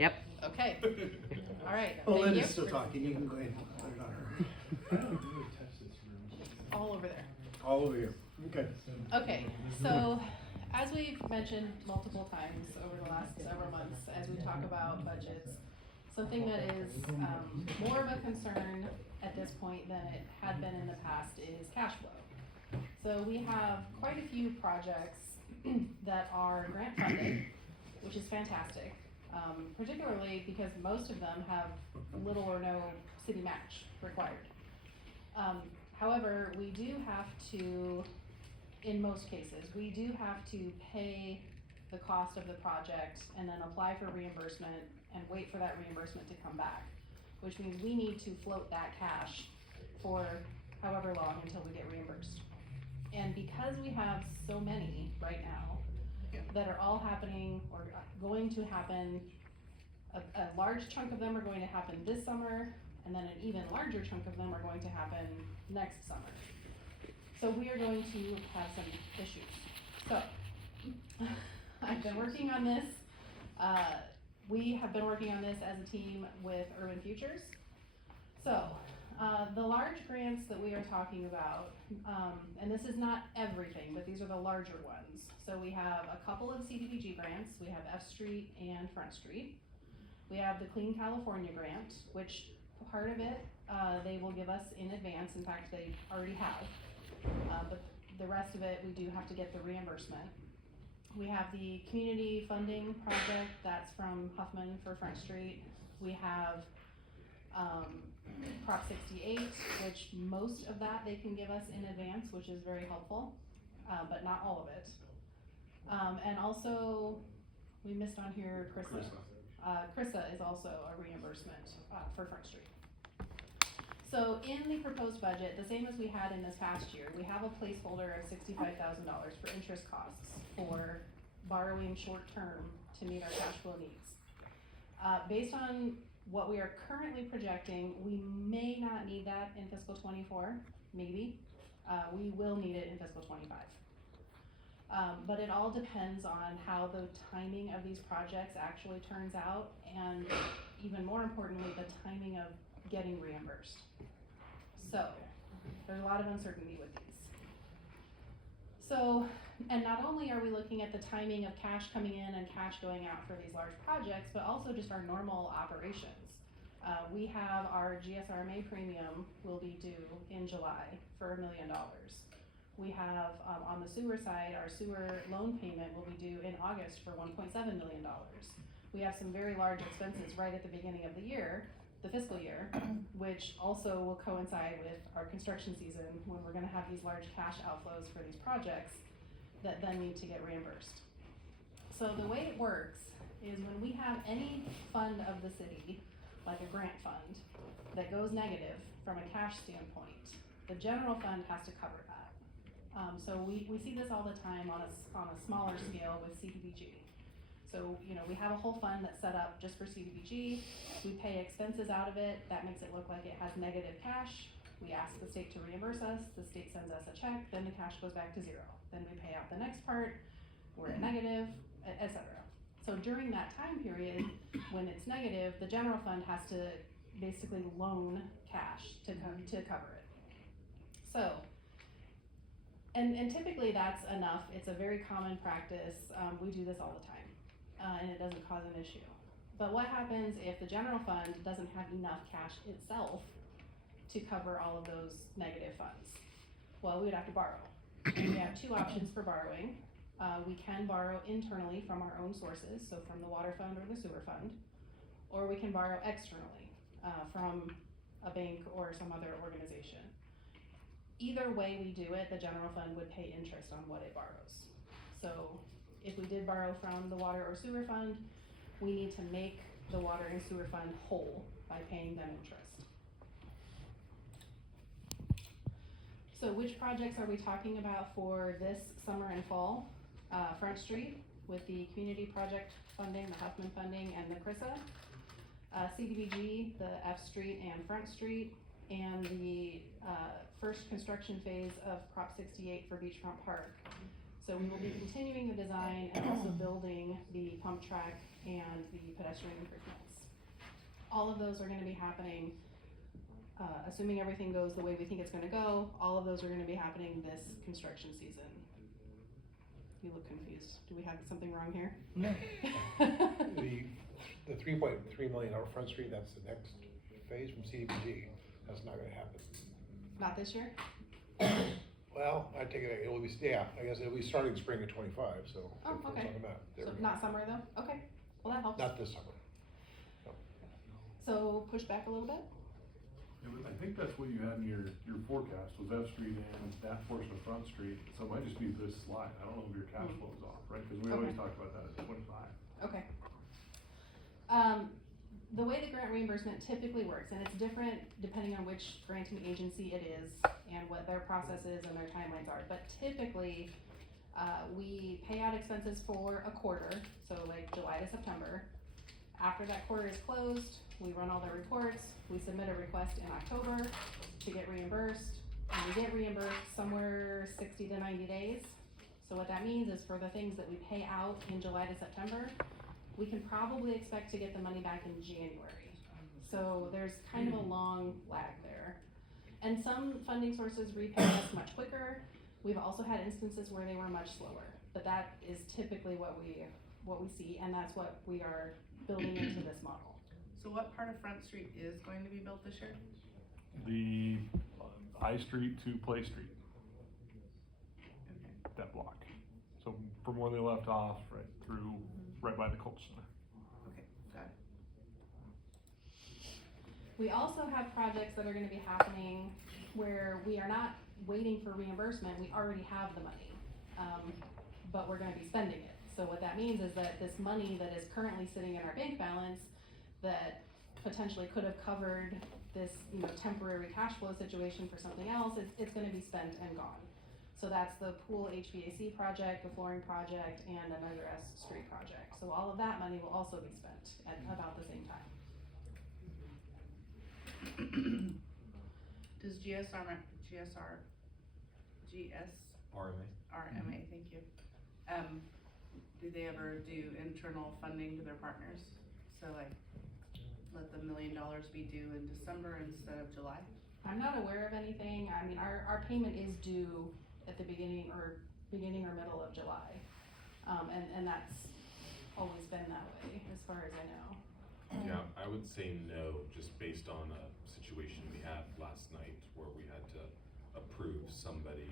Yep. Okay. All right. Oh, Thank you. Linda's still talking, you can go ahead and put it on her. All over there. All over here, okay. Okay, so as we've mentioned multiple times over the last several months, as we talk about budgets, something that is more of a concern at this point than it had been in the past is cash flow. So we have quite a few projects that are grant funded, which is fantastic, particularly because most of them have little or no city match required. However, we do have to, in most cases, we do have to pay the cost of the project and then apply for reimbursement and wait for that reimbursement to come back, which means we need to float that cash for however long until we get reimbursed. And because we have so many right now that are all happening or going to happen, a large chunk of them are going to happen this summer, and then an even larger chunk of them are going to happen next summer. So we are going to have some issues. So, I've been working on this. We have been working on this as a team with Urban Futures. So, the large grants that we are talking about, and this is not everything, but these are the larger ones. So we have a couple of CDBG grants. We have F Street and Front Street. We have the Clean California grant, which part of it, they will give us in advance. In fact, they already have. But the rest of it, we do have to get the reimbursement. We have the community funding project, that's from Huffman for Front Street. We have Prop 68, which most of that they can give us in advance, which is very helpful, but not all of it. And also, we missed on here CRISA. CRISA is also a reimbursement for Front Street. So in the proposed budget, the same as we had in this past year, we have a placeholder of $65,000 for interest costs for borrowing short term to meet our cash flow needs. Based on what we are currently projecting, we may not need that in fiscal 24, maybe. We will need it in fiscal 25. But it all depends on how the timing of these projects actually turns out, and even more importantly, the timing of getting reimbursed. So, there's a lot of uncertainty with these. So, and not only are we looking at the timing of cash coming in and cash going out for these large projects, but also just our normal operations. We have our GSRMA premium will be due in July for $1 million. We have, on the sewer side, our sewer loan payment will be due in August for $1.7 million. We have some very large expenses right at the beginning of the year, the fiscal year, which also will coincide with our construction season when we're gonna have these large cash outflows for these projects that then need to get reimbursed. So the way it works is when we have any fund of the city, like a grant fund, that goes negative from a cash standpoint, the general fund has to cover that. So we see this all the time on a smaller scale with CDBG. So, you know, we have a whole fund that's set up just for CDBG. We pay expenses out of it. That makes it look like it has negative cash. We ask the state to reimburse us. The state sends us a check. Then the cash goes back to zero. Then we pay out the next part. We're at negative, etc. So during that time period, when it's negative, the general fund has to basically loan cash to cover it. So, and typically that's enough. It's a very common practice. We do this all the time. And it doesn't cause an issue. But what happens if the general fund doesn't have enough cash itself to cover all of those negative funds? Well, we would have to borrow. And we have two options for borrowing. We can borrow internally from our own sources, so from the water fund or the sewer fund, or we can borrow externally from a bank or some other organization. Either way we do it, the general fund would pay interest on what it borrows. So if we did borrow from the water or sewer fund, we need to make the water and sewer fund whole by paying them interest. So which projects are we talking about for this summer and fall? Front Street with the community project funding, the Huffman funding, and the CRISA. CDBG, the F Street and Front Street, and the first construction phase of Prop 68 for Beachfront Park. So we will be continuing the design and also building the pump track and the pedestrian improvements. All of those are gonna be happening, assuming everything goes the way we think it's gonna go, all of those are gonna be happening this construction season. You look confused. Do we have something wrong here? No. The 3.3 million out Front Street, that's the next phase from CDBG. That's not gonna happen. Not this year? Well, I take it, it will be, yeah, I guess it'll be starting spring of 25, so. Oh, it's okay. on the map. There So we go. not summer though? Okay, well that helps. Not this summer. So push back a little bit? Yeah, but I think that's what you had in your forecast, was F Street and that portion of Front Street, so it might just be this slide, I don't know if your cash flow is off, right? Cause we always Okay. talk about that at 25. Okay. The way the grant reimbursement typically works, and it's different depending on which granting agency it is and what their process is and their timelines are, but typically, we pay out expenses for a quarter, so like July to September. After that quarter is closed, we run all the reports, we submit a request in October to get reimbursed, and we get reimbursed somewhere 60 to 90 days. So what that means is for the things that we pay out in July to September, we can probably expect to get the money back in January. So there's kind of a long lag there. And some funding sources repay us much quicker. We've also had instances where they were much slower, but that is typically what we see, and that's what we are building into this model. So what part of Front Street is going to be built this year? The High Street to Play Street, Okay. that block. So from where they left off, right through, right by the Colts Center. Okay, got it. We also have projects that are gonna be happening where we are not waiting for reimbursement, we already have the money, but we're gonna be spending it. So what that means is that this money that is currently sitting in our bank balance that potentially could have covered this, temporary cash flow situation for something else, it's gonna be spent and gone. So that's the pool HVAC project, the flooring project, and another S Street project. So all of that money will also be spent at about the same time. Does RMA, thank you. Do they ever do internal funding to their partners? So like, let the $1 million be due in December instead of July? I'm not aware of anything. I mean, our payment is due at the beginning or middle of July. And that's always been that way, as far as I know. Yeah, I would say no, just based on a situation we had last night where we had to approve somebody,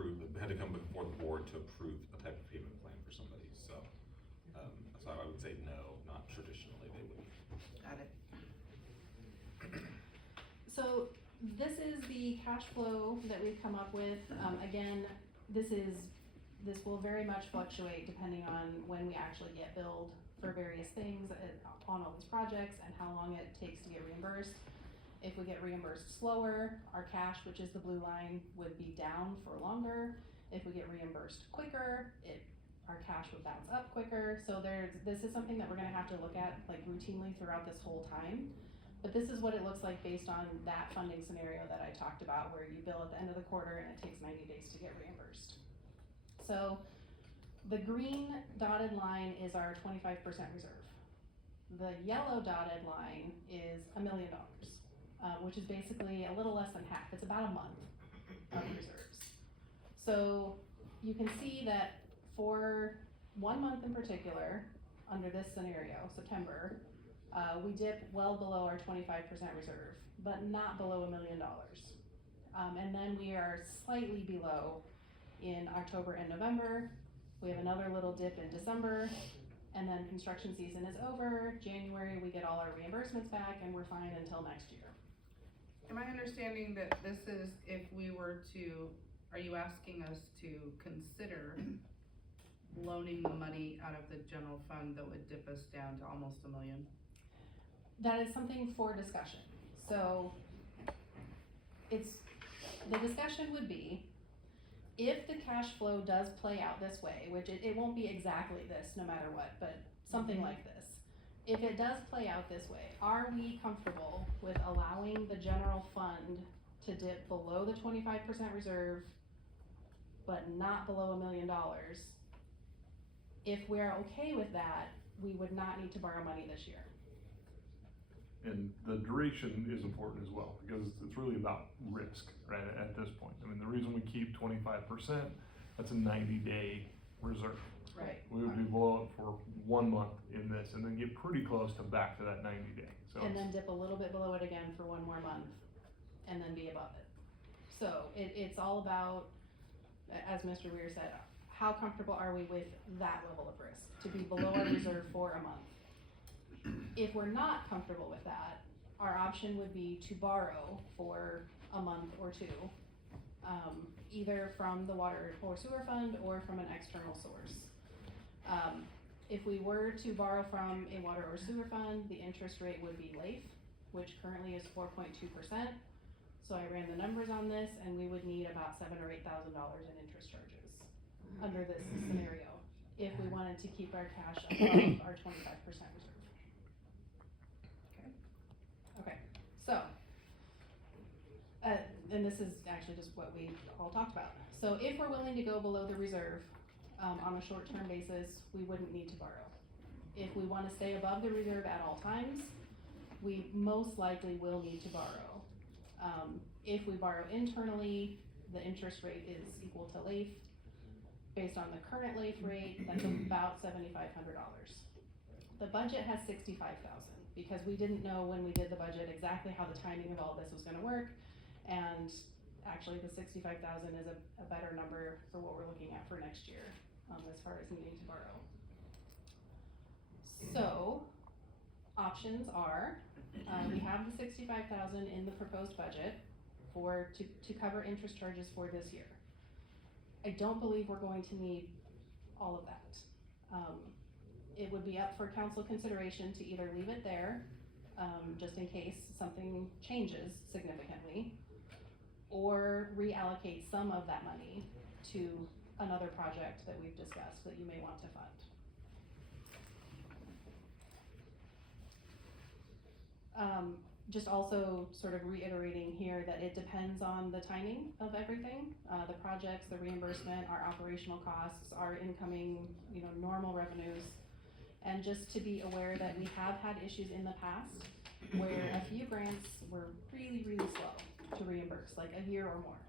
we had to come before the board to approve a type of payment plan for somebody, so I would say no, not traditionally they would. Got it. So this is the cash flow that we've come up with. Again, this will very much fluctuate depending on when we actually get billed for various things on all these projects and how long it takes to get reimbursed. If we get reimbursed slower, our cash, which is the blue line, would be down for longer. If we get reimbursed quicker, our cash would bounce up quicker. So this is something that we're gonna have to look at like routinely throughout this whole time. But this is what it looks like based on that funding scenario that I talked about, where you bill at the end of the quarter and it takes 90 days to get reimbursed. So the green dotted line is our 25% reserve. The yellow dotted line is $1 million, which is basically a little less than half. It's about a month of reserves. So you can see that for 1 month in particular, under this scenario, September, we dip well below our 25% reserve, but not below $1 million. And then we are slightly below in October and November. We have another little dip in December, and then construction season is over. January, we get all our reimbursements back and we're fine until next year. Am I understanding that this is if we were to, are you asking us to consider loaning the money out of the general fund that would dip us down to almost $1 million? That is something for discussion. So the discussion would be, if the cash flow does play out this way, which it won't be exactly this no matter what, but something like this. If it does play out this way, are we comfortable with allowing the general fund to dip below the 25% reserve but not below $1 million. If we're okay with that, we would not need to borrow money this year. And the duration is important as well, because it's really about risk, right, at this point. I mean, the reason we keep 25%, that's a 90-day reserve. Right. We would be below it for 1 month in this, and then get pretty close to back to that 90-day, so. And then dip a little bit below it again for 1 more month, and then be above it. So it's all about, as Mr. Weir said, how comfortable are we with that level of risk, to be below our reserve for a month? If we're not comfortable with that, our option would be to borrow for a month or two, either from the water or sewer fund or from an external source. If we were to borrow from a water or sewer fund, the interest rate would be LAIF, which currently is 4.2%. So I ran the numbers on this, and we would need about $7,000 or $8,000 in interest charges under this scenario, if we wanted to keep our cash above our 25% reserve. Okay, so, and this is actually just what we all talked about. So if we're willing to go below the reserve, on a short-term basis, we wouldn't need to borrow. If we wanna stay above the reserve at all times, we most likely will need to borrow. If we borrow internally, the interest rate is equal to LAIF. Based on the current LAIF rate, that's about $7,500. The budget has $65,000, because we didn't know when we did the budget exactly how the timing of all this was gonna work, and actually the $65,000 is a better number for what we're looking at for next year, as far as needing to borrow. So, options are, we have the $65,000 in the proposed budget to cover interest charges for this year. I don't believe we're going to need all of that. It would be up for council consideration to either leave it there, just in case something changes significantly, or reallocate some of that money to another project that we've discussed that you may want to fund. Just also sort of reiterating here that it depends on the timing of everything, the projects, the reimbursement, our operational costs, our incoming, normal revenues. And just to be aware that we have had issues in the past where a few grants were really, really slow to reimburse, like a year or more.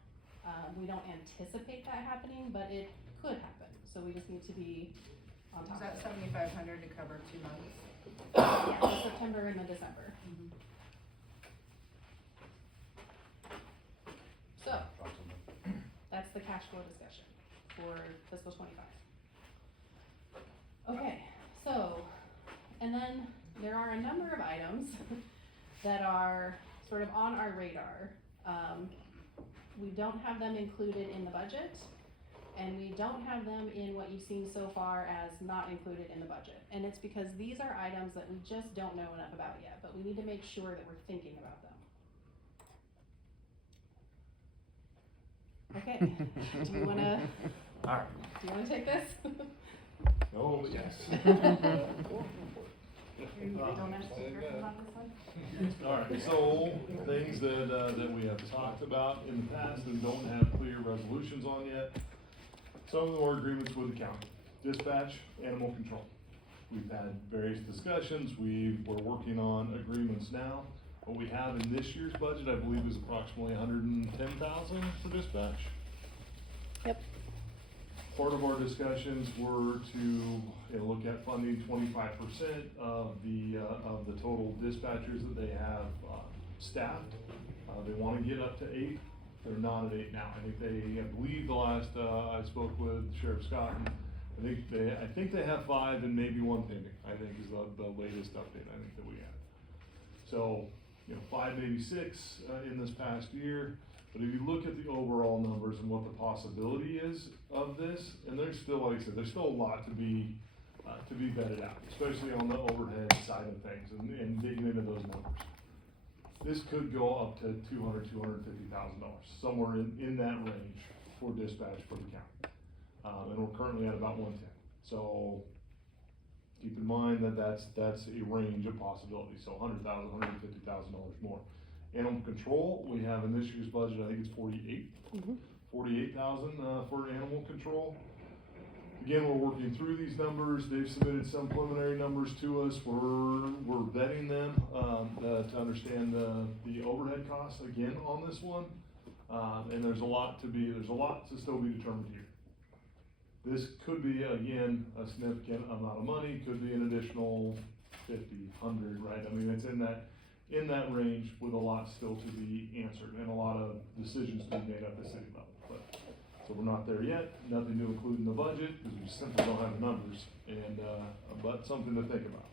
We don't anticipate that happening, but it could happen, so we just need to be on top of it. Is that 7,500 to cover 2 months? Yeah, the September and the December. So, that's the cash flow discussion for fiscal '25. Okay, so, and then there are a number of items that are sort of on our radar. We don't have them included in the budget, and we don't have them in what you've seen so far as not included in the budget. And it's because these are items that we just don't know enough about yet, but we need to make sure that we're thinking about them. Okay, do you wanna take this? Oh, yes. Don't ask me about this one? Alright, so, things that we have talked about in the past and don't have clear resolutions on yet. Some of them are agreements with the county, dispatch, animal control. We've had various discussions, we're working on agreements now. What we have in this year's budget, I believe, is approximately $110,000 for dispatch. Yep. Part of our discussions were to, look at funding 25% of the total dispatchers that they have, staffed. They wanna get up to 8, they're not at 8 now. I believe the last, I spoke with Sheriff Scott, and I think they have 5 and maybe 1 pending, I think is the latest update I think that we have. So, 5, maybe 6, in this past year. But if you look at the overall numbers and what the possibility is of this, and there's still, like I said, there's still a lot to be vetted out, especially on the overhead side of things and digging into those numbers. This could go up to $250,000, somewhere in that range for dispatch for the county. And we're currently at about 110. So keep in mind that that's a range of possibilities. So $100,000, $150,000 more. Animal control, we have in this year's budget, I think it's 48 48,000, for animal control. Again, we're working through these numbers. They've submitted some preliminary numbers to us. We're vetting them, to understand the overhead costs again on this one. And there's a lot to still be determined here. This could be, again, a significant amount of money, could be an additional 50, 100, right? I mean, it's in that range with a lot still to be answered and a lot of decisions to be made at the city level. But, so we're not there yet, nothing to include in the budget, because we simply don't have the numbers, and, but something to think about.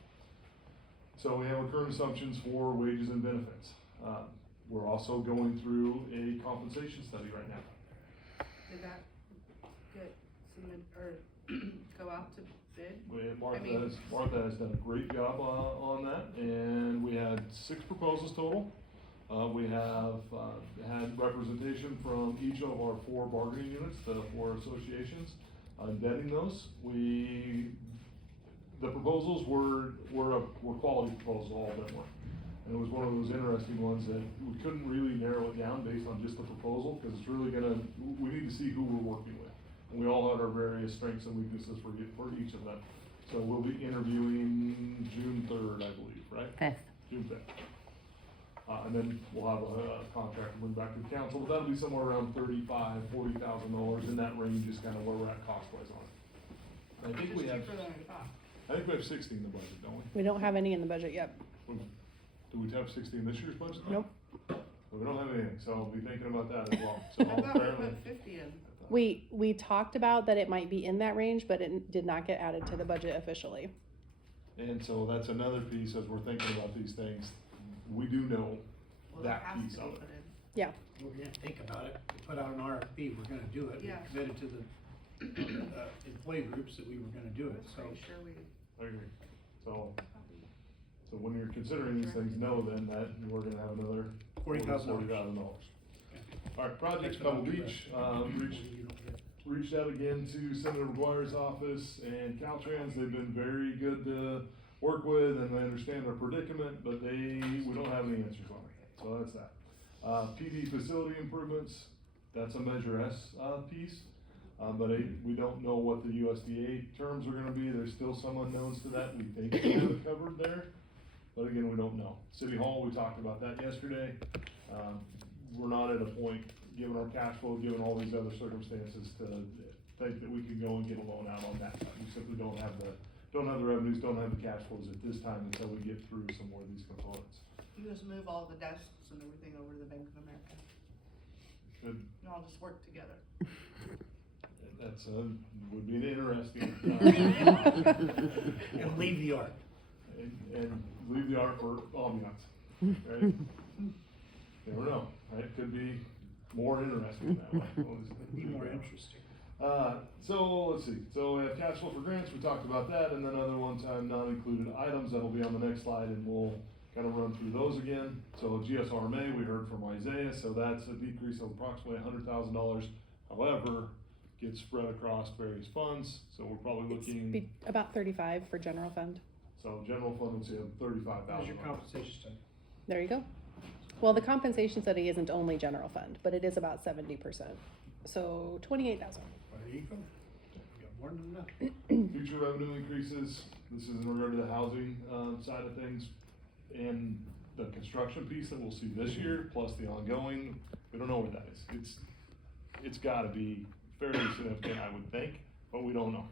So we have our current assumptions for wages and benefits. We're also going through a compensation study right now. Did that get submitted, or go out to bid? Martha has done a great job, on that, and we had 6 proposals total. We have, had representation from each of our 4 bargaining units, the 4 associations, vetting those. The proposals were quality proposals, all of them were. And it was one of those interesting ones that we couldn't really narrow it down based on just the proposal, because it's really we need to see who we're working with. And we all had our various strengths and weaknesses for each of them. So we'll be interviewing June 3rd, I believe, right? 5th. June 5th. And then we'll have a contract and bring back to the council, but that'll be somewhere around $35,000-$40,000, in that range is kind of where we're at cost-wise on it. I think we have, Cheaper than I thought. I think we have 60 in the budget, don't we? We don't have any in the budget yet. Do we have 60 in this year's budget? Nope. Well, we don't have anything, so I'll be thinking about that as well. So I thought we apparently- put 50 in. We talked about that it might be in that range, but it did not get added to the budget officially. And so that's another piece, as we're thinking about these things, we do know Well, that that has piece to of be it. put in. Yeah, We're gonna think about it, we put out an RFP, we're gonna do it, we Yeah. committed to the, employee groups that we were gonna do it, so. Pretty sure we I agree. So, probably. so when you're considering these things, know then that we're gonna have another $40,000. All right, projects, Pebble Beach, reached out again to Senator McGuire's office and Caltrans. They've been very good to work with, and they understand our predicament, but we don't have any answers on it. So that's that. PD facility improvements, that's a Measure S, piece. But we don't know what the USDA terms are gonna be. There's still some unknowns to that. We think we have it covered there, but again, we don't know. City Hall, we talked about that yesterday. We're not at a point, given our cash flow, given all these other circumstances, to think that we can go and get a loan out on that side. We simply don't have the revenues, don't have the cash flows at this time until we get through some more of these components. You just move all the desks and everything over to the Bank of America. Good. And all just work together. That's, would be an interesting, And leave the art. and leave the art for ambiance, right? Never know, right? Could be more interesting that way. Be more interesting. So let's see, so we have cash flow for grants, we talked about that, and then other one-time non-included items, that'll be on the next slide, and we'll kind of run through those again. So GSRMA, we heard from Isaiah, so that's a decrease of approximately $100,000, however, gets spread across various funds, so we're probably looking, about 35 for general fund. so general fund would say $35,000. How's your compensation study? There you go. Well, the compensation study isn't only general fund, but it is about 70%. So 28,000. There you go. You got more than enough. Future revenue increases, this is in regard to the housing, side of things, and the construction piece that we'll see this year, plus the ongoing, we don't know what that is. It's gotta be fairly significant, I would think, but we don't know.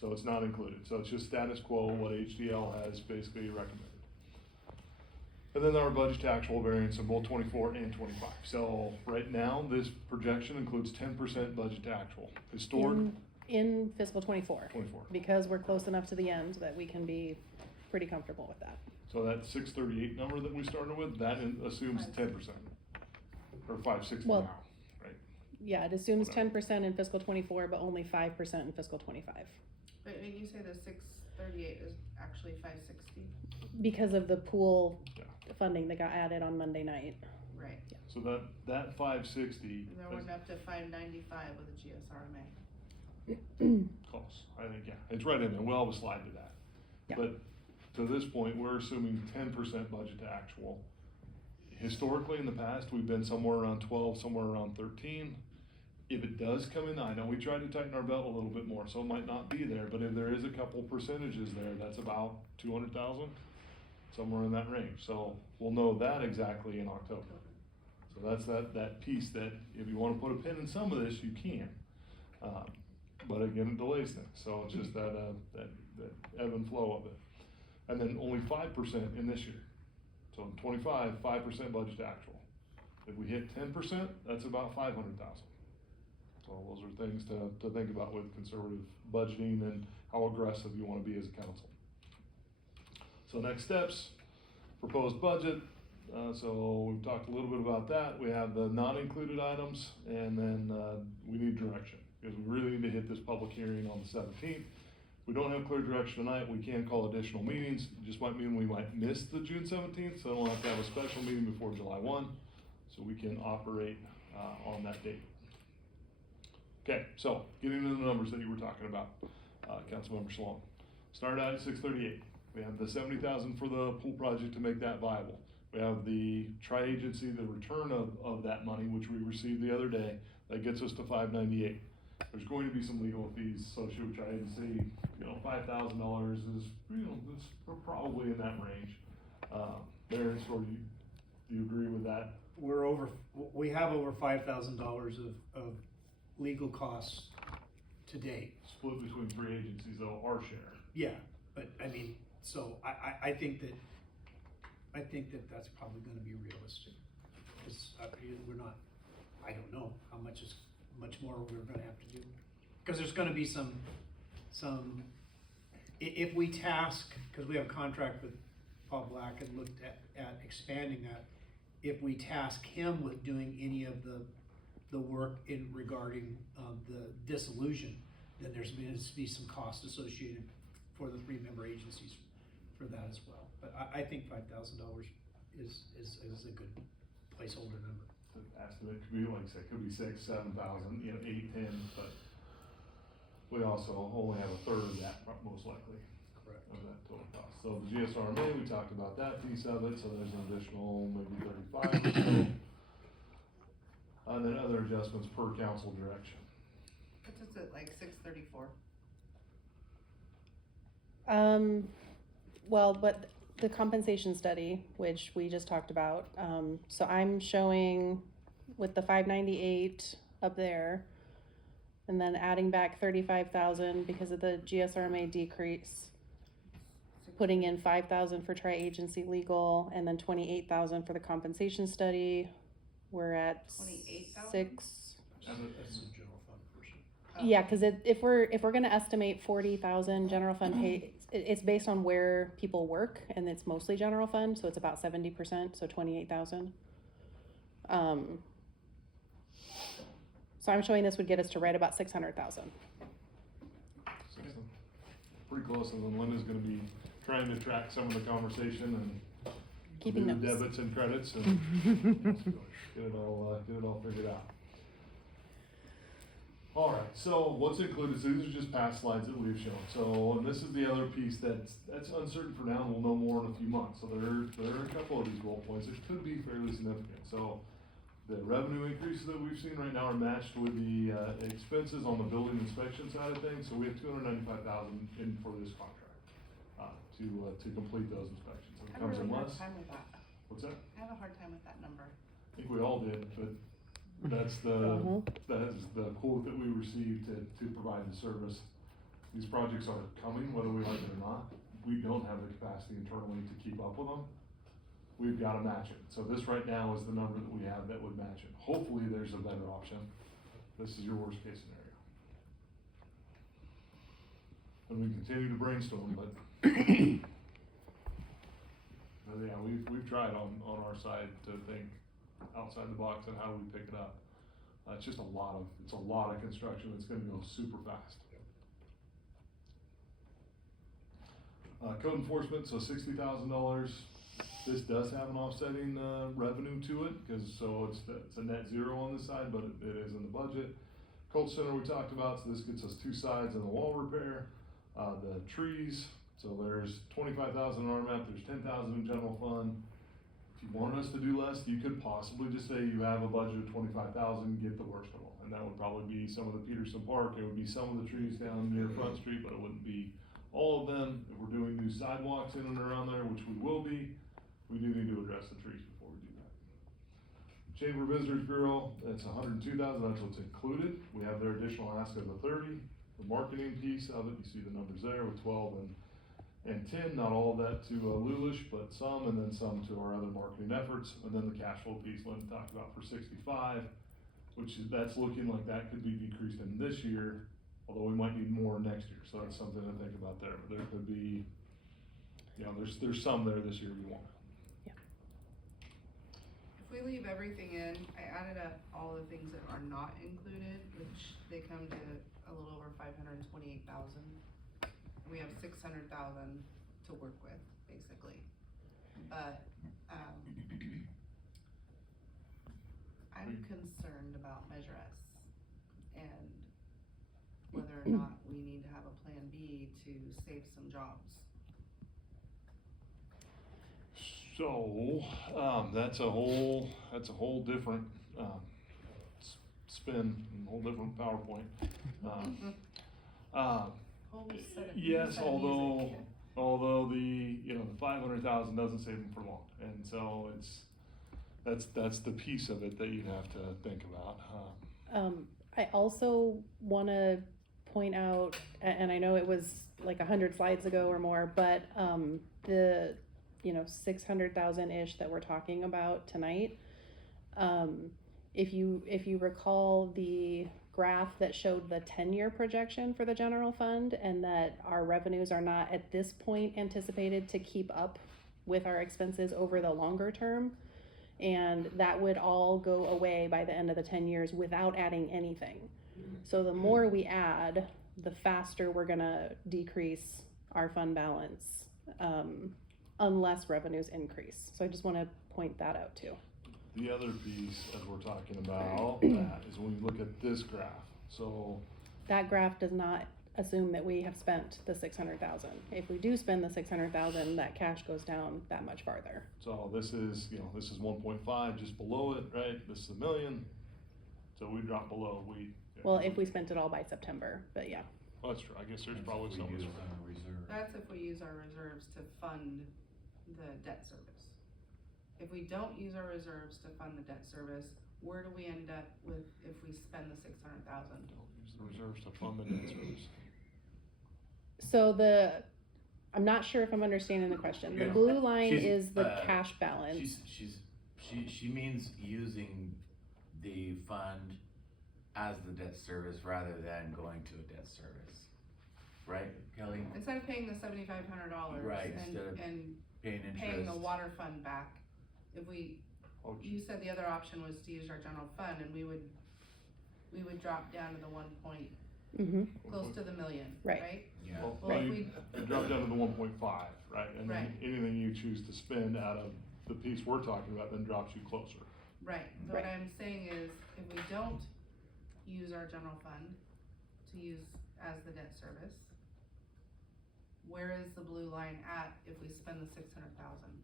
So it's not included, so it's just status quo, what HDL has basically recommended. And then our budget to actual variance of both 24 and 25. So right now, this projection includes 10% budget to actual. Historic, In fiscal 24. 24. Because we're close enough to the end that we can be pretty comfortable with that. So that 638 number that we started with, that assumes 10%. Or 560 Well- now, right? Yeah, it assumes Whatever. 10% in fiscal 24, but only 5% in fiscal 25. But when you say the 638 is actually 560, Because of the pool Yeah. funding that got added on Monday night. right? So that 560 And then we're up to 595 with the GSRMA. close, I think, yeah. It's right in there. We'll have a slide to that. Yeah. But to this point, we're assuming 10% budget to actual. Historically, in the past, we've been somewhere around 12, somewhere around 13. If it does come in, I know we tried to tighten our belt a little bit more, so it might not be there, but if there is a couple percentages there, that's about 200,000, somewhere in that range, so we'll know that exactly in October. So that's that piece that if you wanna put a pin in some of this, you can. But again, it delays things, so it's just that ebb and flow of it. And then only 5% in this year. So in 25, 5% budget actual. If we hit 10%, that's about 500,000. So those are things to think about with conservative budgeting and how aggressive you wanna be as a council. So next steps, proposed budget. So we've talked a little bit about that. We have the not included items, and then we need direction, because we really need to hit this public hearing on the 17th. We don't have clear direction tonight, we can call additional meetings. It just might mean we might miss the June 17th, so we'll have to have a special meeting before July 1, so we can operate on that date. Okay, so getting into the numbers that you were talking about, Councilmember Sloan. Start out at 638. We have the 70,000 for the pool project to make that viable. We have the tri-agency, the return of that money, which we received the other day, that gets us to 598. There's going to be some legal fees associated with tri-agency, $5,000 is, it's probably in that range. Barry, do you agree with that? We have over $5,000 of legal costs to date. Split between 3 agencies though, our share. Yeah, but I mean, so I think that that's probably gonna be realistic. Cause we're not, I don't know how much more we're gonna have to do. Cause there's gonna be some, if we task, cause we have a contract with Paul Black and looked at expanding that. If we task him with doing any of the work in regarding, the dissolution, then there's going to be some cost associated for the 3-member agencies for that as well. But I think $5,000 is a good placeholder number. The estimate could be, like I said, could be 6,000, 7,000, 8, 10, but we also only have a third of that, most likely. Correct. Of that total cost. So the GSRMA, we talked about that piece of it, so there's an additional maybe 35%. And then other adjustments per council direction. Puts us at like 634. Well, but the compensation study, which we just talked about, so I'm showing with the 598 up there, and then adding back 35,000 because of the GSRMA decrease, putting in 5,000 for tri-agency legal, and then 28,000 for the compensation study. We're at 28,000? 6. That's a general fund portion. Yeah, because if we're gonna estimate 40,000 general fund pay, it's based on where people work, and it's mostly general fund, so it's about 70%, so 28,000. So I'm showing this would get us to right about 600,000. Pretty close, and then Linda's gonna be trying to track some of the conversation and Keeping do the notes. debits and credits and get it all figured out. All right, so what's included, so these are just past slides that we've shown. So, and this is the other piece that's uncertain for now, and we'll know more in a few months. So there are a couple of these bullet points that could be fairly significant. So the revenue increases that we've seen right now are matched with the expenses on the building inspection side of things. So we have $295,000 in for this contract to complete those inspections. So it I have a comes in really hard less. time with that. What's that? I have a hard time with that number. I think we all did, but that's that's the quote that we received to provide the service. These projects are coming, whether we like it or not. We don't have the capacity internally to keep up with them. We've got to match it. So this right now is the number that we have that would match it. Hopefully there's a better option. This is your worst case scenario. And we continue to brainstorm, but yeah, we've tried on our side to think outside the box on how we pick it up. It's just a lot of construction that's gonna go super fast. Code enforcement, so $60,000. This does have an offsetting revenue to it, it's a net zero on this side, but it is in the budget. Cult center we talked about, so this gets us 2 sides and the wall repair. The trees, so there's 25,000 in RMAP, there's 10,000 in general fund. If you wanted us to do less, you could possibly just say you have a budget of 25,000, get the worst of them. And that would probably be some of the Peterson Park, it would be some of the trees down near Front Street, but it wouldn't be all of them. If we're doing new sidewalks in and around there, which we will be, we do need to address the trees before we do that. Chamber Visitors Bureau, that's 102,000, that's what's included. We have their additional ask of the 30. The marketing piece of it, you see the numbers there with 12 and 10, not all of that to Lulish, but some, and then some to our other marketing efforts. And then the cash flow piece Lynn talked about for 65, that's looking like that could be decreased in this year, although we might need more next year. So that's something to think about there. But there could be, there's some there this year you want. If we leave everything in, I added up all the things that are not included, which they come to a little over 528,000. We have 600,000 to work with, basically. But, I'm concerned about Measure S and whether or not we need to have a plan B to save some jobs. So, that's a whole different, spin, a whole different PowerPoint. Whole set of Yes, set of although music. the 500,000 doesn't save them for long, and so that's the piece of it that you'd have to think about. I also wanna point out, and I know it was like 100 slides ago or more, but, the, 600,000-ish that we're talking about tonight, if you recall the graph that showed the 10-year projection for the general fund, and that our revenues are not at this point anticipated to keep up with our expenses over the longer term, and that would all go away by the end of the 10 years without adding anything. So the more we add, the faster we're gonna decrease our fund balance, unless revenues increase. So I just wanna point that out too. The other piece, as we're talking about, that is when you look at this graph. So That graph does not assume that we have spent the 600,000. If we do spend the 600,000, that cash goes down that much farther. So this is 1.5, just below it, right? This is $1 million. So we drop below, Well, if we spent it all by September, but yeah. Well, that's true, I guess there's probably some. That's if we use our reserves to fund the debt service. If we don't use our reserves to fund the debt service, where do we end up with if we spend the 600,000? Don't use the reserves to fund the debt service. So I'm not sure if I'm understanding the question. The Yeah. blue line She's, is the cash balance. She means using the fund as the debt service rather than going to a debt service, right, Kelly? Instead of paying the $7,500 Right, and, instead of and Paying interest. paying the water fund back, if we, Oh, you said the other option was to use our general fund, and we would drop down to the close to the million, Right. right? Yeah. Well, if you drop down to the 1.5, right? And then Right. anything you choose to spend out of the piece we're talking about then drops you closer. Right, so what I'm saying is, if we don't use our general fund to use as the debt service, where is the blue line at if we spend the 600,000?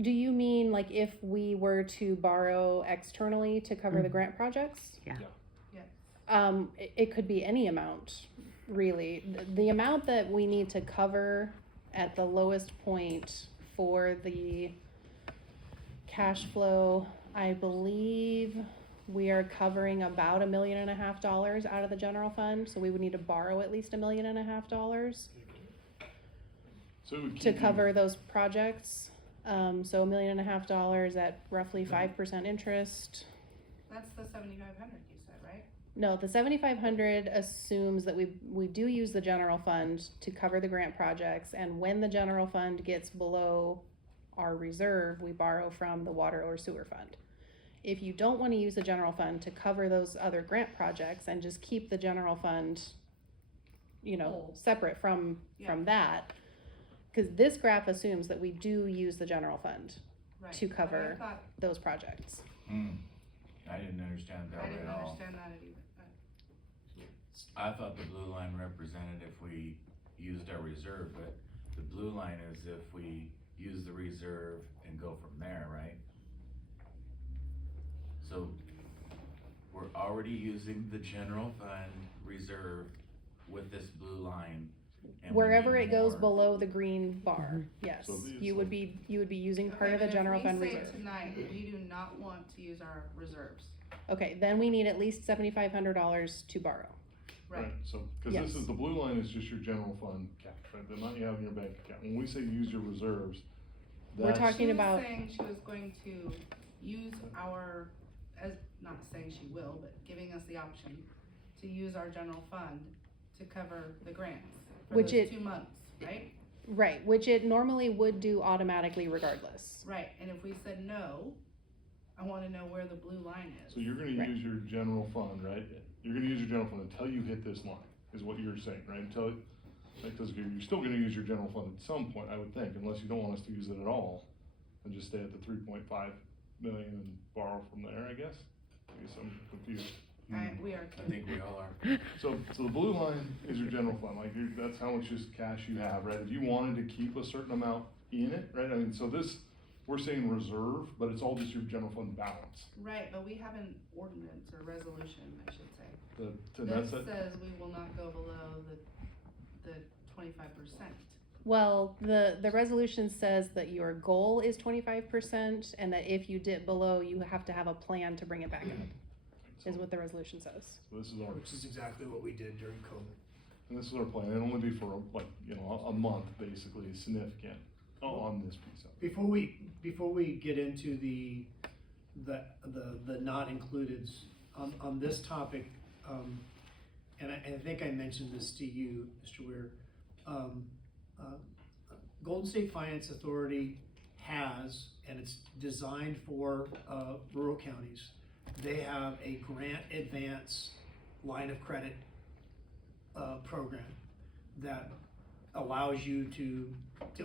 Do you mean like if we were to borrow externally to cover the grant projects? Yes. It could be any amount, really. The amount that we need to cover at the lowest point for the cash flow, I believe we are covering about $1.5 million out of the general fund, so we would need to borrow at least $1.5 million So it would to keep you- cover those projects. So $1.5 million at roughly 5% interest. That's the 7,500 you said, right? No, the 7,500 assumes that we do use the general fund to cover the grant projects, and when the general fund gets below our reserve, we borrow from the water or sewer fund. If you don't want to use the general fund to cover those other grant projects and just keep the general fund, Whole. separate from that, because this graph assumes that we do use the general fund Right. to But cover I thought, those projects. I didn't understand that I at didn't all. understand that either, but I thought the blue line represented if we used our reserve, but The blue line is if we use the reserve and go from there, right? So we're already using the general fund reserve with this blue line. And we Wherever need it goes more. below the green bar, yes, So these, you would be using part Okay, of the but general fund If we reserve. say tonight, we do not want to use our reserves, Okay, then we need at least $7,500 to borrow. right? So, cause Yes. this is, the blue line is just your general fund cash, right, the amount you have in your bank account. When we say use your reserves, We're that's. talking She about- was saying she was going to use our, as, not saying she will, but giving us the option to use our general fund to cover the grants for Which those it- 2 months, right? Right, which it normally would do automatically regardless. Right, and if we said no, I wanna know where the blue line is. So you're gonna Right. use your general fund, right? You're gonna use your general fund until you hit this line, is what you're saying, right? Until, like, you're still gonna use your general fund at some point, I would think, unless you don't want us to use it at all. And just stay at the 3.5 million and borrow from there, I guess? I guess I'm confused. We are I think we all are. So the blue line is your general fund, like, that's how much just cash you have, right? If you wanted to keep a certain amount in it, right? I mean, so this, we're saying reserve, but it's all just your general fund balance. Right, but we have an ordinance or resolution, I should say, So that that's it. says we will not go below the 25%. Well, the resolution says that your goal is 25% and that if you dip below, you have to have a plan to bring it back up, is what the resolution says. So this is our, Which is exactly what we did during COVID. and this is our plan, it'll only be for like, you know, a month, basically, significant, on this piece of it. Before we get into the not included, on this topic, and I think I mentioned this to you, Mr. Weir, Golden State Finance Authority has, and it's designed for, rural counties, they have a grant advance line of credit, program that allows you to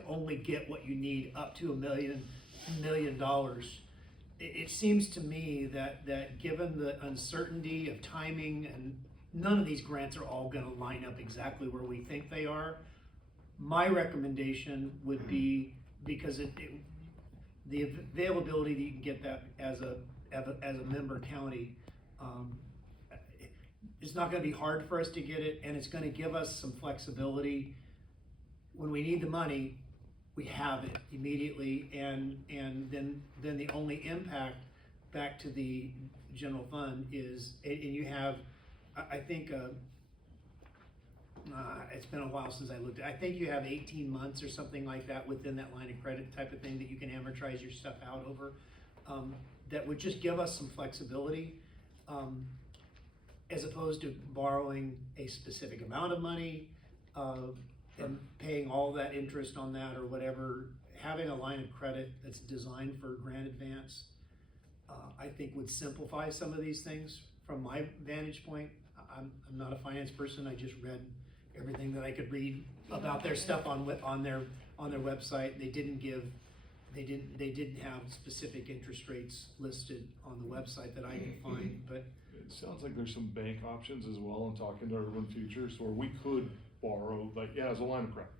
only get what you need up to $1 million. It seems to me that given the uncertainty of timing, and none of these grants are all gonna line up exactly where we think they are, my recommendation would be, because the availability that you can get that as a member county, it's not gonna be hard for us to get it, and it's gonna give us some flexibility. When we need the money, we have it immediately, and then the only impact back to the general fund is, and you have, I think, it's been a while since I looked, I think you have 18 months or something like that within that line of credit type of thing that you can amortize your stuff out over. That would just give us some flexibility, as opposed to borrowing a specific amount of money, and paying all that interest on that or whatever. Having a line of credit that's designed for grant advance, I think would simplify some of these things from my vantage point. I'm not a finance person, I just read everything that I could read about their stuff on their website. They didn't have specific interest rates listed on the website that I could find, but It sounds like there's some bank options as well, I'm talking to Urban Futures, where we could borrow, like, yeah, as a line of credit,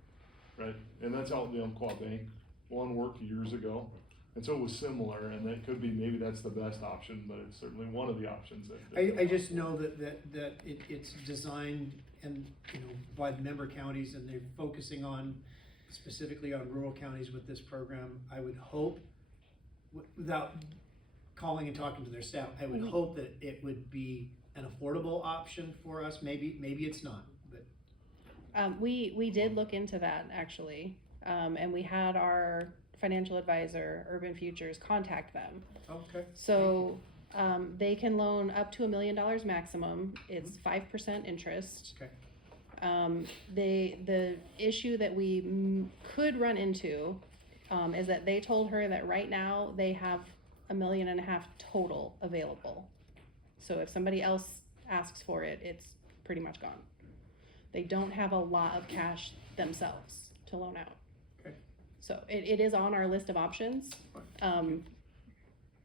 right? And that's how the Umpqua Bank one worked years ago, and so it was similar, and that could be, maybe that's the best option, but it's certainly one of the options that. I just know that it's designed and, you know, by the member counties, and they're focusing on, specifically on rural counties with this program. I would hope, without calling and talking to their staff, I would hope that it would be an affordable option for us. Maybe it's not, but. We did look into that actually, and we had our financial advisor, Urban Futures, contact them. Okay. So, they can loan up to $1 million maximum. It's 5% interest. Okay. The issue that we could run into, is that they told her that right now they have $1.5 million total available. So if somebody else asks for it, it's pretty much gone. They don't have a lot of cash themselves to loan out. Okay. So it is on our list of options.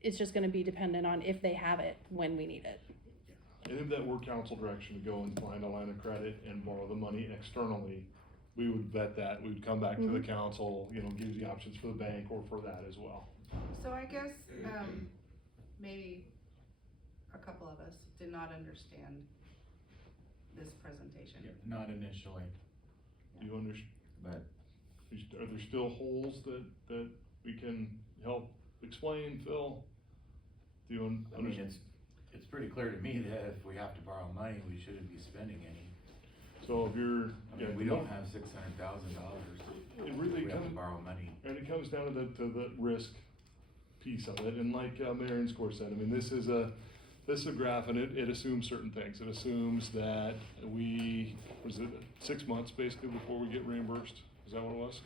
It's just gonna be dependent on if they have it when we need it. And if that were council direction to go and find a line of credit and borrow the money externally, we would vet that, we would come back to the council, you know, gives the options for the bank or for that as well. So I guess, maybe a couple of us did not understand this presentation. Not initially, Do you understand? but Are there still holes that we can help explain, Phil? Do you I mean, understand? it's pretty clear to me that if we have to borrow money, we shouldn't be spending any. So if you're, I mean, we don't have $600,000. It really We have to comes, borrow money. and it comes down to the risk piece of it, and like Mayor Inscore said, I mean, this is a graph, and it assumes certain things. It assumes that was it 6 months basically before we get reimbursed? Is that what it was?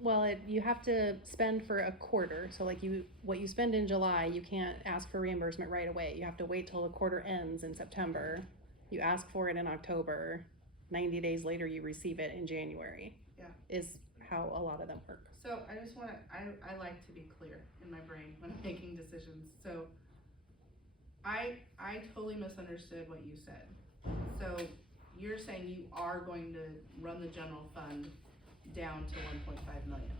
Well, you have to spend for a quarter, so like what you spend in July, you can't ask for reimbursement right away. You have to wait till the quarter ends in September. You ask for it in October, 90 days later you receive it in January. Yeah. Is how a lot of them work. So I just wanna, I like to be clear in my brain when I'm making decisions, so I totally misunderstood what you said. So you're saying you are going to run the general fund down to 1.5 million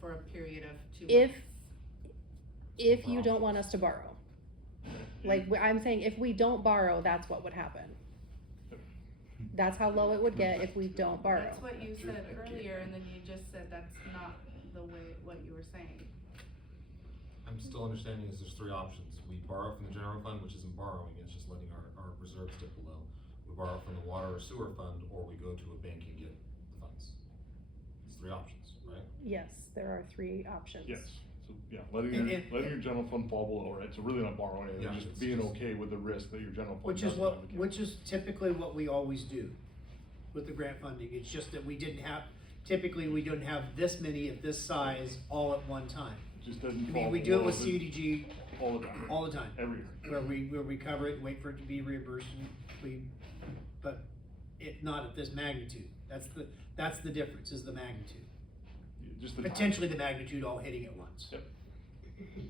for a period of 2 months? If you don't want us to borrow. Like, I'm saying, if we don't borrow, that's what would happen. That's how low it would get if we don't borrow. That's what you said earlier, and then you just said that's not the way, what you were saying. I'm still understanding is there's three options. We borrow from the general fund, which isn't borrowing, it's just letting our reserves dip below. We borrow from the water or sewer fund, or we go to a bank and get the funds. It's three options, right? Yes, there are 3 options. Yes, so, yeah, letting your general fund fall below, right, so really not borrowing anything, Yeah, just it's being just- okay with the risk that your general fund Which is doesn't have account. which is typically what we always do with the grant funding. It's just that typically we don't have this many of this size all at one time. It just doesn't I fall mean, we do it below with the- CDG all the time, all the time, every year. where we cover it, wait for it to be reimbursed, but not at this magnitude. That's the difference, is the magnitude. Just the time. Potentially the magnitude all hitting at once. Yep.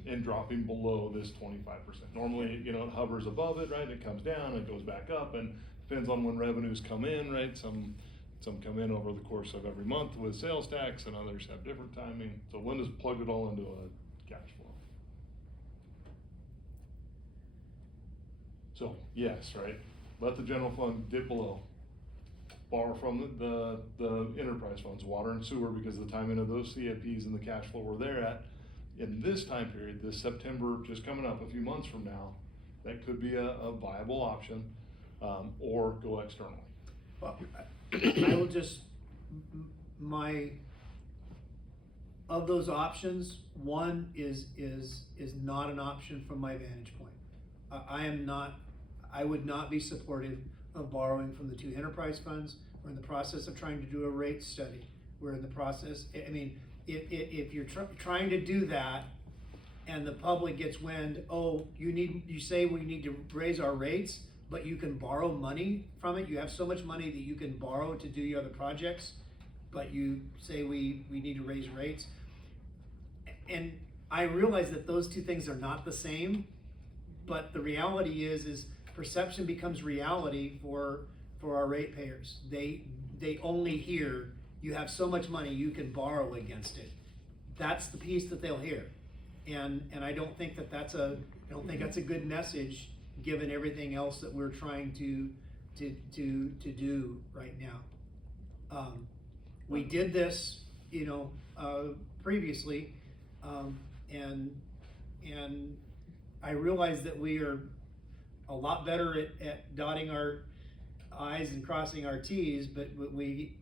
And dropping below this 25%. Normally, you know, it hovers above it, right, it comes down, it goes back up, and depends on when revenues come in, right, some come in over the course of every month with sales tax, and others have different timing, so Linda's plugged it all into a cash flow. So, yes, right, let the general fund dip below. Borrow from the enterprise funds, water and sewer, because the timing of those CIPs and the cash flow where they're at. In this time period, this September, just coming up a few months from now, that could be a viable option, or go externally. Well, I will just, of those options, one is not an option from my vantage point. I would not be supportive of borrowing from the 2 enterprise funds. We're in the process of trying to do a rate study. We're in the process, I mean, if you're trying to do that and the public gets wind, oh, you say we need to raise our rates, but you can borrow money from it, you have so much money that you can borrow to do your other projects, but you say we need to raise rates. And I realize that those 2 things are not the same, but the reality is perception becomes reality for our ratepayers. They only hear, you have so much money you can borrow against it. That's the piece that they'll hear. And I don't think that's a good message, given everything else that we're trying to do right now. We did this, previously, and I realize that we are a lot better at dotting our I's and crossing our T's, but we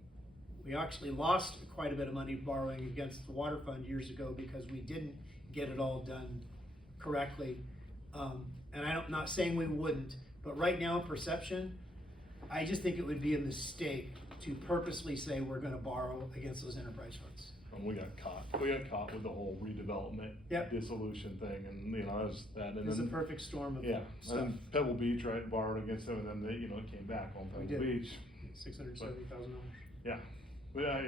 actually lost quite a bit of money borrowing against the water fund years ago because we didn't get it all done correctly. And I'm not saying we wouldn't, but right now, perception, I just think it would be a mistake to purposely say we're gonna borrow against those enterprise funds. And we got caught with the whole redevelopment, Yep. dissolution thing, and and It was a then, perfect storm of yeah, stuff. and Pebble Beach, right, borrowed against them, and then it came back on We Pebble did. Beach. $670,000. Yeah, but I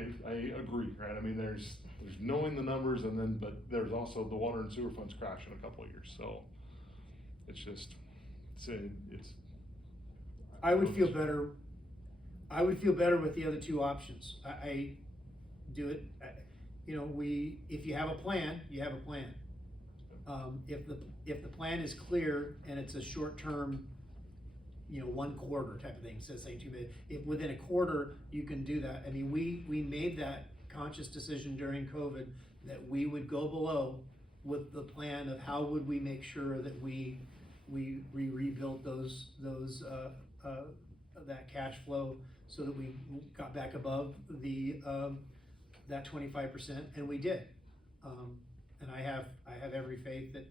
agree, right, I mean, there's knowing the numbers, but there's also the water and sewer funds crash in a couple of years, so it's just, it's. I would feel better I would feel better with the other two options. I do it, you know, if you have a plan, you have a plan. If the plan is clear and it's a short-term, you know, 1 quarter type of thing, so say 2 million, if within a quarter you can do that. I mean, we made that conscious decision during COVID that we would go below with the plan of how would we make sure that we rebuilt that cash flow so that we got back above that 25%, and we did. And I have every faith that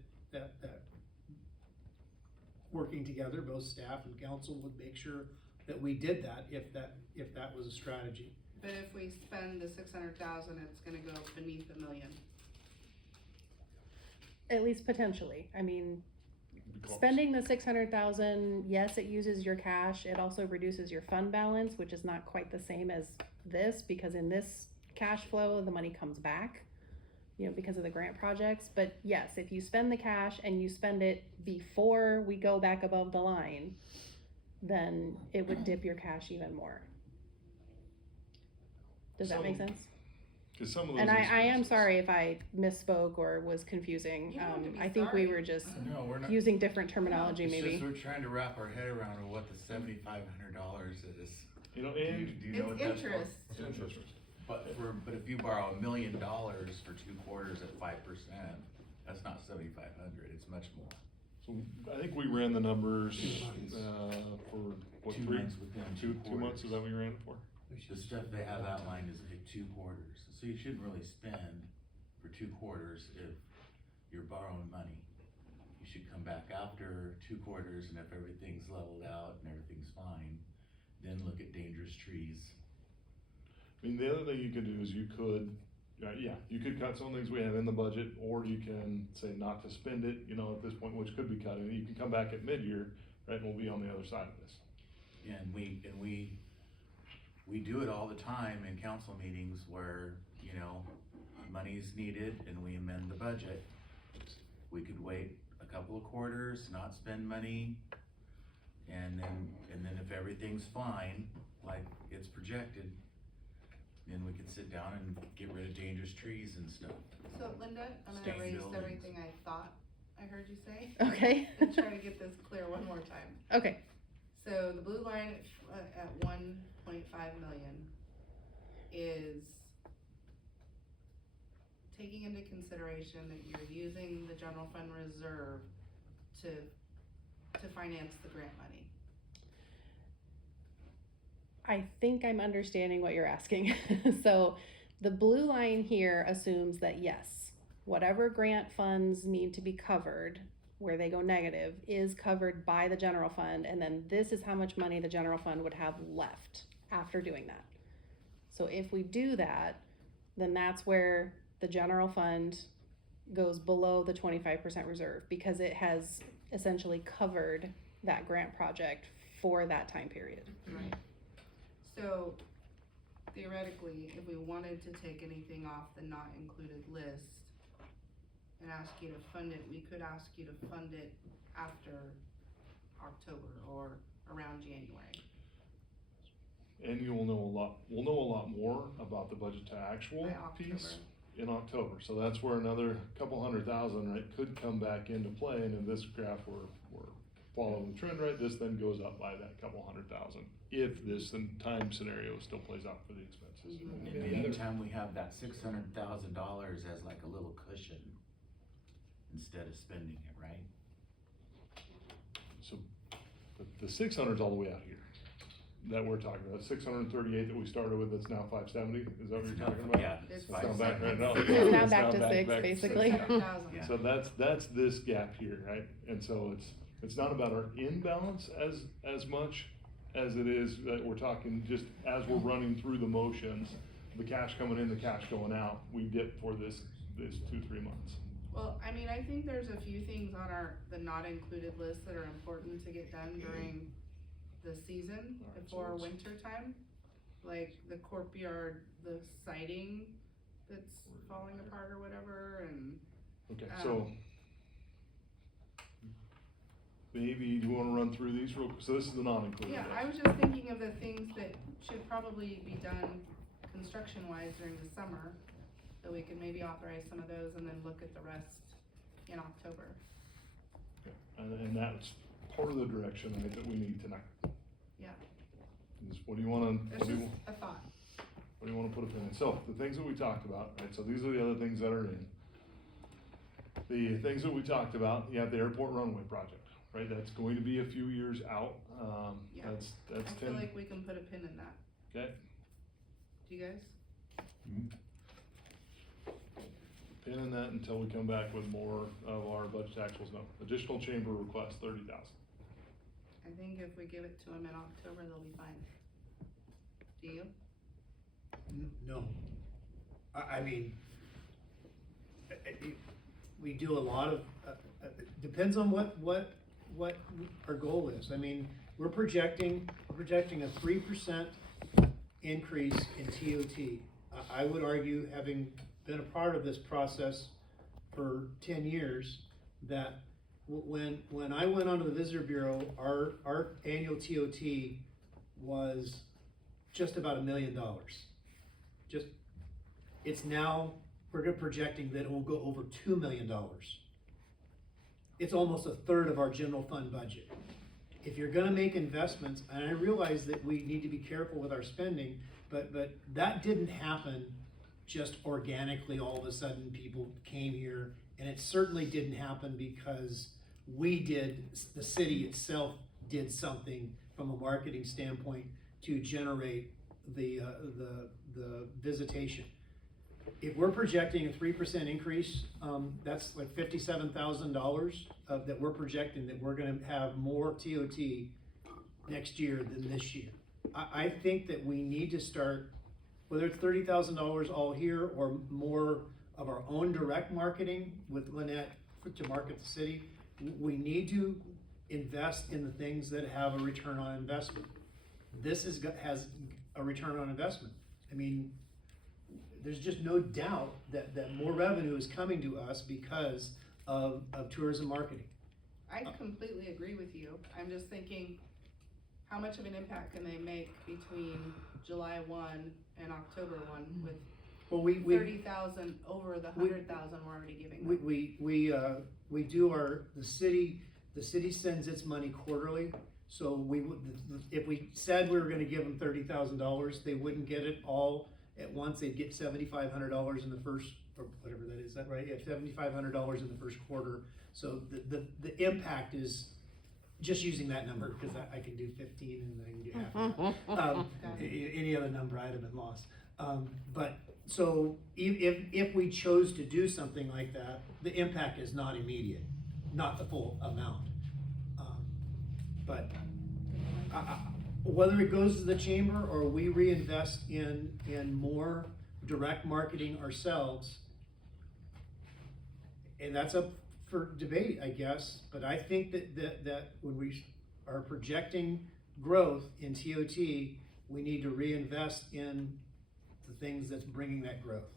working together, both staff and council would make sure that we did that if that was a strategy. But if we spend the 600,000, it's gonna go beneath $1 million. At least potentially. I mean, Because- spending the 600,000, yes, it uses your cash. It also reduces your fund balance, which is not quite the same as this, because in this cash flow, the money comes back, you know, because of the grant projects. But yes, if you spend the cash and you spend it before we go back above the line, then it would dip your cash even more. Does that make So- sense? Cause some of those And I am expenses- sorry if I misspoke or was confusing. You don't have to be I think we sorry. were just No, we're not. using different terminology It's maybe. just we're trying to wrap our head around what the $7,500 is. You know, Do you, and do you know what It's that's for? interest. it's interest. But if you borrow $1 million for 2 quarters at 5%, that's not 7,500, it's much more. So I think we ran the numbers, for what, 2 months within two months, is that what you ran it for? The stuff they have outlined is like 2 quarters, so you shouldn't really spend for 2 quarters if you're borrowing money. You should come back after 2 quarters, and if everything's leveled out and everything's fine, then look at dangerous trees. I mean, the other thing you could do is you could cut some things we have in the budget, or you can say not to spend it, you know, at this point, which could be cut, and you can come back at mid-year, right, and we'll be on the other side of this. And we do it all the time in council meetings where, you know, money's needed and we amend the budget. We could wait a couple of quarters, not spend money, and then if everything's fine, like it's projected, then we can sit down and get rid of dangerous trees and stuff. So Linda, I'm gonna Stained erase buildings. everything I thought I heard you say. Okay. And try to get this clear one more time. Okay. So the blue line at 1.5 million is taking into consideration that you're using the general fund reserve to finance the grant money. I think I'm understanding what you're asking. So the blue line here assumes that yes, whatever grant funds need to be covered, where they go negative, is covered by the general fund, and then this is how much money the general fund would have left after doing that. So if we do that, then that's where the general fund goes below the 25% reserve, because it has essentially covered that grant project for that time period. Right. So theoretically, if we wanted to take anything off the not included list and ask you to fund it, we could ask you to fund it after October or around January. And we'll know a lot more about the budget to actual By October. piece in October, so that's where another couple $100,000, right, could come back into play, and in this graph, we're following the trend, right, this then goes up by that couple $100,000, if this time scenario still plays out for the expenses. Mhm. In the meantime, we have that $600,000 as like a little cushion instead of spending it, right? So, the 600's all the way out here, that we're talking about, 638 that we started with, that's now 570, is that what you're talking about? Yeah, It's it's It's down 5 back right now. It's now It's back to down 6, back to basically. 600,000. Yeah. So that's this gap here, right? And so it's not about our imbalance as much as it is that we're talking just as we're running through the motions, the cash coming in, the cash going out, we dip for this 2-3 months. Well, I mean, I think there's a few things on the not included list that are important to get done during the season Alright, so before let's- winter time. Like the courtyard, the siding that's falling apart or whatever, and Okay, so maybe, do you wanna run through these real quick? So this is the non-included. Yeah, list. I was just thinking of the things that should probably be done construction-wise during the summer, that we could maybe authorize some of those and then look at the rest in October. And that's part of the direction, I think, that we need tonight. Yeah. Is what do you wanna, It's what do you, just a thought. what do you wanna put a pin in? So, the things that we talked about, right, so these are the other things that are in. The things that we talked about, you have the airport runway project, right, that's going to be a few years out, Yeah. that's I 10, feel like we can put a pin in that. okay? Do you guys? Pin in that until we come back with more of our budget actuals. No, additional chamber request, 30,000. I think if we give it to them in October, they'll be fine. Do you? No. I mean, we do a lot of, depends on what our goal is. I mean, we're projecting a 3% increase in TOT. I would argue, having been a part of this process for 10 years, that when I went onto the visitor bureau, our annual TOT was just about $1 million. It's now, we're projecting that it will go over $2 million. It's almost a third of our general fund budget. If you're gonna make investments, and I realize that we need to be careful with our spending, but that didn't happen just organically. All of a sudden people came here, and it certainly didn't happen because the city itself did something from a marketing standpoint to generate the visitation. If we're projecting a 3% increase, that's like $57,000 that we're projecting that we're gonna have more TOT next year than this year. I think that we need to start, whether it's $30,000 all here or more of our own direct marketing with Lynette to market the city, we need to invest in the things that have a return on investment. This has a return on investment. I mean, there's just no doubt that more revenue is coming to us because of tourism marketing. I completely agree with you. I'm just thinking, how much of an impact can they make between July 1 and October 1 with Well, we 30,000 over the 100,000 we're already giving them? we do the city sends its money quarterly. So if we said we were gonna give them $30,000, they wouldn't get it all at once. They'd get $7,500 in the first, or whatever that is, that right? Yeah, $7,500 in the first quarter. So the impact is, just using that number, because I can do 15 and I can do half of that. Any other number, I'd have been lost. But so if we chose to do something like that, the impact is not immediate, not the full amount. But whether it goes to the chamber or we reinvest in more direct marketing ourselves, and that's up for debate, I guess. But I think that when we are projecting growth in TOT, we need to reinvest in the things that's bringing that growth,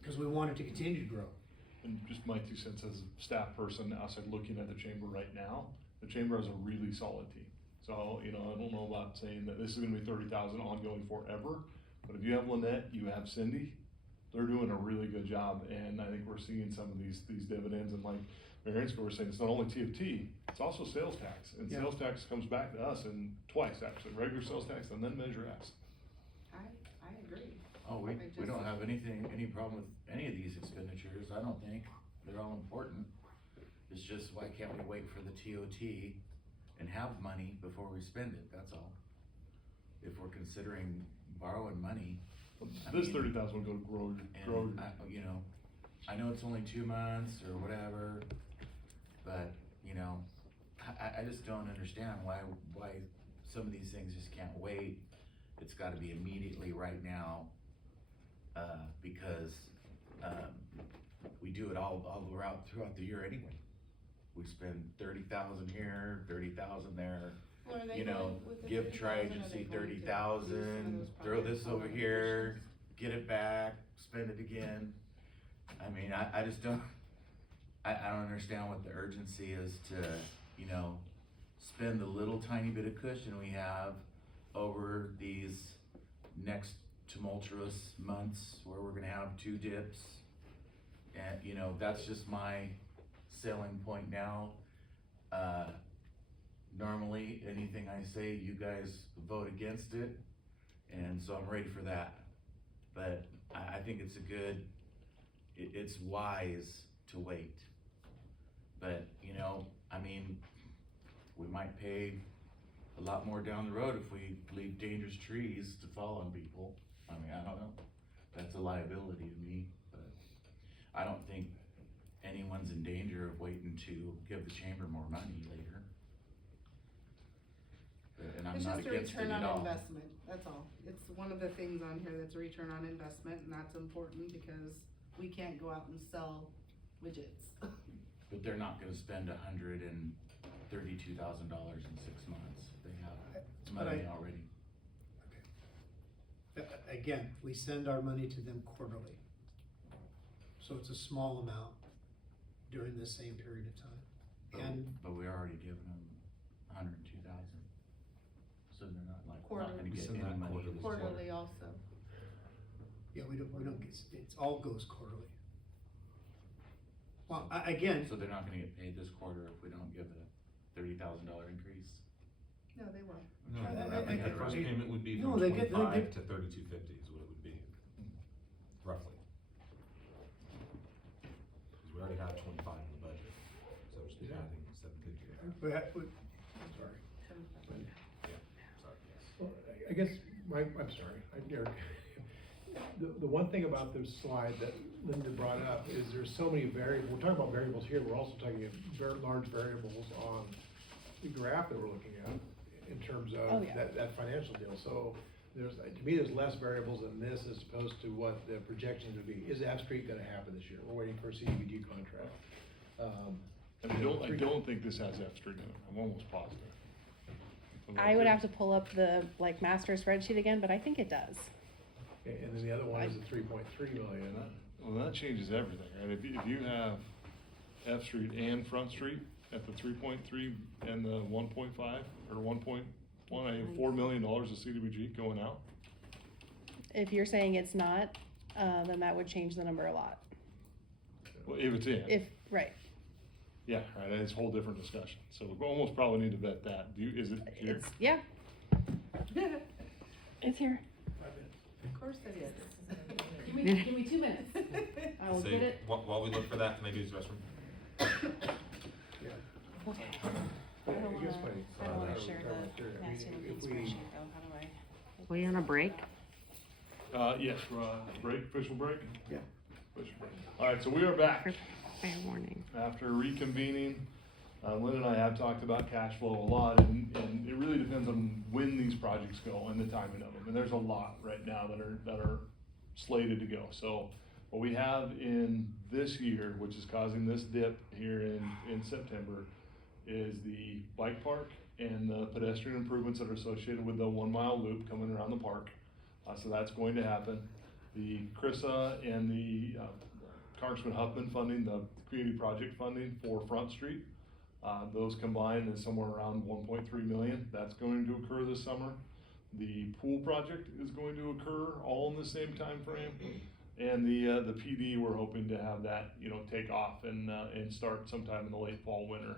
because we want it to continue to grow. And just my 2 cents as a staff person outside looking at the chamber right now, the chamber has a really solid team. So, I don't know about saying that this is gonna be 30,000 ongoing forever, but if you have Lynette, you have Cindy, they're doing a really good job, and I think we're seeing some of these dividends, and like Marion was saying, it's not only TFT, it's also sales tax, and Yeah. sales tax comes back to us in twice, actually, regular sales tax and then Measure S. I agree. Oh, we just- don't have any problem with any of these expenditures, I don't think, they're all important. It's just, why can't we wait for the TOT and have money before we spend it, that's all. If we're considering borrowing money, I This mean, 30,000 will go grow. and I know it's only 2 months or whatever, but, I just don't understand why some of these things just can't wait. It's gotta be immediately right now, because, we do it all throughout the year anyway. We spend 30,000 here, 30,000 there, Well, are they going with the 30,000, try or are agency they going to do some of 30,000, those throw projects this on over the here, applications? get it back, spend it again. I mean, I just don't, I don't understand what the urgency is you know, spend the little tiny bit of cushion we have over these next tumultuous months where we're gonna have 2 dips. And, you know, that's just my selling point now. Normally, anything I say, you guys vote against it, and so I'm ready for that. But I think it's it's wise to wait. But, you know, I mean, we might pay a lot more down the road if we leave dangerous trees to fall on people. I mean, I don't know, that's a liability to me, but I don't think anyone's in danger of waiting to give the chamber more money later. And I'm It's not just a against it return at on all. investment, that's all. It's one of the things on here that's a return on investment, and that's important because we can't go out and sell widgets. But they're not gonna spend $132,000 in 6 months. They have But money already. Again, we send our money to them quarterly. So it's a small amount during the same period of time. But we're already giving them 102,000. So they're not not gonna Quarterly. get Send any that money quarterly. this Quarterly quarter. also. Yeah, we don't get, it's all goes quarterly. Well, again, So they're not gonna get paid this quarter if we don't give a $30,000 increase. No, they will. No, I I think the get- first I- payment would be no, from they get- 25 to 3250 is what it would be, roughly. Cause we already have 25 in the budget, so we're just Yeah. adding 750. sorry. Yeah, sorry, yes. Well, I guess, I'm sorry, Derek. The one thing about this slide that Linda brought up is there's so many variables, we're talking about variables here, we're also talking about very large variables on the graph that we're looking at in terms Oh, of yeah. that financial deal. So to me, there's less variables in this as opposed to what the projections would be. Is F Street gonna happen this year? We're waiting for a CDBG contract. And I don't think this has F Street in it, I'm almost positive. I would have to pull up the like master spreadsheet again, but I think it does. And then the other one is the 3.3 million. Well, that changes everything, right? If you have F Street and Front Street at the 3.3 and the 1.5 or 1.1, I have $4 million of CDBG going out. If you're saying it's not, then that would change the number a lot. Well, if it's in. Right, Yeah, right, that's a whole different discussion. So we almost probably need to vet that. Is it here? it's, yeah, it's here. Of course it is. Give me 2 minutes. I will Say, get it. while we look for that, can I use the restroom? Yeah. Okay. I guess I don't wanna share I the mean, master if spreadsheet we, though, how do I? We on a break? Yes, break, official break? Yeah. Official break. All right, so we are back. Fair warning. After reconvening, Lynn and I have talked about cash flow a lot, and it really depends on when these projects go and the timing of them. And there's a lot right now that are slated to go. So what we have in this year, which is causing this dip here in September, is the bike park and the pedestrian improvements that are associated with the 1 mile loop coming around the park. So that's going to happen. The CRISA and the Congressman Huffman funding, the community project funding for Front Street. Those combined is somewhere around 1.3 million. That's going to occur this summer. The pool project is going to occur all in the same time frame. And the PD, we're hoping to have that, take off and start sometime in the late fall, winter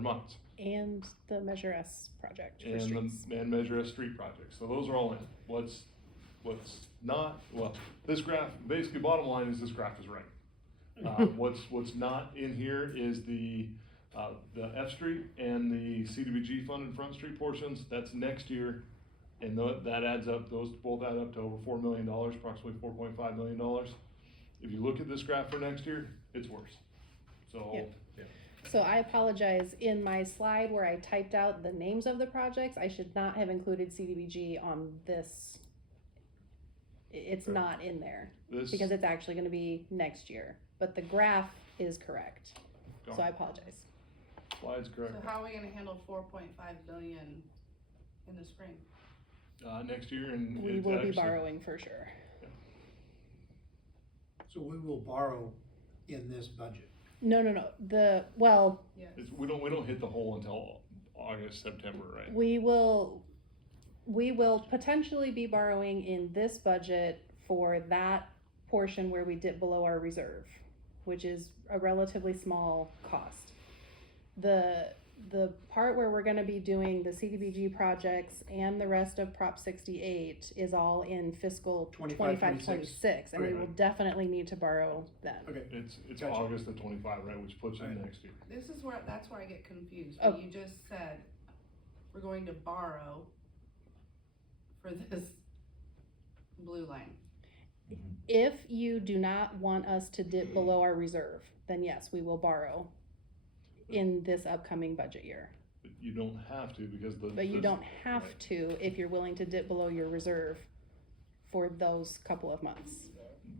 months. And the Measure S project for And streets. and Measure S street projects. So those are all in. What's not, well, this graph, basically bottom line is this graph is right. What's not in here is the F Street and the CDBG funded Front Street portions. That's next year. And that adds up, those both add up to over $4 million, approximately $4.5 million. If you look at this graph for next year, it's worse. So. Yeah. So I apologize, in my slide where I typed out the names of the projects, I should not have included CDBG on this. It's Okay. not in there, This. because it's actually gonna be next year, but the graph is correct, so I apologize. Slide's correct. So how are we gonna handle 4.5 billion in the spring? Next year and. We it's will be actually- borrowing for sure. So we will borrow in this budget. No, well, Yes. We don't hit the hole until August, September, right? we will potentially be borrowing in this budget for that portion where we dip below our reserve, which is a relatively small cost. The part where we're gonna be doing the CDBG projects and the rest of Prop 68 is all in fiscal 25, 25, 26, and we Right. will definitely need to borrow then. Okay, It's Gotcha. August of 25, right, which puts you Right. next year. That's where I get confused, Oh. when you just said, we're going to borrow for this blue line. If you do not want us to dip below our reserve, then yes, we will borrow in this upcoming budget year. But you don't have to because But you don't have right. to if you're willing to dip below your reserve for those couple of months.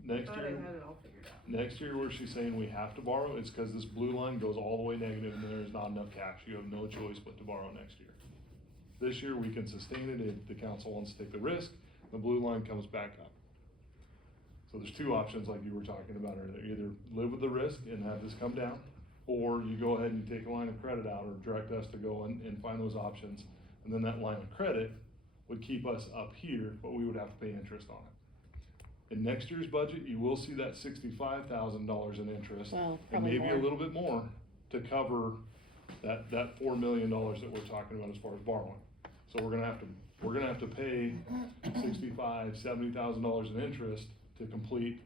Next Thought I year, had it all figured out. next year where she's saying we have to borrow, it's because this blue line goes all the way negative and there's not enough cash. You have no choice but to borrow next year. This year, we can sustain it if the council wants to take the risk, the blue line comes back up. So there's two options like you were talking about earlier, either live with the risk and have this come down, or you go ahead and take a line of credit out or direct us to go and find those options. And then that line of credit would keep us up here, but we would have to pay interest on it. In next year's budget, you will see that $65,000 in interest. Well, And probably maybe more. a little bit more to cover that $4 million that we're talking about as far as borrowing. So we're gonna have to pay $65,000, $70,000 in interest to complete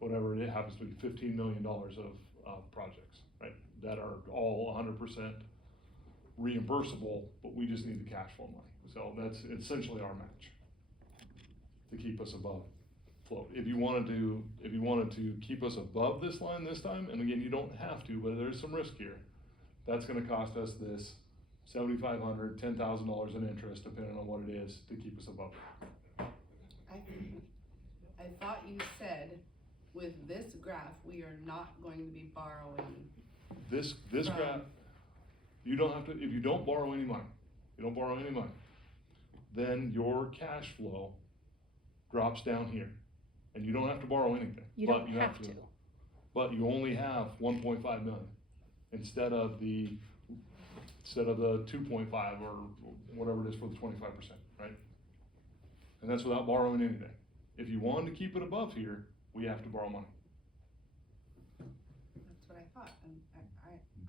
whatever it happens to be, $15 million of projects, right? That are all 100% reimbursable, but we just need the cash flow money. So that's essentially our match to keep us above float. If you wanted to keep us above this line this time, and again, you don't have to, but there's some risk here. That's gonna cost us this $7,500, $10,000 in interest, depending on what it is, to keep us above. I thought you said with this graph, we are not going to be borrowing. This Right. graph, you don't have to, if you don't borrow any money, then your cash flow drops down here. And you don't have to borrow anything. You but don't have to. But you only have 1.5 million instead of the 2.5 or whatever it is for the 25%, right? And that's without borrowing anything. If you wanted to keep it above here, we have to borrow money. That's what I thought, and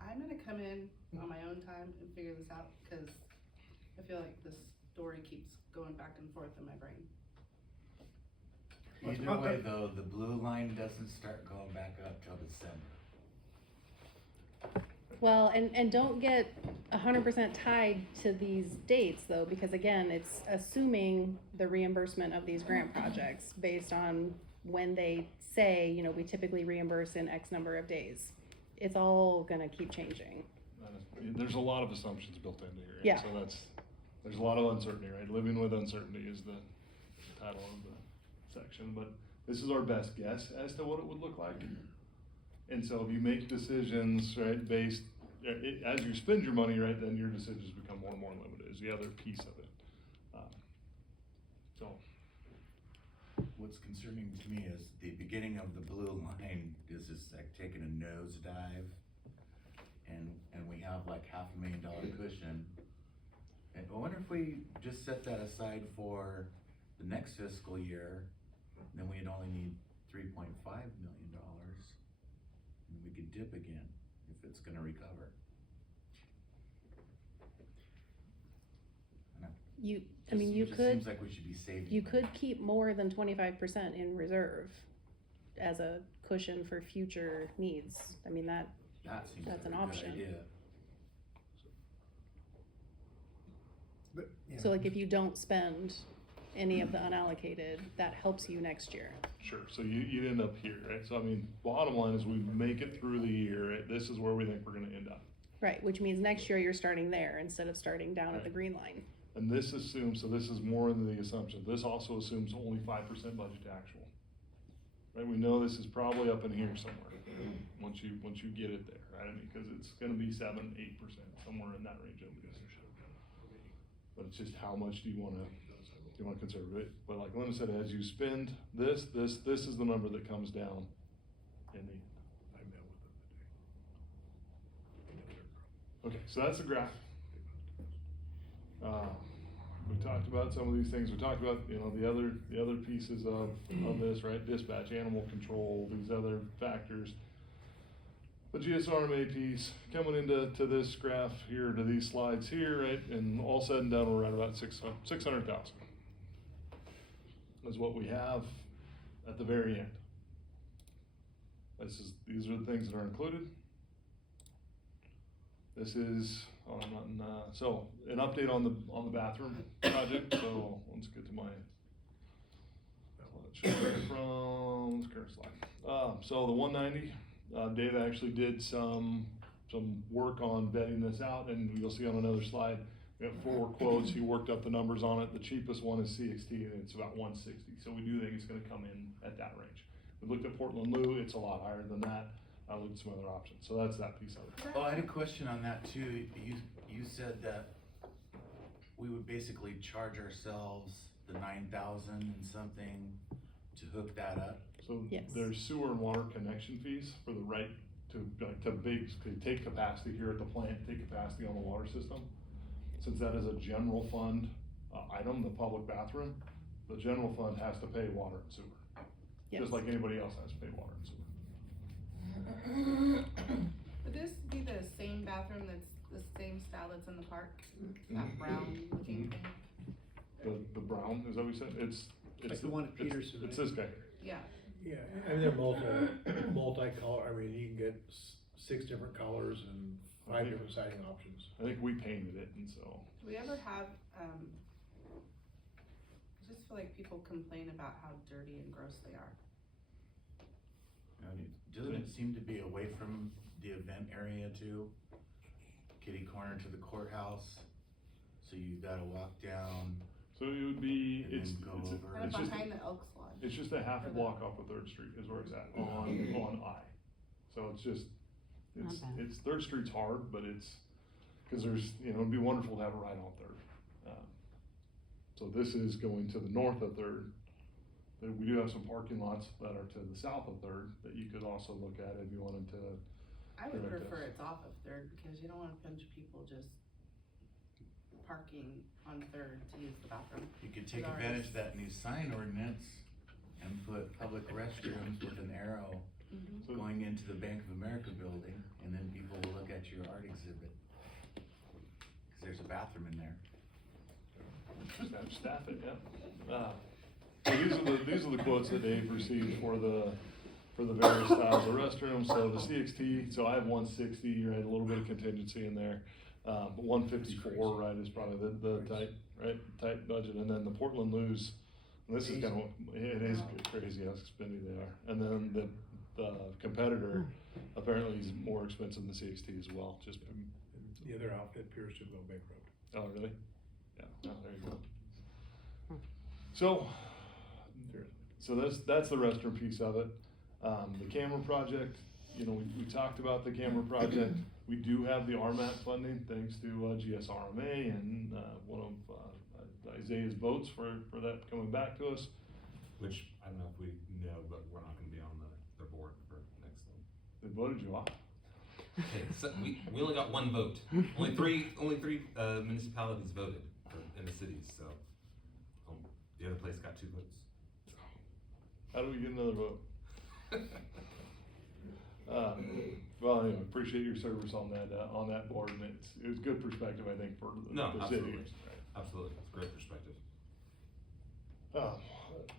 I'm gonna come in on my own time and figure this out, cause I feel like this story keeps going back and forth in my brain. Either way though, the blue line doesn't start going back up till December. Well, and don't get 100% tied to these dates though, because again, it's assuming the reimbursement of these grant projects based on when they say, you know, we typically reimburse in X number of days. It's all gonna keep changing. There's a lot of assumptions built into here. Yeah. So there's a lot of uncertainty, right? Living with uncertainty is the title of the section, but this is our best guess as to what it would look like. And so if you make decisions, right, as you spend your money, right, then your decisions become more and more limited, is the other piece of it. So. What's concerning to me is the beginning of the blue line is just like taking a nosedive. And we have like $500,000 cushion. And I wonder if we just set that aside for the next fiscal year, then we'd only need $3.5 million. And we could dip again if it's gonna recover. You Just seems like we should be saving. You could keep more than 25% in reserve as a cushion for future needs. I mean, That seems like that's an a good option. idea. But, yeah. so like if you don't spend any of the unallocated, that helps you next year. Sure, so you'd end up here, right? So I mean, bottom line is we make it through the year, right? This is where we think we're gonna end up. Right, which means next year you're starting there instead of starting down at the green line. And this assumes, so this is more into the assumption, this also assumes only 5% budget to actual. Right, we know this is probably up in here somewhere, once you get it there, right? I mean, cause it's gonna be 7-8%, somewhere in that range, I'm guessing. But it's just how much do you wanna conserve it? But like Linda said, as you spend this is the number that comes down in the, I met with them today. Okay, so that's the graph. We talked about some of these things, we talked about, you know, the other pieces of this, right, dispatch, animal control, these other factors. The GSRMA piece, coming into this graph here, to these slides here, right, and all said and done, we're at about 600,000. Is what we have at the very end. These are the things that are included. This is, so an update on the bathroom project, so let's get to my, let's show it from this current slide. So the 190, Dave actually did some work on vetting this out, and you'll see on another slide, we have 4 quotes, he worked up the numbers on it. The cheapest one is CXT, and it's about 160, so we do think it's gonna come in at that range. We looked at Portland Lou, it's a lot higher than that. I looked at some other options, so that's that piece of it. Oh, I had a question on that too. You said that we would basically charge ourselves the 9,000 and something to hook that up. So Yes. there's sewer and water connection fees for the right to basically take capacity here at the plant, take capacity on the water system. Since that is a general fund item, the public bathroom, the general fund has to pay water and sewer. Yes. Just like anybody else has to pay water and sewer. Would this be the same bathroom that's the same style that's in the park? That brown looking thing? The brown, is that what you said? It's Like the one at Peterson, It's right? this guy. Yeah. Yeah, I mean, they're multi-color, I mean, you can get 6 different colors and 5 different siding options. I think we painted it, and so. Do we ever have, I just feel like people complain about how dirty and gross they are. Doesn't it seem to be away from the event area too? Kitty corner to the courthouse, so you gotta walk down. So it would be, And it's, then go it's, over. Kind it's of just, behind the Elks Lodge. it's just a half a block off of 3rd Street is where it's at, on I. So it's just, it's 3rd Street's hard, but it's, cause there's, you know, it'd be wonderful to have it right on 3rd. So this is going to the north of 3rd. We do have some parking lots that are to the south of 3rd that you could also look at if you wanted to. I would Correct, prefer yes. it's off of 3rd because you don't want a bunch of people just parking on 3rd to use the bathroom. You could take Regardless. advantage of that new sign ordinance and put public restrooms with an arrow So- going into the Bank of America building, and then people will look at your art exhibit. Cause there's a bathroom in there. Just have to staff it, yeah. So these are the quotes that Dave received for the various styles of restrooms. So the CXT, so I have 160, right, a little bit of contingency in there. But 154, right, is probably the tight budget. And then the Portland Lou's, and this is kind of, it is crazy how spendy they are. And then the competitor apparently is more expensive than the CXT as well, just. The other outfit appears to go bankrupt. Oh, really? Yeah, oh, there you go. So that's the restroom piece of it. The camera project, you know, we talked about the camera project. We do have the RMAT funding, thanks to GSRMA and one of Isaiah's votes for that coming back to us. Which, I don't know if we know, but we're not gonna be on the board for next one. They voted you off. Okay, so we only got 1 vote. Only three municipalities voted in the cities, so the other place got 2 votes. How do we get another vote? Well, anyway, appreciate your service on that board, and it was good perspective, I think, for No, the absolutely. city. Absolutely, it's great perspective.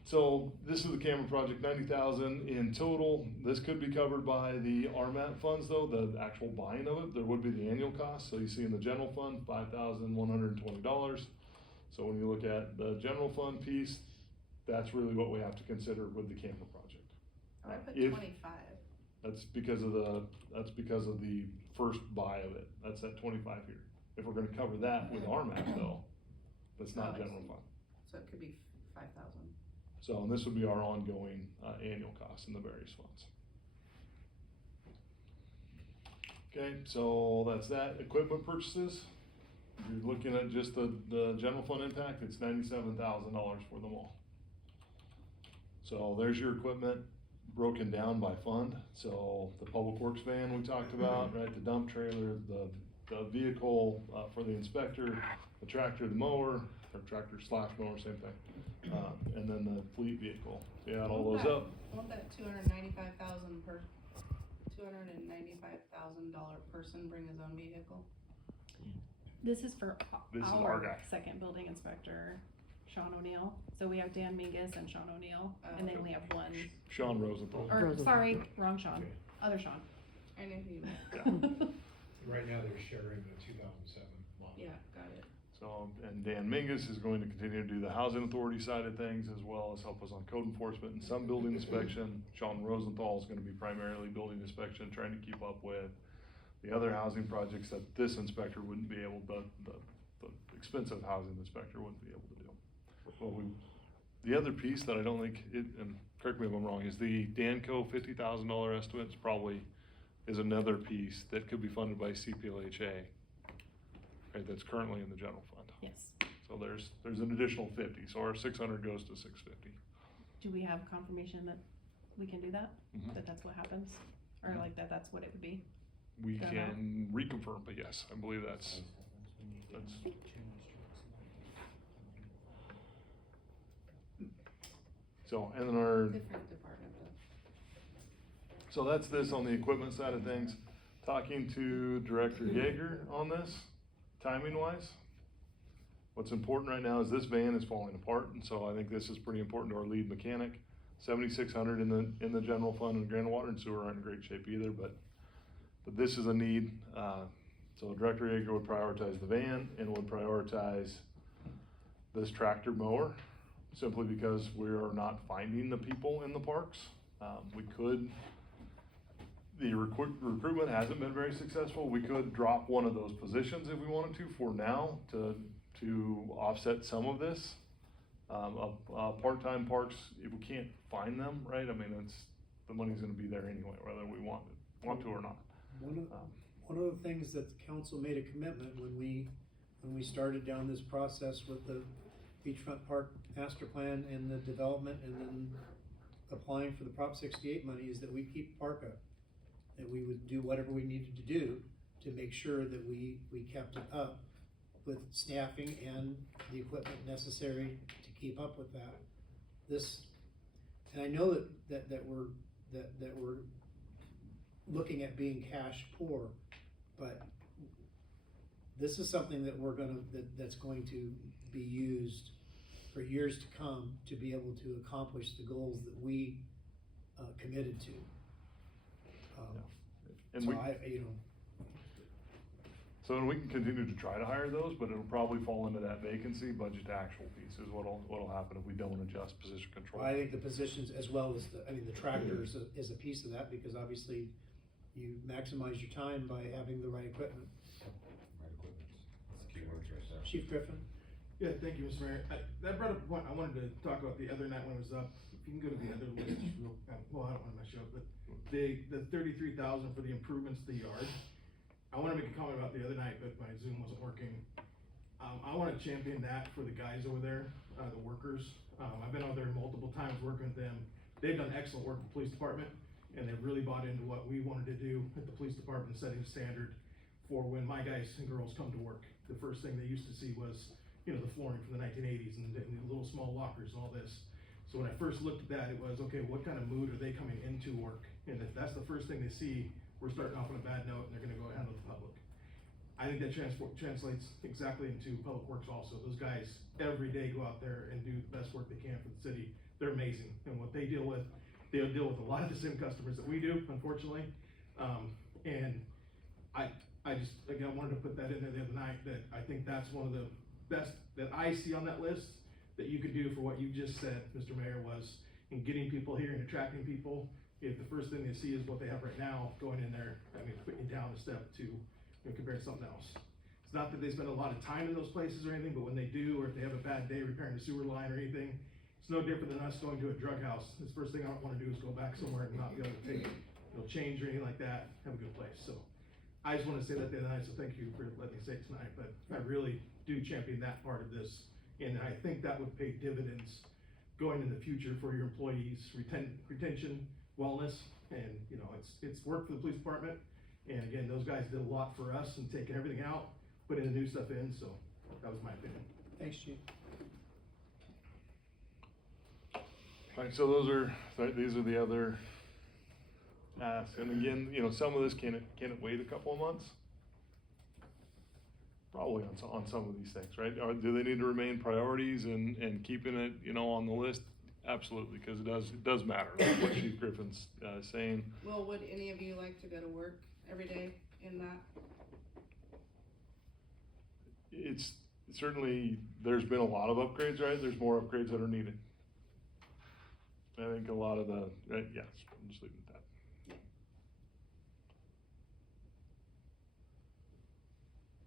So this is the camera project, 90,000 in total. This could be covered by the RMAT funds though, the actual buying of it. There would be the annual cost. So you see in the general fund, $5,120. So when you look at the general fund piece, that's really what we have to consider with the camera project. Oh, I put If- 25. That's because of the first buy of it. That's at 25 here. If we're gonna cover that with RMAT though, that's Oh, not I general see. fund. So it could be 5,000. So, and this would be our ongoing, annual costs in the various funds. Okay, so that's that. Equipment purchases, if you're looking at just the general fund impact, it's $97,000 for them all. So there's your equipment broken down by fund. So the public works van we talked about, right, the dump trailer, the the vehicle, for the inspector, the tractor, the mower, or tractor slash mower, same thing. And then the fleet vehicle, you add all those up. Won't that $295,000 person bring his own vehicle? This is for This is our guy. our second building inspector, Sean O'Neill. So we have Dan Mingus and Sean O'Neill, and then we have one, Sean Rosenthal. or sorry, wrong Sean, other Sean. I knew who you meant. Right now, they're sharing the 2007 model. Yeah, got it. So, and Dan Mingus is going to continue to do the housing authority side of things, as well as help us on code enforcement and some building inspection. Sean Rosenthal is gonna be primarily building inspection, trying to keep up with the other housing projects that this inspector wouldn't be able, the expensive housing inspector wouldn't be able to do. Well, the other piece that I don't think, and correct me if I'm wrong, is the Danco $50,000 estimate is another piece that could be funded by CPLHA, right, that's currently in the general fund. Yes. So there's an additional 50, so our 600 goes to 650. Do we have confirmation that we can do that? Mhm. That that's what happens? Or like that's what it would be? We Don't know. can reconfirm, but yes, I believe that's. So, and then our, Different department though. so that's this on the equipment side of things. Talking to Director Yeager on this, timing wise. What's important right now is this van is falling apart, and so I think this is pretty important to our lead mechanic. 7,600 in the general fund, and Grand Water and Sewer aren't in great shape either, but this is a need. So Director Yeager would prioritize the van and would prioritize this tractor mower, simply because we are not finding the people in the parks. We could, the recruitment hasn't been very successful. We could drop one of those positions if we wanted to for now to offset some of this. Part-time parks, if we can't find them, right, I mean, the money's gonna be there anyway, whether we want to or not. One of the things that the council made a commitment when we started down this process with the beachfront park master plan and the development and then applying for the Prop 68 money is that we keep park up. That we would do whatever we needed to do to make sure that we kept it up with staffing and the equipment necessary to keep up with that. And I know that we're looking at being cash poor, but this is something that that's going to be used for years to come to be able to accomplish the goals that we committed to. And So So we can continue to try to hire those, but it'll probably fall into that vacancy budget to actual piece is what'll happen if we don't adjust position control. I think the positions as well as the tractors is a piece of that, because obviously you maximize your time by having the right equipment. Right equipment, that's the key words right there. Chief Griffin? Yeah, thank you, Mr. Mayor. That brought up a point I wanted to talk about the other night when it was up. If you can go to the other list, well, I don't wanna mess you up, but the 33,000 for the improvements to the yard. I wanna make a comment about the other night, but my Zoom wasn't working. I wanna champion that for the guys over there, the workers. I've been over there multiple times working with them. They've done excellent work with the police department, and they've really bought into what we wanted to do at the police department, setting a standard for when my guys and girls come to work. The first thing they used to see was, the flooring from the 1980s and the little small lockers and all this. So when I first looked at that, it was, okay, what kind of mood are they coming into work? And if that's the first thing they see, we're starting off on a bad note and they're gonna go handle the public. I think that translates exactly into public works also. Those guys every day go out there and do the best work they can for the city. They're amazing. And what they deal with a lot of the same customers that we do, unfortunately. And I just, again, wanted to put that in there the other night, that I think that's one of the best that I see on that list that you could do for what you just said, Mr. Mayor, was in getting people here and attracting people. If the first thing they see is what they have right now, going in there, putting you down a step to, compare to something else. It's not that they spend a lot of time in those places or anything, but when they do, or if they have a bad day repairing a sewer line or anything, it's no different than us going to a drug house. The first thing I don't wanna do is go back somewhere and not be able to take, change or anything like that, have a good place. So I just wanna say that the other night, so thank you for letting me say it tonight, but I really do champion that part of this. And I think that would pay dividends going in the future for your employees, retention, wellness, and it's work for the police department. And again, those guys did a lot for us and taking everything out, putting the new stuff in, so that was my opinion. Thanks, Chief. Alright, so these are the other asks, and again, you know, some of this, can it wait a couple of months? Probably on some of these things, right? Or do they need to remain priorities and keeping it, you know, on the list? Absolutely, cause it does matter, like what Chief Griffin's, saying. Well, would any of you like to go to work every day in that? It's certainly, there's been a lot of upgrades, right? There's more upgrades that are needed. I think a lot of the, yes, I'm just leaving it at that.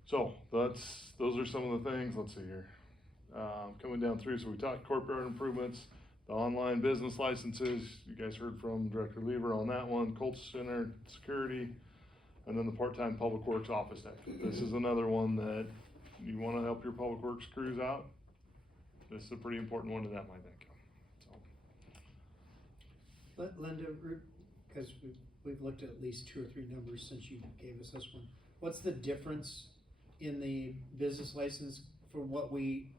So, those are some of the things, let's see here. Coming down through, so we talked courtyard improvements, the online business licenses, you guys heard from Director Lever on that one, Colts Center, security, and then the part-time public works office tech. This is another one that you wanna help your public works crews out. This is a pretty important one to them, I think, so. Linda, because we've looked at least 2 or 3 numbers since you gave us this one. What's the difference in the business license for what we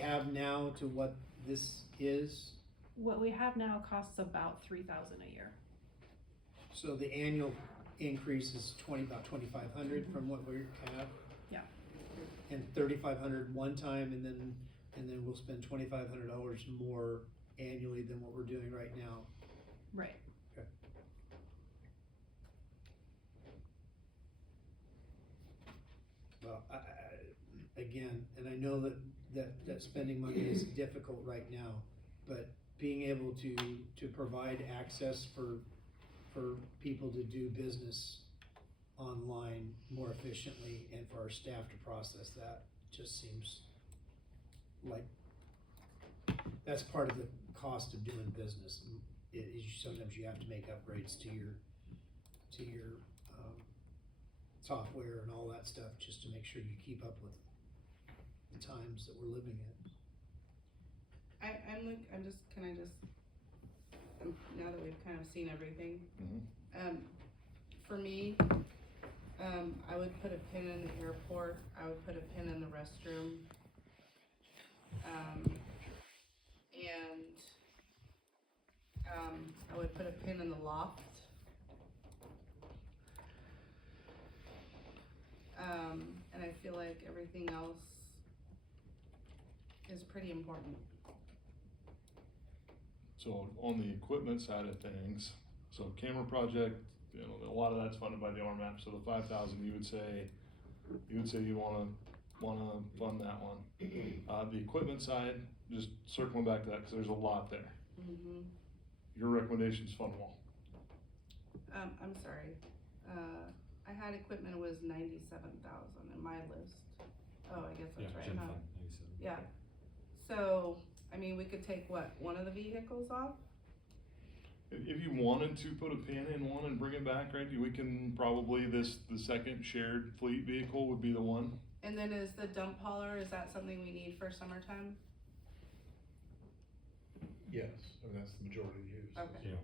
have now to what this is? What we have now costs about $3,000 a year. So the annual increase is about 2,500 from what we have? Yeah. And 3,500 one time, and then we'll spend $2,500 more annually than what we're doing right now. Right. Okay. Well, again, and I know that spending money is difficult right now, but being able to provide access for people to do business online more efficiently and for our staff to process that just seems like that's part of the cost of doing business. Sometimes you have to make upgrades to your software and all that stuff just to make sure you keep up with the times that we're living in. Now that we've kind of seen everything, Mhm. for me, I would put a pin in the airport, I would put a pin in the restroom. I would put a pin in the loft. And I feel like everything else is pretty important. So on the equipment side of things, so camera project, you know, a lot of that's funded by the RMAP, so the 5,000, you would say you wanna fund that one. The equipment side, just circling back to that, cause there's a lot there. Mm-hmm. Your recommendation's fund wall. I'm sorry, I had equipment was 97,000 in my list. Oh, I guess that's Yeah, right, gen huh? fund, 87. Yeah, so, I mean, we could take what, one of the vehicles off? If you wanted to put a pin in one and bring it back, right, we can probably, the second shared fleet vehicle would be the one. And then is the dump hauler, is that something we need for summertime? Yes, I mean, that's the majority of use. Okay. Yeah.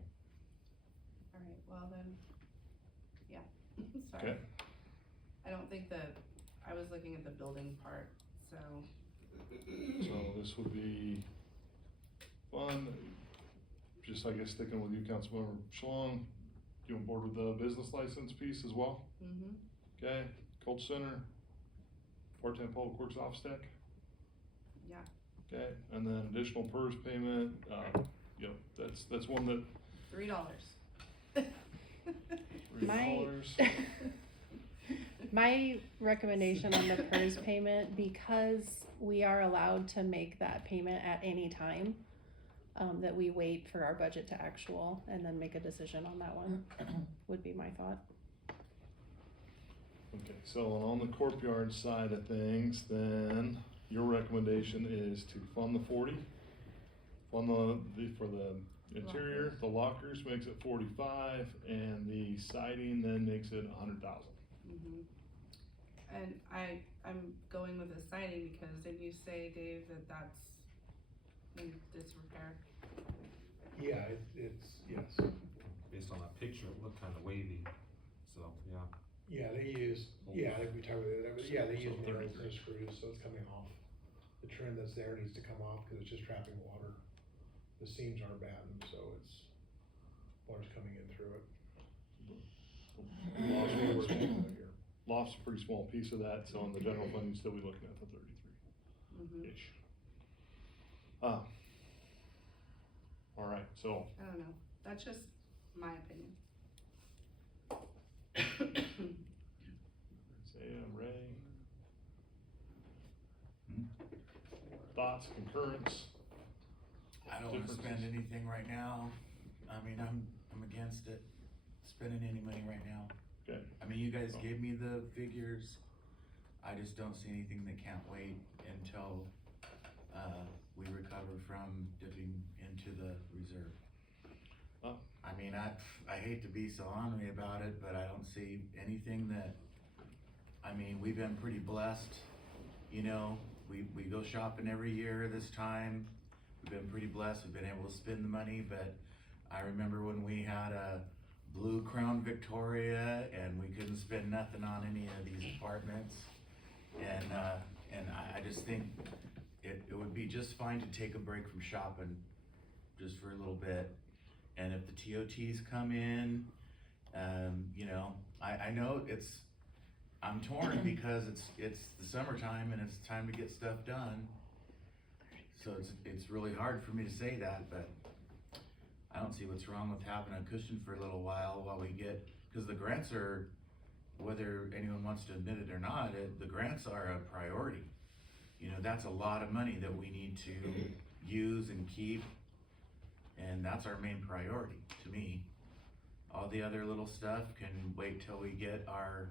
Alright, well then, yeah, sorry. Okay. I don't think that, I was looking at the building part, so. So this would be fun, just I guess sticking with you, Councilmember Schlong, you on board with the business license piece as well? Mm-hmm. Okay, Colts Center, part-time public works office tech? Yeah. Okay, and then additional PERS payment, you know, that's one that, $3. $3. My recommendation on the PERS payment, because we are allowed to make that payment at any time, that we wait for our budget to actual and then make a decision on that one, would be my thought. Okay, so on the courtyard side of things, then your recommendation is to fund the 40? Fund for the interior, the lockers makes it 45, and the siding then makes it 100,000. Mm-hmm. And I'm going with the siding because didn't you say, Dave, that that's in disrepair? Yeah, it's, yes. Based on that picture, it looked kinda wavy, so, yeah. Yeah, they use, yeah, I think we talked about that, but yeah, they use So nails 33. and screws, so it's coming off. The trim that's there needs to come off, cause it's just trapping water. The seams aren't bad, and so it's, water's coming in through it. Loft's a pretty small piece of that, so in the general fund, you'd still be looking at the 33-ish. All right, so, I don't know, that's just my opinion. Isaiah, Ray. Hmm? Thoughts, concurrence? I don't wanna spend Differences? anything right now. I mean, I'm against it, spending any money right now. Okay, I mean, you guys gave me the figures. I just don't see anything that can't wait until, we recover from dipping into the reserve. Oh. I mean, I hate to be so ornery about it, but I don't see anything that, I mean, we've been pretty blessed. You know, we go shopping every year this time. We've been pretty blessed, we've been able to spend the money, but I remember when we had a blue Crown Victoria and we couldn't spend nothing on any of these apartments. And I just think it would be just fine to take a break from shopping just for a little bit. And if the TOTs come in, you know, I know I'm torn because it's the summertime and it's time to get stuff done. So it's really hard for me to say that, but I don't see what's wrong with having a cushion for a little while we get, cause the grants are, whether anyone wants to admit it or not, the grants are a priority. You know, that's a lot of money that we need to use and keep, and that's our main priority, to me. All the other little stuff can wait till we get our,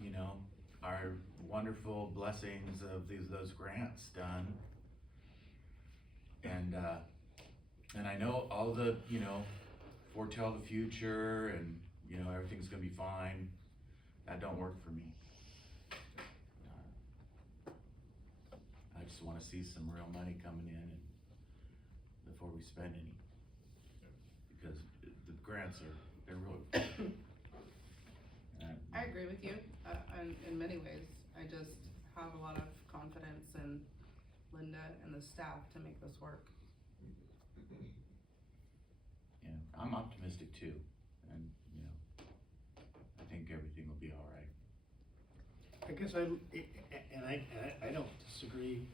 you know, our wonderful blessings of those grants done. And I know all the, you know, foretell the future and, you know, everything's gonna be fine. That don't work for me. I just wanna see some real money coming in and before we spend any. Because the grants they're really. I agree with you, in many ways, I just have a lot of confidence in Linda and the staff to make this work. Yeah, I'm optimistic too, and, you know, I think everything will be all right. I guess I don't disagree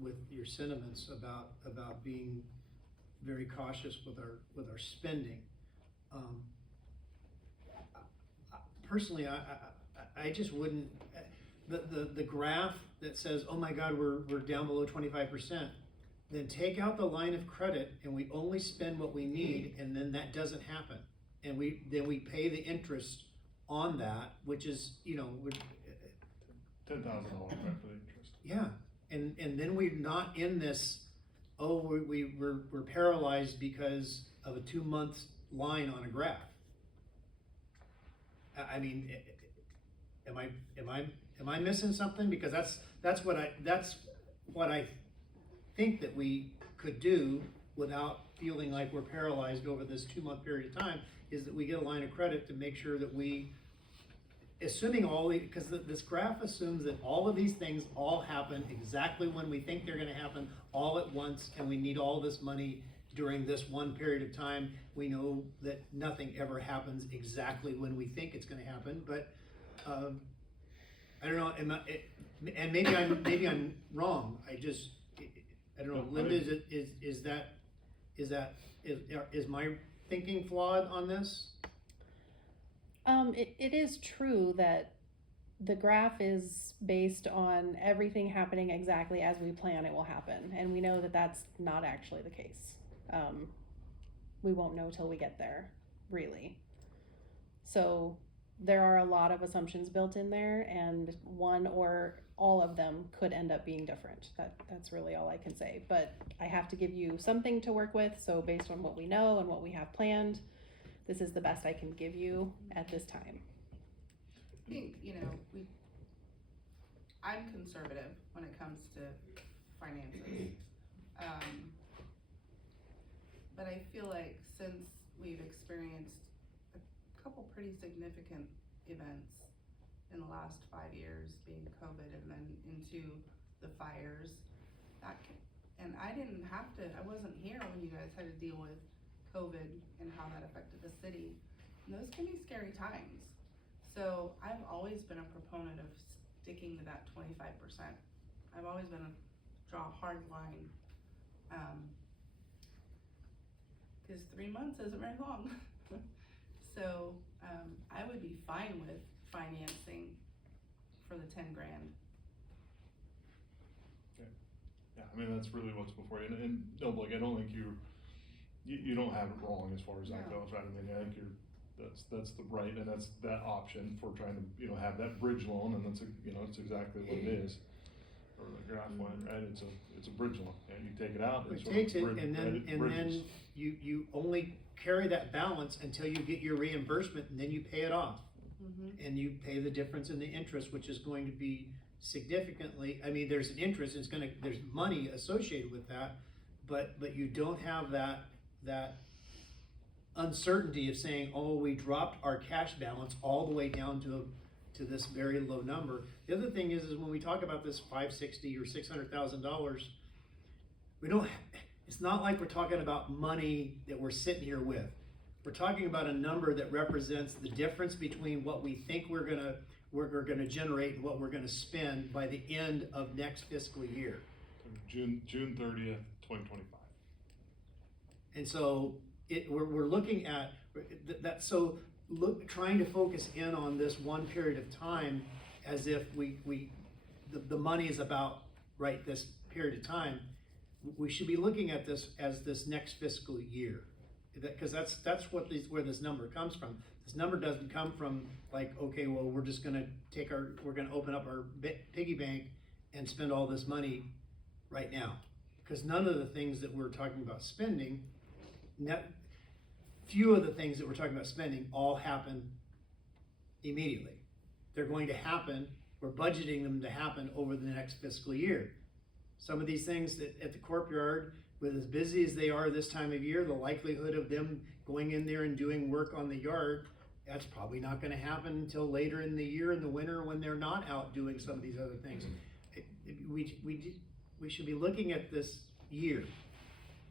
with your sentiments about being very cautious with our spending. Personally, I just wouldn't, the graph that says, oh my God, we're down below 25%, then take out the line of credit and we only spend what we need, and then that doesn't happen. And then we pay the interest on that, which is, you know, $10,000 back for the interest. yeah, and then we're not in this, oh, we're paralyzed because of a 2-month line on a graph. I mean, am I missing something? Because that's what I think that we could do without feeling like we're paralyzed over this 2-month period of time, is that we get a line of credit to make sure that we, assuming because this graph assumes that all of these things all happen exactly when we think they're gonna happen all at once, and we need all this money during this one period of time. We know that nothing ever happens exactly when we think it's gonna happen, but, I don't know, and maybe I'm wrong, I don't know, No, I Linda, is my thinking flawed on this? It is true that the graph is based on everything happening exactly as we plan it will happen, and we know that that's not actually the case. We won't know till we get there, really. So there are a lot of assumptions built in there, and one or all of them could end up being different. That's really all I can say, but I have to give you something to work with, so based on what we know and what we have planned, this is the best I can give you at this time. I think, you know, I'm conservative when it comes to finances. But I feel like since we've experienced a couple pretty significant events in the last 5 years, being COVID and then into the fires. And I didn't have to, I wasn't here when you guys had to deal with COVID and how that affected the city. And those can be scary times. So I've always been a proponent of sticking to that 25%. I've always been draw a hard line. Cause 3 months isn't very long. So, I would be fine with financing for the 10 grand. Yeah, I mean, that's really what's before you, and no, like, I don't think you don't have it wrong as far as that No. goes, right? I mean, I think that's the right, and that's that option for trying to, have that bridge loan, and that's, it's exactly what it is. Or the graph went, right, it's a bridge loan, and you take it out, It it's sort of takes it, and then, bridges. you only carry that balance until you get your reimbursement, and then you pay it off. Mm-hmm. And you pay the difference in the interest, which is going to be significantly, I mean, there's an interest, there's money associated with that, but you don't have that uncertainty of saying, oh, we dropped our cash balance all the way down to this very low number. The other thing is when we talk about this $560,000 or $600,000, it's not like we're talking about money that we're sitting here with. We're talking about a number that represents the difference between what we think we're gonna generate and what we're gonna spend by the end of next fiscal year. June 30th, 2025. And so we're looking at that. So trying to focus in on this one period of time as if the money is about right this period of time. We should be looking at this as this next fiscal year, because that's where this number comes from. This number doesn't come from like, okay, well, we're gonna open up our piggy bank and spend all this money right now, because none of the things that we're talking about spending, few of the things that we're talking about spending all happen immediately. They're going to happen, we're budgeting them to happen over the next fiscal year. Some of these things that at the courtyard, with as busy as they are this time of year, the likelihood of them going in there and doing work on the yard, that's probably not gonna happen until later in the year in the winter when they're not out doing some of these other things. We should be looking at this year,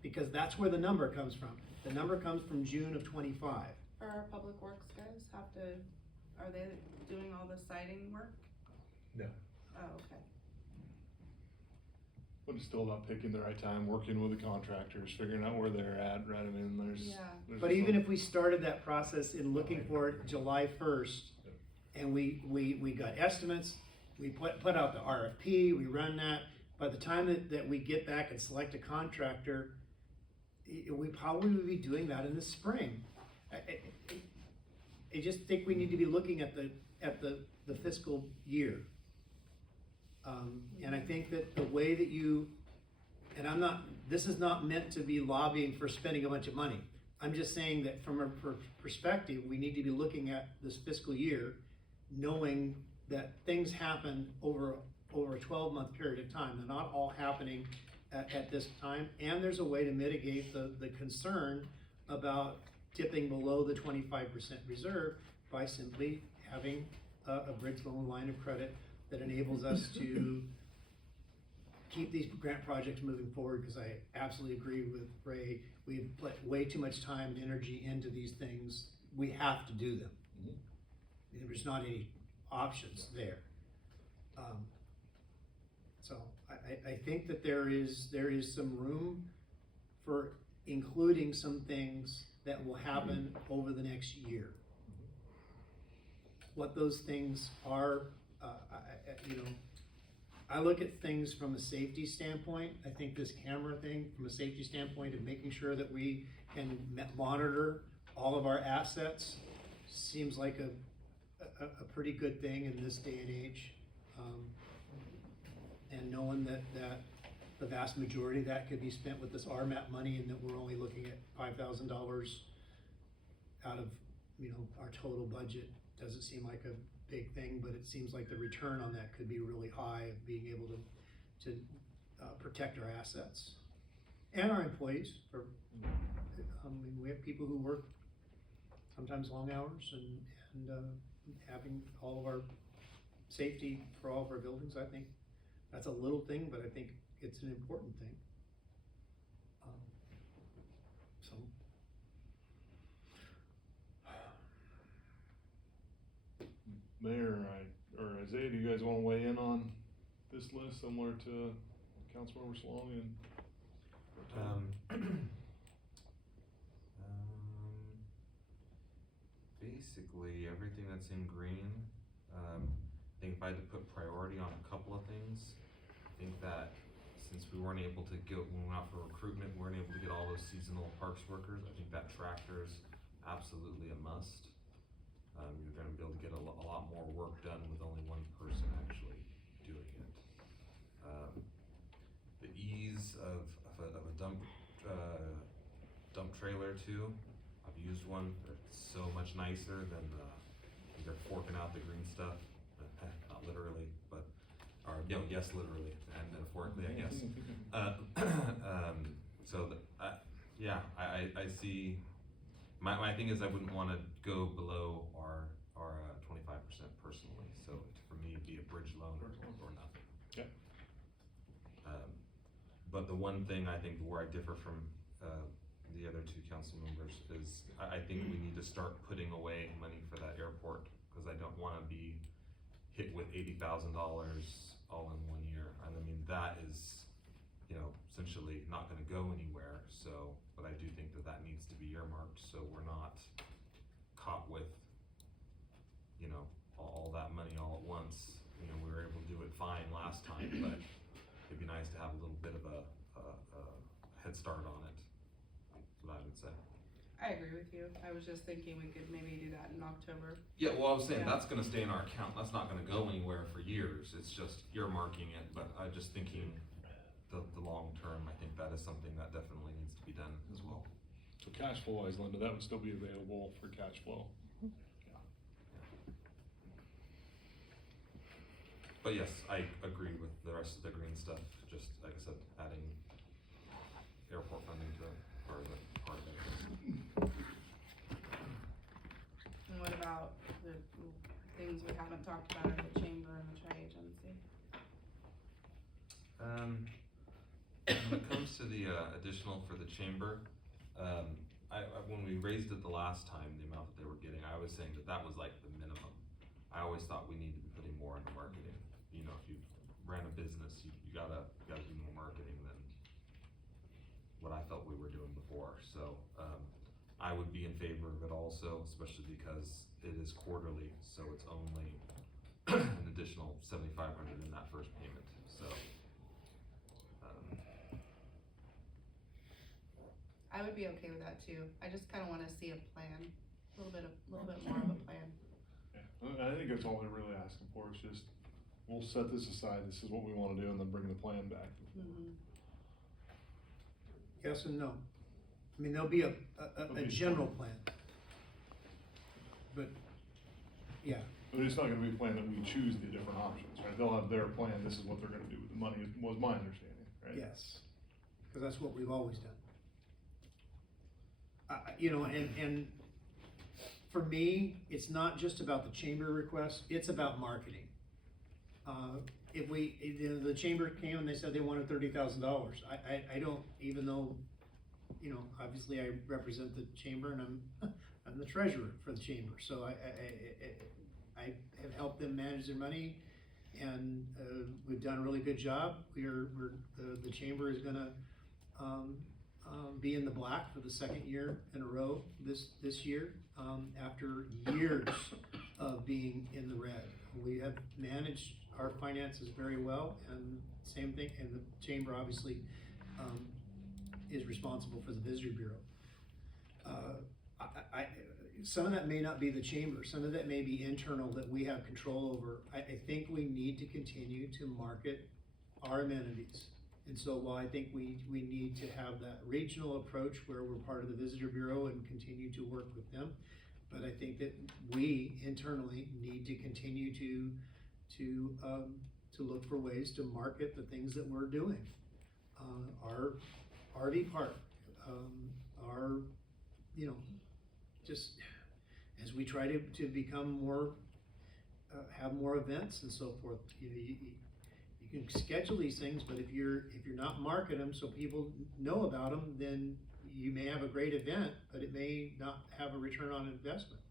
because that's where the number comes from. The number comes from June of 25. Are our public works guys are they doing all the siding work? No. Oh, okay. But it's still about picking the right time, working with the contractors, figuring out where they're at, right? I mean, there's But even if we started that process in looking for it July 1st, and we got estimates, we put out the RFP, we run that, by the time that we get back and select a contractor, we probably would be doing that in the spring. I just think we need to be looking at the fiscal year. And I think that the way that this is not meant to be lobbying for spending a bunch of money. I'm just saying that from a perspective, we need to be looking at this fiscal year, knowing that things happen over a 12-month period of time. They're not all happening at this time, and there's a way to mitigate the concern about dipping below the 25% reserve by simply having a bridge loan line of credit that enables us to keep these grant projects moving forward, because I absolutely agree with Ray. We've put way too much time and energy into these things. We have to do them. There's not any options there. So I think that there is some room for including some things that will happen over the next year. What those things are, I look at things from a safety standpoint. I think this camera thing, from a safety standpoint of making sure that we can monitor all of our assets, seems like a pretty good thing in this day and age. And knowing that the vast majority of that could be spent with this RMAP money, and that we're only looking at $5,000 out of our total budget, doesn't seem like a big thing, but it seems like the return on that could be really high, of being able to protect our assets and our employees. We have people who work sometimes long hours and having all of our safety for all of our buildings, I think that's a little thing, but I think it's an important thing. So. Mayor, or Isaiah, do you guys wanna weigh in on this list similar to Councilmember Salong and? Basically, everything that's in green, I think if I had to put priority on a couple of things, I think that since we weren't able to get, when we went out for recruitment, we weren't able to get all those seasonal parks workers, I think that tractor's absolutely a must. You're gonna be able to get a lot more work done with only one person actually doing it. The ease of a dump trailer too, I've used one, it's so much nicer than they're forking out the green stuff, not literally, but, or, you know, yes, literally, and metaphorically, I guess. So, yeah, I see, my thing is I wouldn't wanna go below our 25% personally, so for me, it'd be a bridge loan or nothing. Okay. But the one thing I think where I differ from, the other two council members is, I think we need to start putting away money for that airport, cause I don't wanna be hit with $80,000 all in 1 year. I mean, that is, you know, essentially not gonna go anywhere, so, but I do think that needs to be earmarked, so we're not caught with, you know, all that money all at once. You know, we were able to do it fine last time, but it'd be nice to have a little bit of a head start on it. That's what I would say. I agree with you. I was just thinking we could maybe do that in October. Yeah, well, I was saying Yeah. that's gonna stay in our account. That's not gonna go anywhere for years. It's just earmarking it, but I'm just thinking the long term, I think that is something that definitely needs to be done as well. So cash flow wise, Linda, that would still be available for cash flow. But yes, I agree with the rest of the green stuff, just like I said, adding airport funding to part of it. And what about the things we haven't talked about in the chamber and the tri-agency? When it comes to the additional for the chamber, when we raised it the last time, the amount that they were getting, I was saying that was like the minimum. I always thought we needed to be putting more into marketing. You know, if you ran a business, you gotta do more marketing than what I felt we were doing before. So I would be in favor of it also, especially because it is quarterly, so it's only an additional $7,500 in that first payment. So I would be okay with that too. I just kinda wanna see a plan, a little bit more of a plan. Yeah, I think that's all they're really asking for, is just, we'll set this aside, this is what we wanna do, and then bring the plan back. Mm-hmm. Yes and no. I mean, there'll be a general plan. But, yeah, But it's not gonna be a plan that we choose the different options, right? They'll have their plan, this is what they're gonna do with the money, was my understanding, right? yes, because that's what we've always done. You know, and for me, it's not just about the chamber request, it's about marketing. If the chamber came and they said they wanted $30,000, I don't, even though, you know, obviously I represent the chamber and I'm the treasurer for the chamber, so I have helped them manage their money, and we've done a really good job. The chamber is gonna be in the black for the second year in a row this year, after years of being in the red. We have managed our finances very well, and same thing, and the chamber obviously is responsible for the visitor bureau. Some of that may not be the chamber, some of that may be internal that we have control over. I think we need to continue to market our amenities. And so while I think we need to have that regional approach where we're part of the visitor bureau and continue to work with them, but I think that we internally need to continue to look for ways to market the things that we're doing. Our RV park, our, you know, just as we try to become more, have more events and so forth. You can schedule these things, but if you're not marketing them so people know about them, then you may have a great event, but it may not have a return on investment.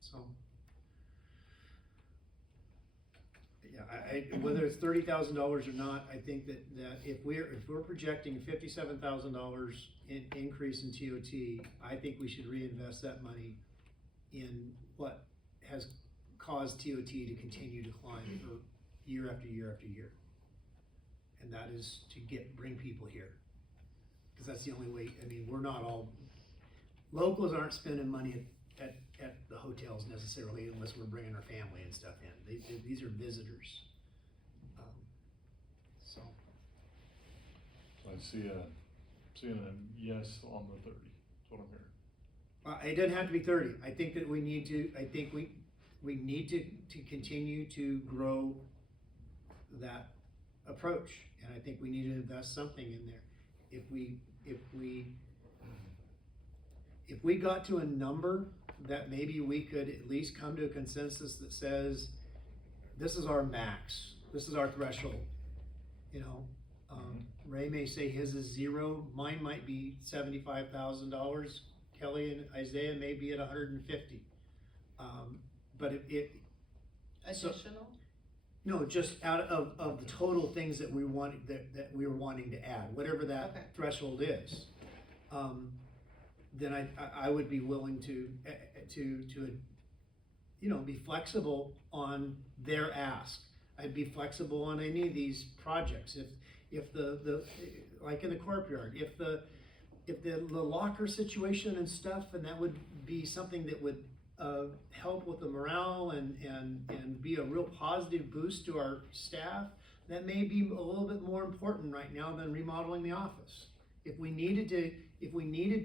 So, yeah, whether it's $30,000 or not, I think that if we're projecting $57,000 in increase in TOT, I think we should reinvest that money in what has caused TOT to continue to climb for year after year after year. And that is to bring people here. Because that's the only way, I mean, we're not all, locals aren't spending money at the hotels necessarily unless we're bringing our family and stuff in. These are visitors. So. I see seeing a yes on the 30, that's what I'm hearing. It doesn't have to be 30. I think that we need to continue to grow that approach. And I think we need to invest something in there. If we got to a number that maybe we could at least come to a consensus that says, this is our max, this is our threshold, you know. Ray may say his is 0, mine might be $75,000, Kelly and Isaiah may be at 150. But Additional? No, just out of the total things that we want, that we were wanting to add, whatever that Okay. threshold is. Then I would be willing to be flexible on their ask. I'd be flexible on any of these projects. If the like in the courtyard, if the locker situation and stuff, and that would be something that would help with the morale and be a real positive boost to our staff, that may be a little bit more important right now than remodeling the office. If we needed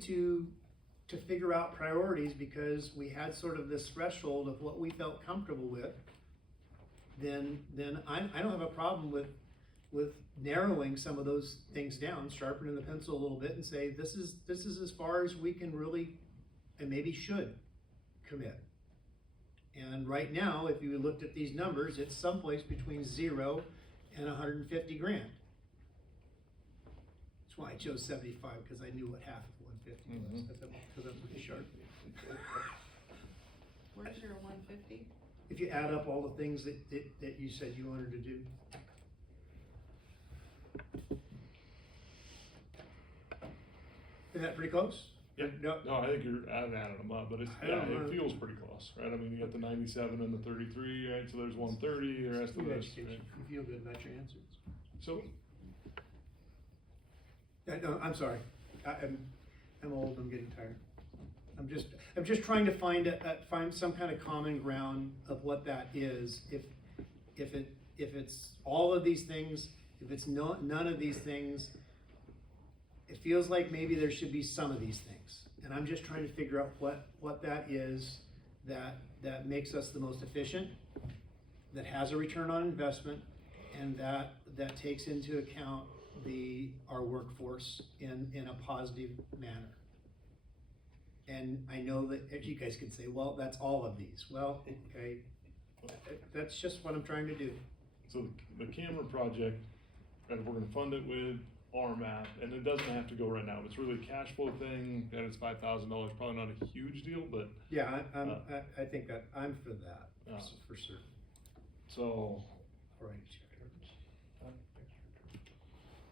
to figure out priorities because we had sort of this threshold of what we felt comfortable with, then I don't have a problem with narrowing some of those things down, sharpening the pencil a little bit and say, this is as far as we can really, and maybe should, commit. And right now, if you looked at these numbers, it's someplace between 0 and 150 grand. That's why I chose 75, because I knew what half of 150 was, because I'm pretty sharp. Where's your 150? If you add up all the things that you said you wanted to do. Isn't that pretty close? Yeah. No, No, I think you're adding them up, but it feels pretty close, right? I mean, you got the 97 and the 33, right? So there's 130, the rest of this. Right? You feel good about your answers. So, No, I'm sorry. I'm old. I'm getting tired. I'm just trying to find some kind of common ground of what that is. If it's all of these things, if it's none of these things, it feels like maybe there should be some of these things. And I'm just trying to figure out what that is that makes us the most efficient, that has a return on investment, and that takes into account our workforce in a positive manner. And I know that if you guys could say, well, that's all of these. Well, okay, that's just what I'm trying to do. so the camera project, and we're gonna fund it with RMAP, and it doesn't have to go right now. It's really a cash flow thing, and it's $5,000, probably not a huge deal, but. Yeah, I think that I'm for that, for certain. So, All right.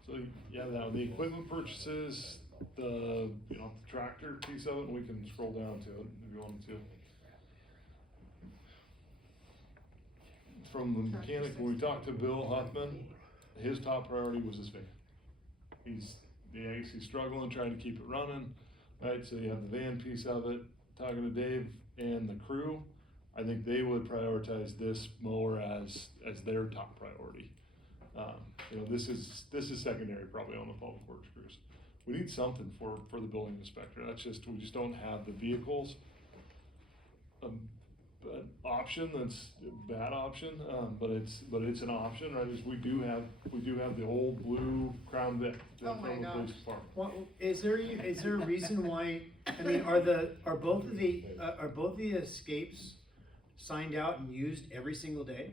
so yeah, now the equipment purchases, the tractor piece of it, we can scroll down to it if you wanted to. From the mechanic, when we talked to Bill Huffman, his top priority was his van. He's struggling, trying to keep it running, right? So you have the van piece of it. Talking to Dave and the crew, I think they would prioritize this mower as their top priority. This is secondary probably on the public works crews. We need something for the building inspector. We just don't have the vehicles. An option that's a bad option, but it's an option, right? Is we do have the old blue Crown Vic Oh my from the police gosh. department. Well, is there a reason why I mean, are both of the escapes signed out and used every single day?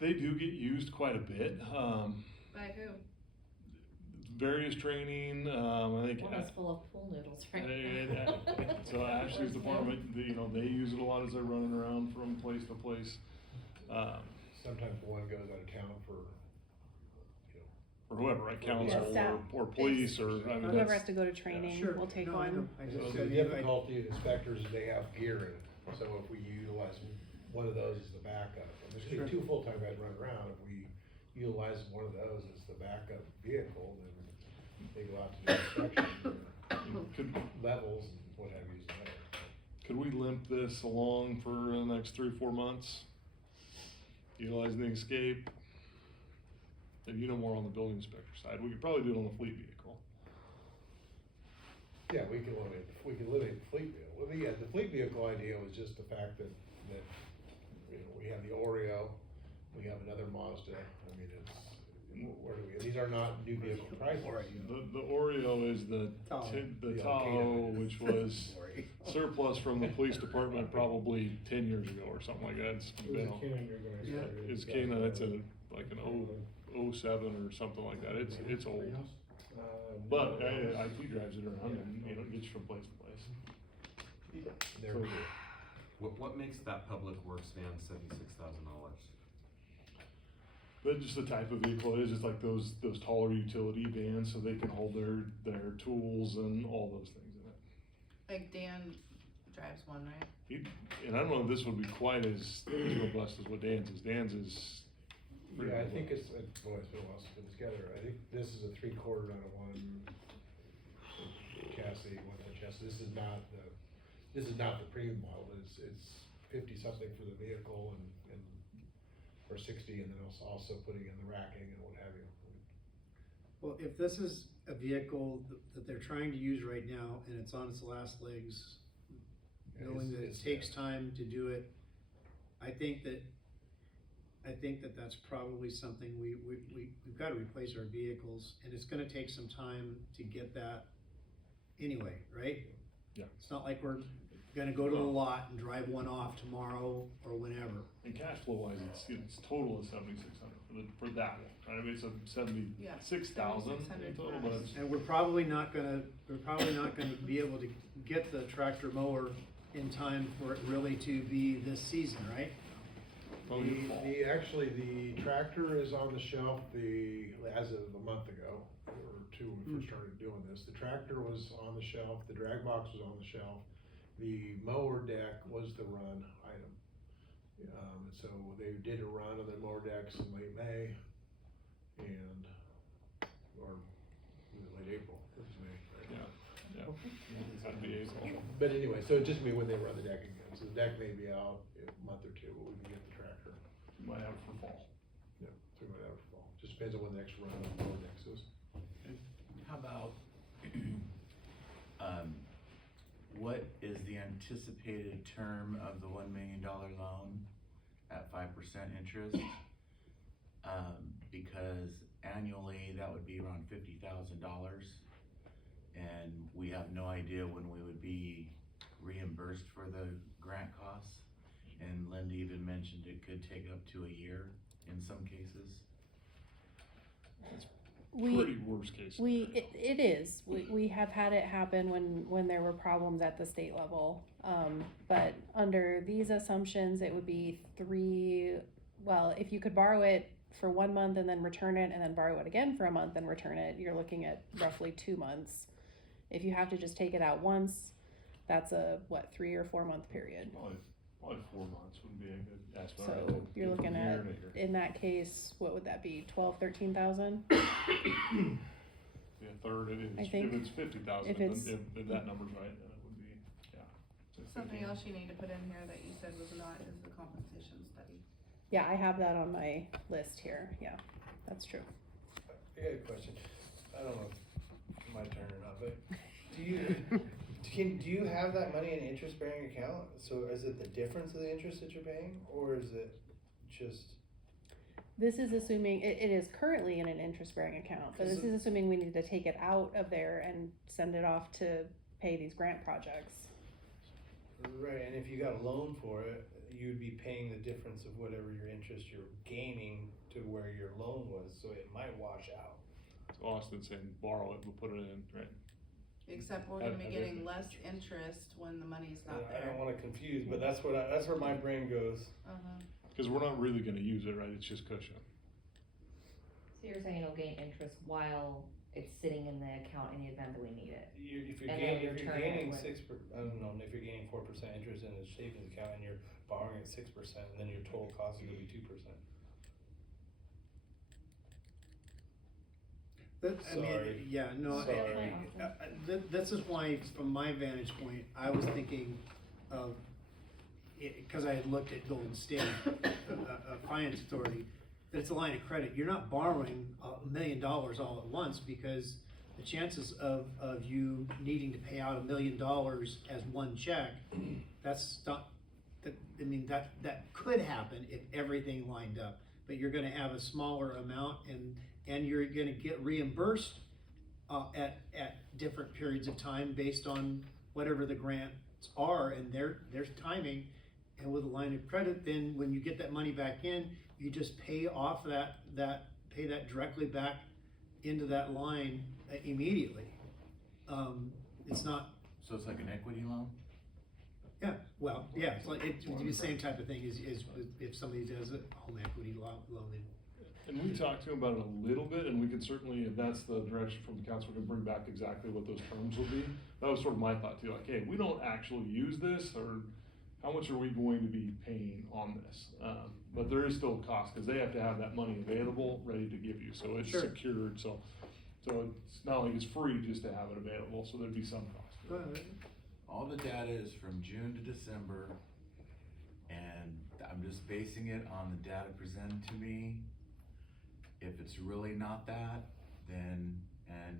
They do get used quite a bit, By who? various training, I think. One is full of pool noodles right now. So Ashley's department, they use it a lot as they're running around from place to place. Sometimes one goes out of town for, Or whoever, right, council staff. or police or, I mean, Whoever has that's, to go to training, Sure. will take No, I one. know. I So just the said, difficulty of inspectors is they have gearing, so if we utilize one of those as the backup, and there's gonna be Sure. two full-time guys running around, if we utilize one of those as the backup vehicle, then they go out to do inspection, could, levels and what have you, so that. could we limp this along for the next 3-4 months? Utilizing the escape? And you know more on the building inspector side, we could probably do it on the fleet vehicle. Yeah, we can eliminate the fleet vehicle. Well, the fleet vehicle idea was just the fact that, we have the Oreo, we have another Mazda, I mean, where do we, these are not new vehicle prices. The Oreo is the The Tahoe, Alcana. which was surplus from the police department probably 10 years ago or something like that. It's Cana, it's like an 07 or something like that, it's old. But IT drives it around and, it gets you from place to place. They're So- new. What makes that public works van $76,000? But just the type of vehicle it is, it's like those taller utility vans, so they can hold their tools and all those things in it. Like Dan drives one, right? And I don't know if this would be quite as robust as what Dan's is. Dan's is. pretty Yeah, I think robust. it's been a while since we put it together, I think this is a 3/4 out of one chassis, one ton chassis, this is not the premium model, it's 50 something for the vehicle and, or 60, and then also putting in the racking and what have you. well, if this is a vehicle that they're trying to use right now and it's on its last legs, Yeah, knowing that it it's- takes time to do it, I think that that's probably something we've gotta replace our vehicles, and it's gonna take some time to get that anyway, right? Yeah. It's not like we're gonna go to the lot and drive one off tomorrow or whenever. And cash flow wise, it's total of 7,600 for that one. I mean, it's a 76,000 in 7,600 total, for but us. it's, And we're probably not gonna be able to get the tractor mower in time for it really to be this season, right? probably fall. Actually, the tractor is on the shelf, as of a month ago, or two, when we first started doing this. The tractor was on the shelf, the drag box was on the shelf, the mower deck was the run item. And so they did a run of the mower decks in late May, or late April, it was May, right? Yeah. That'd be April. But anyway, so it just be when they run the deck again, so the deck may be out in a month or two, but we can get the tractor. Might have it for fall. Yeah, so we might have it for fall, just depends on when the next run of the mower decks is. How about, what is the anticipated term of the $1 million loan at 5% interest? Because annually, that would be around $50,000. And we have no idea when we would be reimbursed for the grant costs. And Linda even mentioned it could take up to a year in some cases. Pretty worst case. It is, we have had it happen when there were problems at the state level. But under these assumptions, it would be if you could borrow it for 1 month and then return it, and then borrow it again for a month and return it, you're looking at roughly 2 months. If you have to just take it out once, that's a 3 or 4 month period. Probably 4 months would be a good estimate. So you're looking Year at, and a year. in that case, what would that be, 13,000? Yeah, third, I if think it's 50,000, if then it's- if that number's right, then it would be, yeah. So Something 50. else you need to put in here that you said was not is the compensation study. Yeah, I have that on my list here, yeah, that's true. I got a question. I don't know if it's my turn or not, but do you have that money in an interest bearing account? So is it the difference of the interest that you're paying, or is it just? This is assuming, it is currently in an interest bearing account, but this is assuming we need to take it out of there and send it off to pay these grant projects. Right, and if you got a loan for it, you'd be paying the difference of whatever your interest you're gaining to where your loan was, so it might wash out. So Austin's saying borrow it, but put it in, right? Except we're gonna be getting less interest when the money's not I there. don't wanna confuse, but that's where my brain goes. Cause we're not really gonna use it, right? It's just cushion. So you're saying it'll gain interest while it's sitting in the account in the event that we need it? If you're And then gaining, return it gaining with- I don't know, if you're gaining 4% interest in a savings account and you're borrowing at 6%, then your total cost is gonna be 2%. I mean, Sorry. yeah, no, Sorry. this is why, from my vantage point, I was thinking of, cause I had looked at Golden State, Finance Authority, that it's a line of credit. You're not borrowing $1 million all at once, because the chances of you needing to pay out $1 million as one check, that's not, that could happen if everything lined up. But you're gonna have a smaller amount, and you're gonna get reimbursed at different periods of time based on whatever the grants are and their timing. And with a line of credit, then when you get that money back in, you just pay off pay that directly back into that line immediately. It's not. So it's like an equity loan? Yeah, well, yeah, it's like, it would be the same type of thing as if somebody does a home equity loan. And we talked to him about it a little bit, and we could certainly, if that's the direction from the council, we can bring back exactly what those terms will be. That was sort of my thought too, like, hey, we don't actually use this, or how much are we going to be paying on this? But there is still a cost, cause they have to have that money available, ready to give you, so it's Sure. secured, so it's not like it's free just to have it available, so there'd be some cost. Go ahead. All the data is from June to December, and I'm just basing it on the data presented to me. If it's really not that, then, and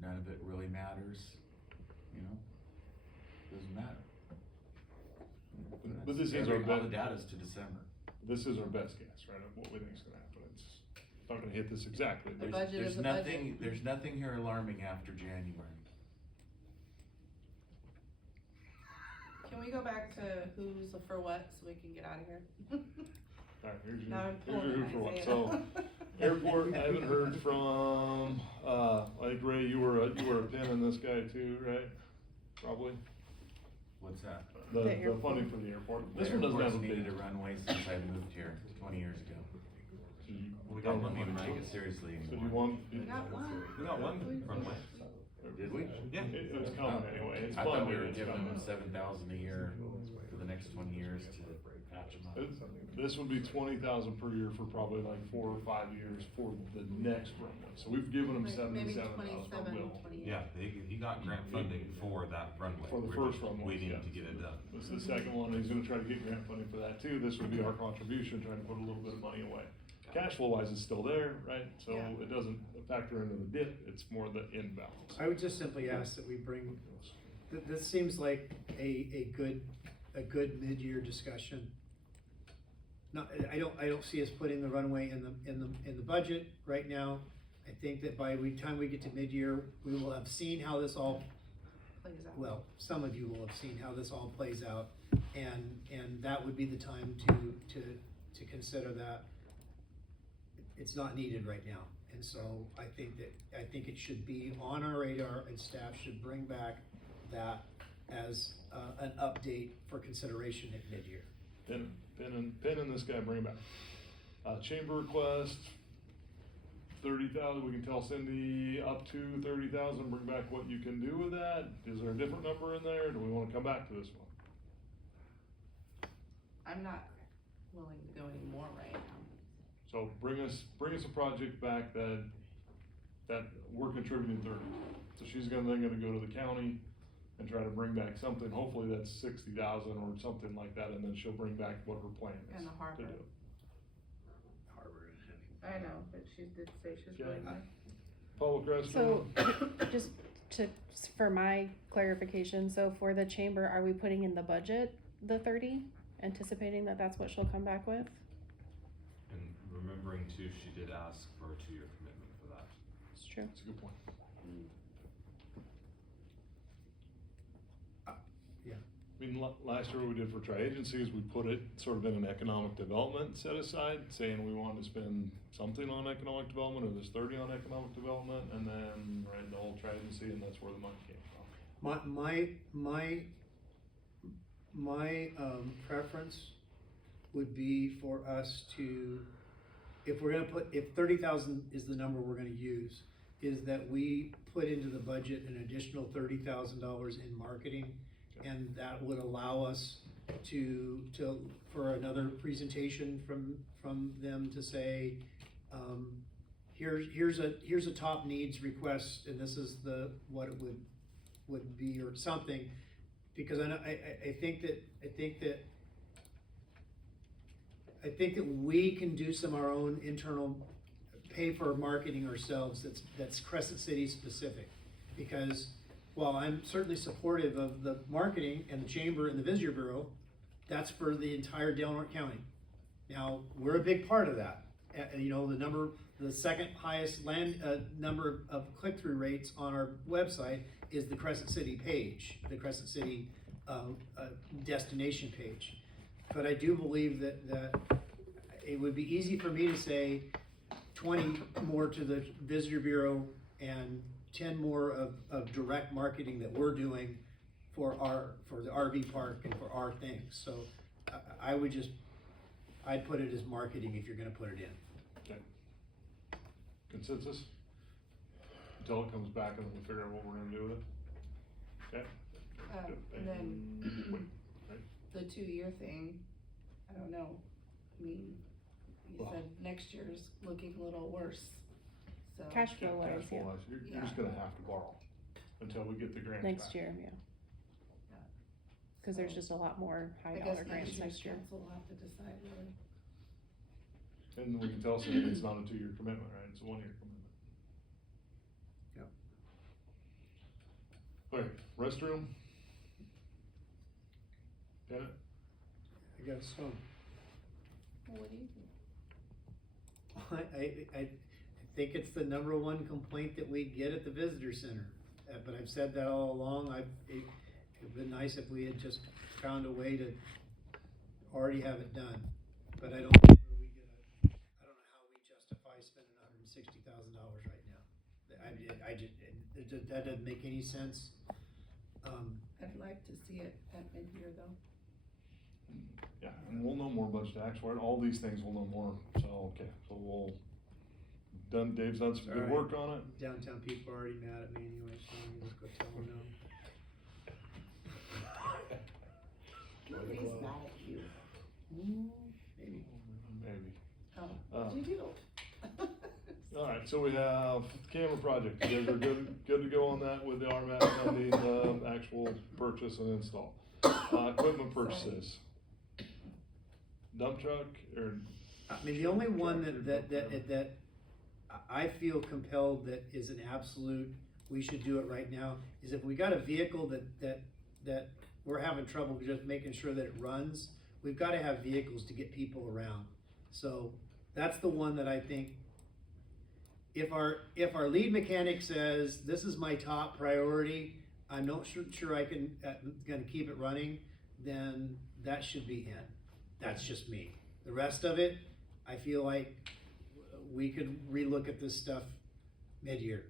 none of it really matters, doesn't matter. But this is our All the best, data's to December. this is our best guess, right, of what we think's gonna happen, it's not gonna hit this exactly. The but- budget There's is a budget. nothing, there's nothing here alarming after January. Can we go back to who's for what, so we can get out of here? Alright, here's Now I'm your pulling who for what, Isaiah. so, airport, I haven't heard from, I think Ray, you were a pin in this guy too, right? Probably, What's that? the airport. funding for the airport, The this one doesn't have airport's a big. needed a runway since I moved here 20 years ago. We I got don't one even runway. take it seriously So do you anymore. want? We got one. We got one runway. Did we? Yeah. It was coming anyway, it's I thought we funded, were it's giving them coming. $7,000 a year for the next 20 years to patch them up. This would be 20,000 per year for probably like 4 or 5 years for the next runway, so we've given them Like maybe 77,000, 27, will. 28. Yeah, he got grant funding for that runway. For the We're first just runway, waiting yeah. to get it done. This is the second one, he's gonna try to get grant funding for that too, this would be our contribution, trying to put a little bit of money away. Cash flow wise, it's still there, right, so Yeah. it doesn't factor into the dip, it's more the imbalance. I would just simply ask that we bring, this seems like a good mid-year discussion. No, I don't see us putting the runway in the budget right now. I think that by the time we get to mid-year, we will have seen how this all, Plays out. well, some of you will have seen how this all plays out. And that would be the time to consider that it's not needed right now. And so I think it should be on our radar, and staff should bring back that as an update for consideration at mid-year. Pin in this guy, bring it back. Chamber request, 30,000, we can tell Cindy up to 30,000, bring back what you can do with that. Is there a different number in there, do we wanna come back to this one? I'm not willing to go any more right now. So bring us a project back that we're contributing 30. So she's then gonna go to the county and try to bring back something, hopefully that's 60,000 or something like that, and then she'll bring back what her plan is And the to harbor. do. I know, but she did say she's Okay. willing to. Public So, restroom, just for my clarification, so for the chamber, are we putting in the budget the 30, anticipating that that's what she'll come back with? And remembering too, she did ask for a 2-year commitment for that. It's true. that's a good point. I mean, last year what we did for tri-agencies, we put it sort of in an economic development set aside, saying we wanted to spend something on economic development, or there's 30 on economic development, and then ran the whole tri-agency, and that's where the money came from. My preference would be for us to, if we're gonna put, if 30,000 is the number we're gonna use, is that we put into the budget an additional $30,000 in marketing, and that would allow us for another presentation from them to say, here's a top needs request, and this is what it would be, or something, because I think that we can do some of our own internal, pay for marketing ourselves that's Crescent City specific. Because while I'm certainly supportive of the marketing and the chamber and the visitor bureau, that's for the entire Delaware County. Now, we're a big part of that. You know, the second highest number of click-through rates on our website is the Crescent City page, the Crescent City destination page. But I do believe that it would be easy for me to say 20 more to the visitor bureau and 10 more of direct marketing that we're doing for the RV park and for our things. So I'd put it as marketing if you're gonna put it in. Okay. Consensus? Until it comes back and then we figure out what we're gonna do with it? Okay? Good. And then Wait, right? the 2-year thing, I don't know, I mean, you Well- said next year's looking a little worse, so. Cash flow wise, Cash flow yeah, wise, you're just gonna have to borrow until we get the grants back. next year, yeah. Yeah. Cause there's So, just a lot more I high guess dollar grants next year. council will have to decide really. And we can tell Cindy it's not a 2-year commitment, right? It's a 1-year commitment. Yep. Okay, restroom. Janet? I got some. Well, what do you think? I think it's the number one complaint that we get at the visitor center. But I've said that all along. It'd been nice if we had just found a way to already have it done. But I don't know how we justify spending $160,000 right now. That doesn't make any sense. I'd like to see it at mid-year though. Yeah, and we'll know more budget actually, all these things we'll know more, so, okay, so Dave's done some good Alright. work on it. Downtown people are already mad at me anyway, so I'm gonna just go tell them no. He's mad at you. Maybe. Maybe. Oh, what did you do? Alright, so we have camera project, you guys are good to go on that with the RMAT funding, the actual purchase and install. Equipment purchases. Dump truck, or? I mean, the only one that I feel compelled that is an absolute, we should do it right now, is if we got a vehicle that we're having trouble just making sure that it runs, we've gotta have vehicles to get people around. So that's the one that I think, if our lead mechanic says, this is my top priority, I'm not sure I can, gonna keep it running, then that should be in. That's just me. The rest of it, I feel like we could relook at this stuff mid-year.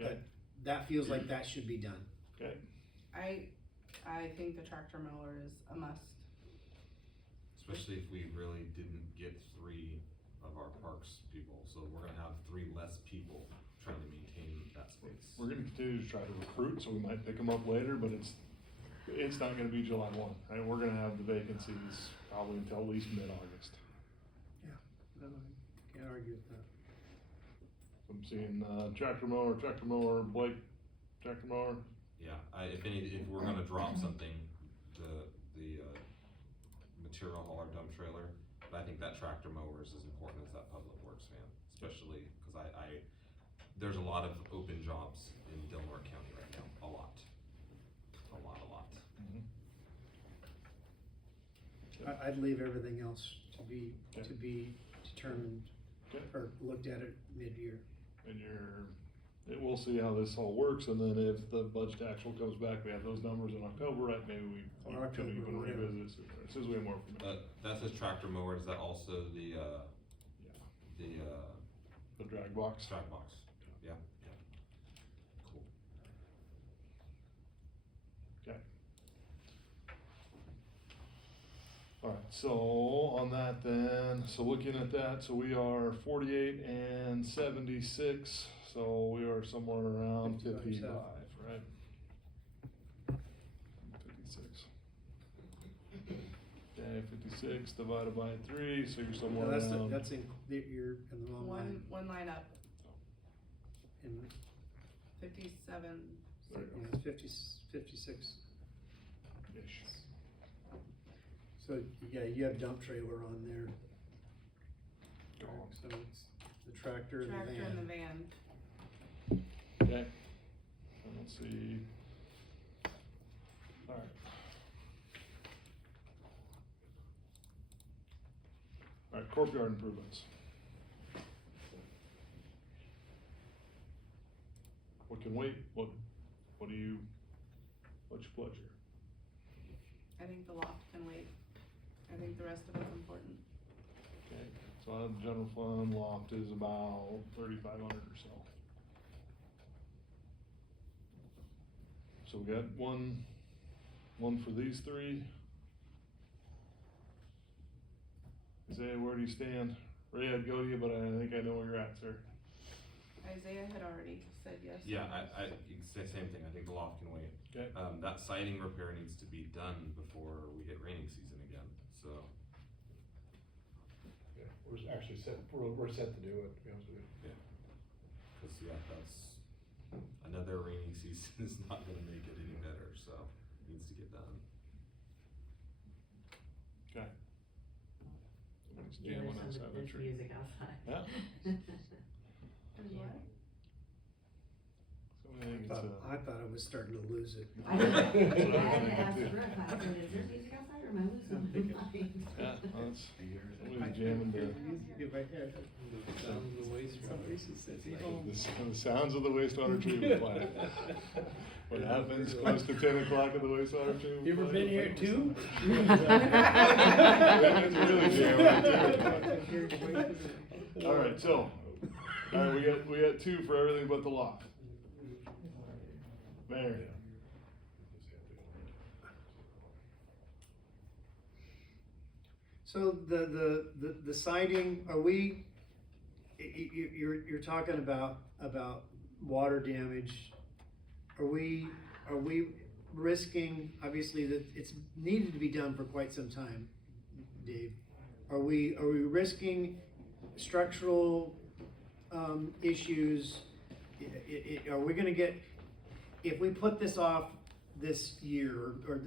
Okay. But that feels like that should be done. Okay, I think the tractor mower is a must. Especially if we really didn't get 3 of our parks people, so we're gonna have 3 less people trying to maintain that space. we're gonna continue to try to recruit, so we might pick them up later, but it's not gonna be July 1, right? We're gonna have the vacancies probably until at least mid-August. No, can't argue with that. I'm seeing, tractor mower, Blake, tractor mower. Yeah, if we're gonna drop something, the material hauler dump trailer, but I think that tractor mower is as important as that public works van, especially, cause there's a lot of open jobs in Delaware County right now, a lot. I'd leave everything else to be determined Okay. or looked at it mid-year. And your we'll see how this all works, and then if the budget actual comes back, we have those numbers in October, right, maybe we Or October, can even whatever. revisit it as soon as we have more information. That says tractor mower, is that also the The drag box. track box? Yeah, yeah. Cool. Okay. Alright, so on that then, so looking at that, so we are 48 and 76, so we are somewhere around 55, 55, right? 56. Okay, 56 divided by 3, so you're No, somewhere that's, around. you're in the wrong line. One line up, In, 57, There you yeah, it's 56. go. Ish. So, yeah, you have dump trailer on there. Gone. So it's the tractor and the van. tractor and the van. Okay, and let's see. Alright. Alright, courtyard improvements. What can wait, what's your pleasure? I think the loft can wait. I think the rest of it's important. Okay, so out of the general fund, loft is about 3,500 or so. So we got one for these three. Isaiah, where do you stand? Ray, I'd go to you, but I think I know where you're at, sir. Isaiah had already said yes. Yeah, I you can say same thing, I think the loft can wait. Okay. That siding repair needs to be done before we hit raining season again, so. Yeah, we're actually set, we're set to do it, to be honest with you. Cause yeah, that's, another rainy season is not gonna make it any better, so it needs to get done. Okay. Somebody's Yeah, jamming there's outside the there's tree. music outside. Yeah. There's what? So I think it's I thought I was starting to lose it. I had to ask the roof, I said, is there music outside or am I losing my mind? yeah, well, it's, somebody's jamming to. If I had. Sounds of the wastewater. The sounds of the wastewater treatment plant. What happens close to 10 o'clock at the wastewater treatment plant? You ever been here too? It's really jamming. Alright, so, we got two for everything but the loft. Mayor. So the siding, are we, you're talking about water damage. Are we risking, obviously that it's needed to be done for quite some time, Dave. Are we risking structural, issues? Are we gonna get, if we put this off this year or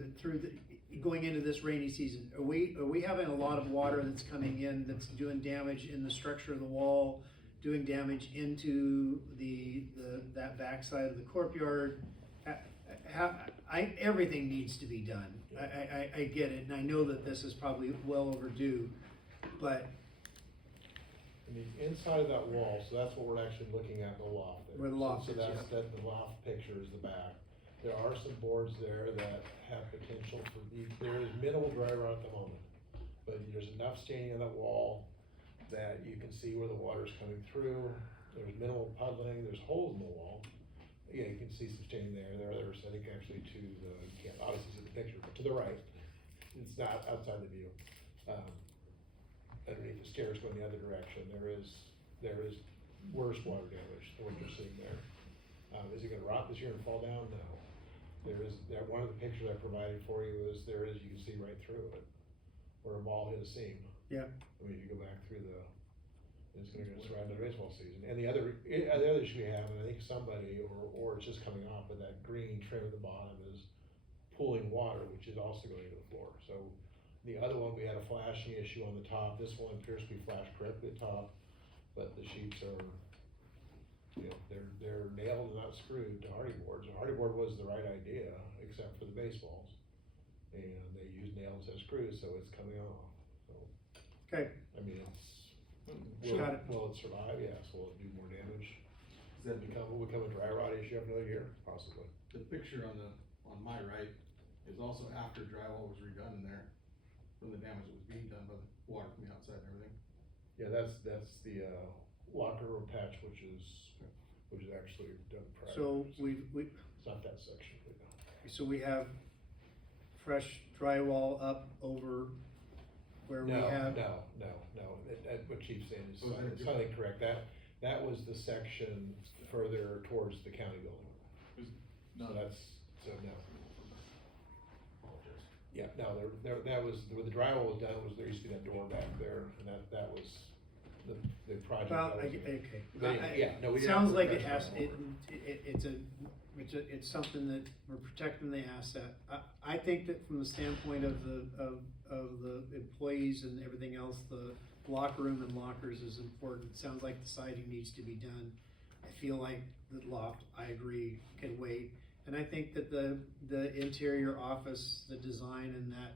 going into this rainy season, are we having a lot of water that's coming in that's doing damage in the structure of the wall, doing damage into that backside of the courtyard? Everything needs to be done. I get it, and I know that this is probably well overdue, but And the inside of that wall, so that's what we're actually looking at in the loft. there. Where the loft So is, that's, yeah. that the loft picture is the back. There are some boards there that have potential for, there is minimal dry rot at the moment. But there's enough staining on that wall that you can see where the water's coming through. There's minimal puddling, there's holes in the wall. Yeah, you can see some staining there. There's, I think, actually to the, you can't obviously see the picture, but to the right. It's not outside the view. Underneath the stairs going the other direction, there is worse water damage than what you're seeing there. Is it gonna rot this year and fall down? No. One of the pictures I provided for you is, you can see right through it, where a ball hit a seam. yeah. I mean, if you go back through it's gonna go surround the baseball season. And the other issue we have, and I think somebody, or it's just coming off, but that green trim at the bottom is pooling water, which is also going to the floor. So the other one, we had a flashing issue on the top. This one appears to be flashed correctly at the top, but the sheets are, they're nailed and not screwed to hardy boards. A hardy board was the right idea, except for the baseballs. And they used nails as screws, so it's coming off, so. Okay, I mean, Got it. will it survive? Yes. Will it do more damage? Does that will become a dry rot issue after another year, possibly. the picture on my right is also after drywall was redone in there, from the damage that was being done by the water from the outside and everything. Yeah, that's the, locker room patch, which is actually done prior. So we, It's not that section, but no. so we have fresh drywall up over where we have. No, what Chief's saying is Was that a different- something correct, that was the section further towards the county building. So no. Yeah, no, that was, where the drywall was done, there used to be that door back there, and that was the project. Well, that was- okay. Yeah, no, we It didn't sounds have like to it has, address it's something that we're protecting the asset. I think that from the standpoint of the employees and everything else, the locker room and lockers is important. It sounds like the siding needs to be done. I feel like the loft, I agree, can wait. And I think that the interior office, the design and that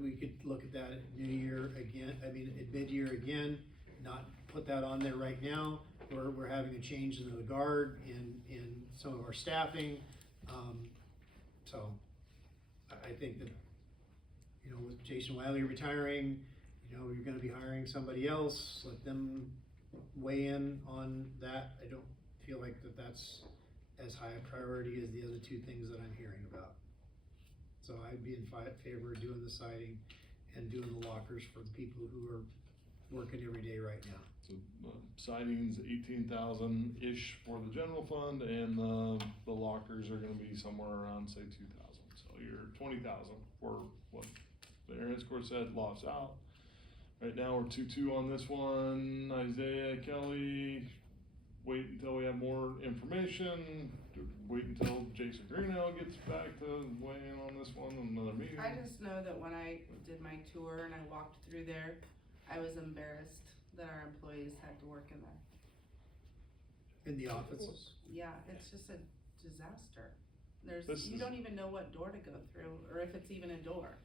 we could look at that at New Year again, at mid-year again, not put that on there right now. We're having a change in the guard in some of our staffing. So I think that, with Jason Wiley retiring, you're gonna be hiring somebody else, let them weigh in on that. I don't feel like that's as high a priority as the other two things that I'm hearing about. So I'd be in favor of doing the siding and doing the lockers for the people who are working every day right now. So, siding's 18,000-ish for the general fund, and the lockers are gonna be somewhere around, say, 2,000. So you're 20,000 for what the Aaron's Court said, lofts out. Right now, we're 2-2 on this one. Isaiah, Kelly, wait until we have more information. Wait until Jason Greeno gets back to weigh in on this one, another meeting. I just know that when I did my tour and I walked through there, I was embarrassed that our employees had to work in there. In the offices? Yeah, it's just a disaster. This You is- don't even know what door to go through, or if it's even a door.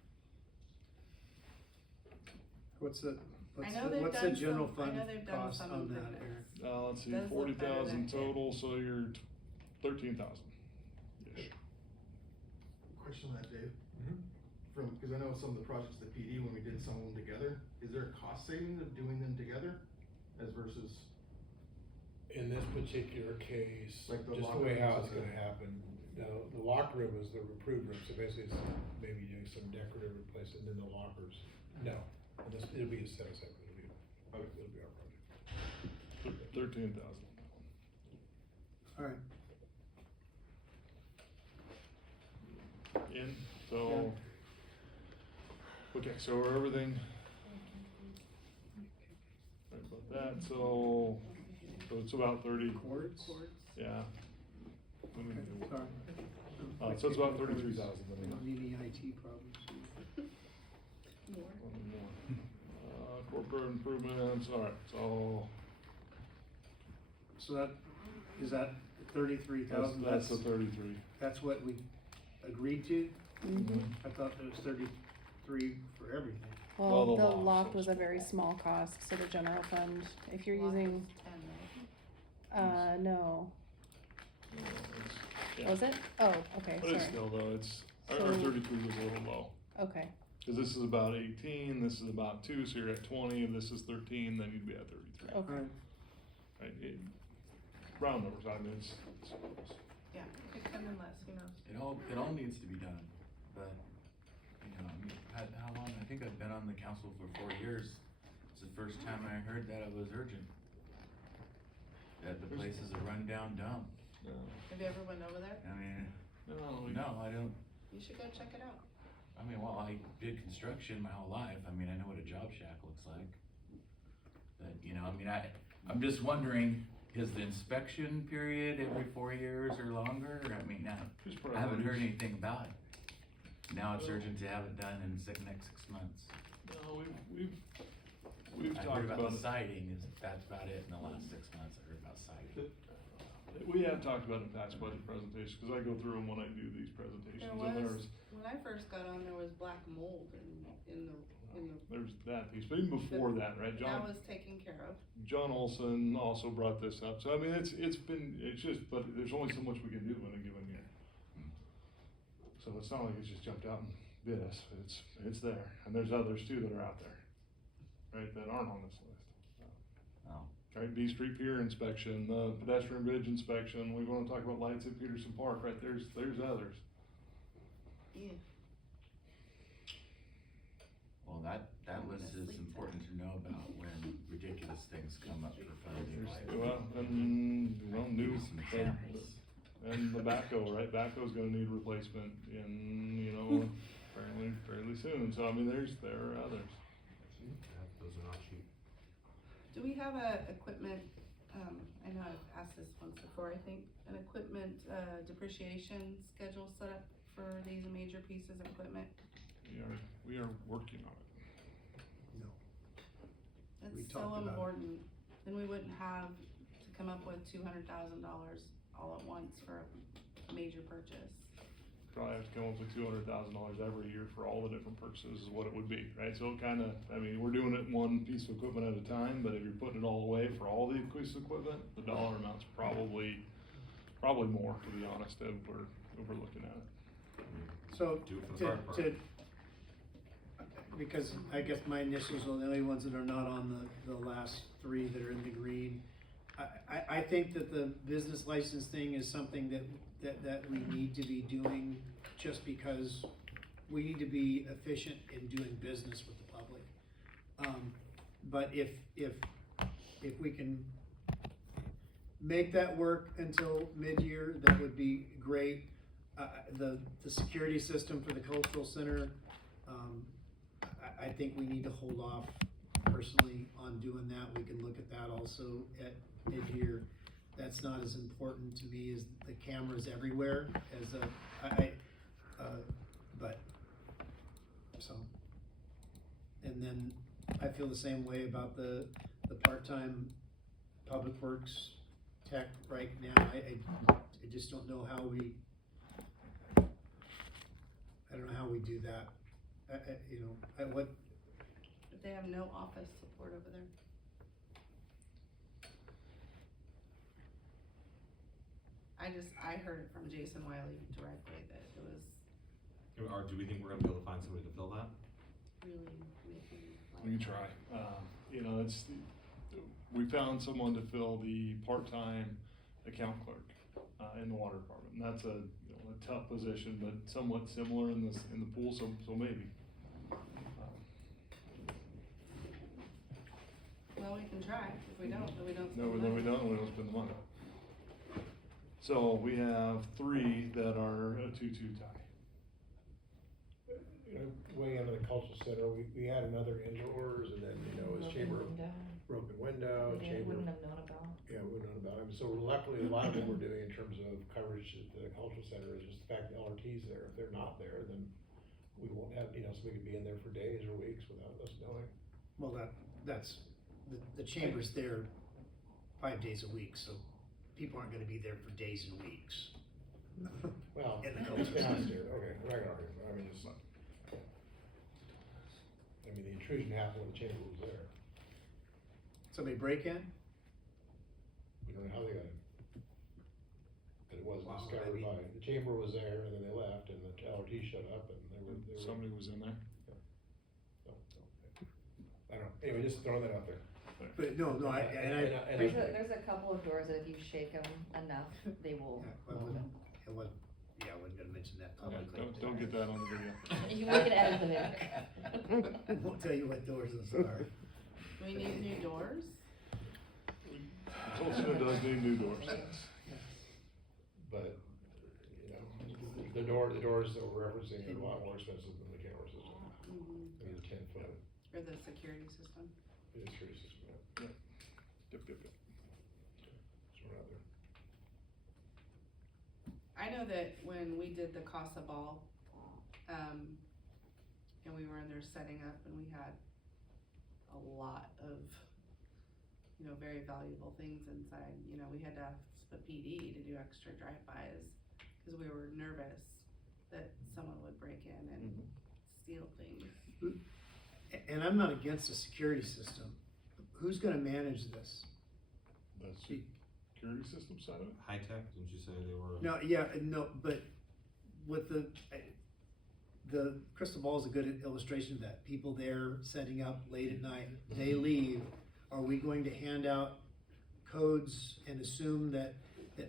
What's the know they've what's the done general some- I fund know they've done cost some on that, improvements. Aaron? Let's see, Does look better 40,000 than it. total, so you're 13,000-ish. Question on that, Dave, Mhm. cause I know some of the projects at the PD, when we did some of them together, is there a cost savings of doing them together as versus? In this particular case, Like the just the locker way how rooms it's is gonna happen, the locker room is the approved room, so basically it's maybe doing some decorative replacement in the lockers. No, it'll be a set aside, it'll be our project. 13,000. Alright, In, so, okay, so everything. Right about that, so it's about 30, chords? yeah. Sorry. So it's about 33,000. We don't need any IT problems. Corporate improvements, alright, so So is that 33,000? that's the 33. That's what we agreed to? Mhm. I thought it was 33 for everything. Well, Well, the the loft loft was was a very small cost, so the general fund, if you're Loft using, was 10, right? no, Yeah. was it? Oh, okay, But it's sorry, still though, our So- 33 was a little low. okay, Cause this is about 18, this is about 2, so you're at 20, if this is 13, then you'd be at 33. okay. Alright, Right, round numbers, I mean, Yeah, it could come in less, who knows? It all needs to be done, but, how long, I think I've been on the council for 4 years. It's the first time I heard that it was urgent. That the place is a rundown dump. Have you ever went over there? I mean, no, no, I don't, You should go check it out. well, I did construction my whole life, I know what a job shack looks like. But, I'm just wondering, is the inspection period every 4 years or longer? I haven't heard anything about it. Now it's urgent to have it done in the next 6 months. No, we've I talked heard about about the it. siding, that's about it in the last 6 months, I heard about siding. We have talked about it in past budget presentations, cause I go through them when I do these presentations, There and was, there's, when I first got on, there was black mold in the There's that piece, but even before that, right, That John, was taken care of. John Olson also brought this up, so I mean, it's just, but there's only so much we can do in a given year. So it's not like it's just jumped out and bit us, it's there, and there's others too that are out there, right, that aren't on this list. Oh. Right, B Street Pier inspection, the pedestrian bridge inspection, we wanna talk about lights at Peterson Park, right, there's others. Yeah. Well, that list is important to know about when ridiculous things come up for funding, like. Well, and, you know, new, Some cameras. and the backhoe, right, backhoe's gonna need replacement in, you know, fairly soon, so I mean, there are others. Those are not cheap. Do we have a equipment, I know I've asked this once before, I think, an equipment, depreciation schedule set up for these major pieces of equipment? We are working on it. We That's so talked about it. important, then we wouldn't have to come up with $200,000 all at once for a major purchase. Probably have to come up with $200,000 every year for all the different purchases is what it would be, right? So it kinda, I mean, we're doing it one piece of equipment at a time, but if you're putting it all away for all the piece of equipment, the dollar amount's probably more, to be honest, if we're looking at it. So, Do it for the fire department. because I guess my initials are the only ones that are not on the last three that are in the green. I think that the business license thing is something that we need to be doing just because we need to be efficient in doing business with the public. But if we can make that work until mid-year, that would be great. The security system for the cultural center, I think we need to hold off personally on doing that. We can look at that also at mid-year. That's not as important to me as the cameras everywhere as but, so. And then I feel the same way about the part-time public works tech right now. I just don't know how we, I don't know how we do that. What, But they have no office support over there. I heard it from Jason Wiley directly that it was Or do we think we're gonna be able to find somebody to fill that? really making life. We can try, you know, we found someone to fill the part-time account clerk, in the water department, and that's a tough position, but somewhat similar in the pool, so maybe. Well, we can try, if we don't, then we don't. No, spend then we money. don't spend the money. So we have 3 that are a 2-2 tie. Way into the cultural center, we had another indoors, and then, his chamber, broken window, They chamber. wouldn't have known about. Yeah, we know about him, so luckily, a lot of what we're doing in terms of coverage at the cultural center is just the fact that LRT's there. If they're not there, then we won't have, somebody could be in there for days or weeks without us knowing. well, that's, the chamber's there 5 days a week, so people aren't gonna be there for days and weeks. Well, In the it's cultural been center. out there, okay, we're not gonna argue, the intrusion happened when the chamber was there. Somebody break in? We don't know how they got in. But it wasn't Wow, discovered I mean- by, the chamber was there, and then they left, and the LRT shut up, and they were. Somebody was in there. So, I don't know, anyway, just throwing that out there. But no, There's a couple of doors that if you shake them enough, they will. I wasn't gonna mention that Yeah, publicly. don't get that on the video. You can edit them in. I won't tell you what doors those are. Do we need new doors? Tulsa does need new doors. But, the doors that we're referencing are a lot more expensive than the camera system. Mm-hmm. I mean, the 10-foot, Or the security system? it is security system, yeah. Yep. So we're out there. I know that when we did the Casa Ball, and we were in there setting up and we had a lot of, very valuable things inside, we had to ask the PD to do extra drive-bys because we were nervous that someone would break in and steal things. and I'm not against a security system. Who's gonna manage this? The security system side of it? High tech, didn't you say they were? No, yeah, no, but with the crystal ball is a good illustration of that. People there setting up late at night, they leave. Are we going to hand out codes and assume that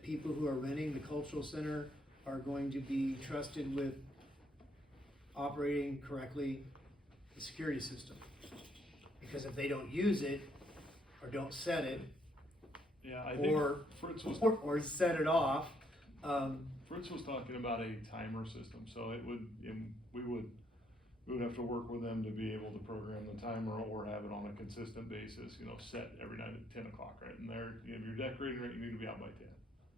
people who are renting the cultural center are going to be trusted with operating correctly the security system? Because if they don't use it, or don't set it, Yeah, I think or, Fritz was, or set it off, Fritz was talking about a timer system, so it would, we would have to work with them to be able to program the timer or have it on a consistent basis, you know, set every night at 10 o'clock, right? And there, if you're decorating right, you need to be out by 10.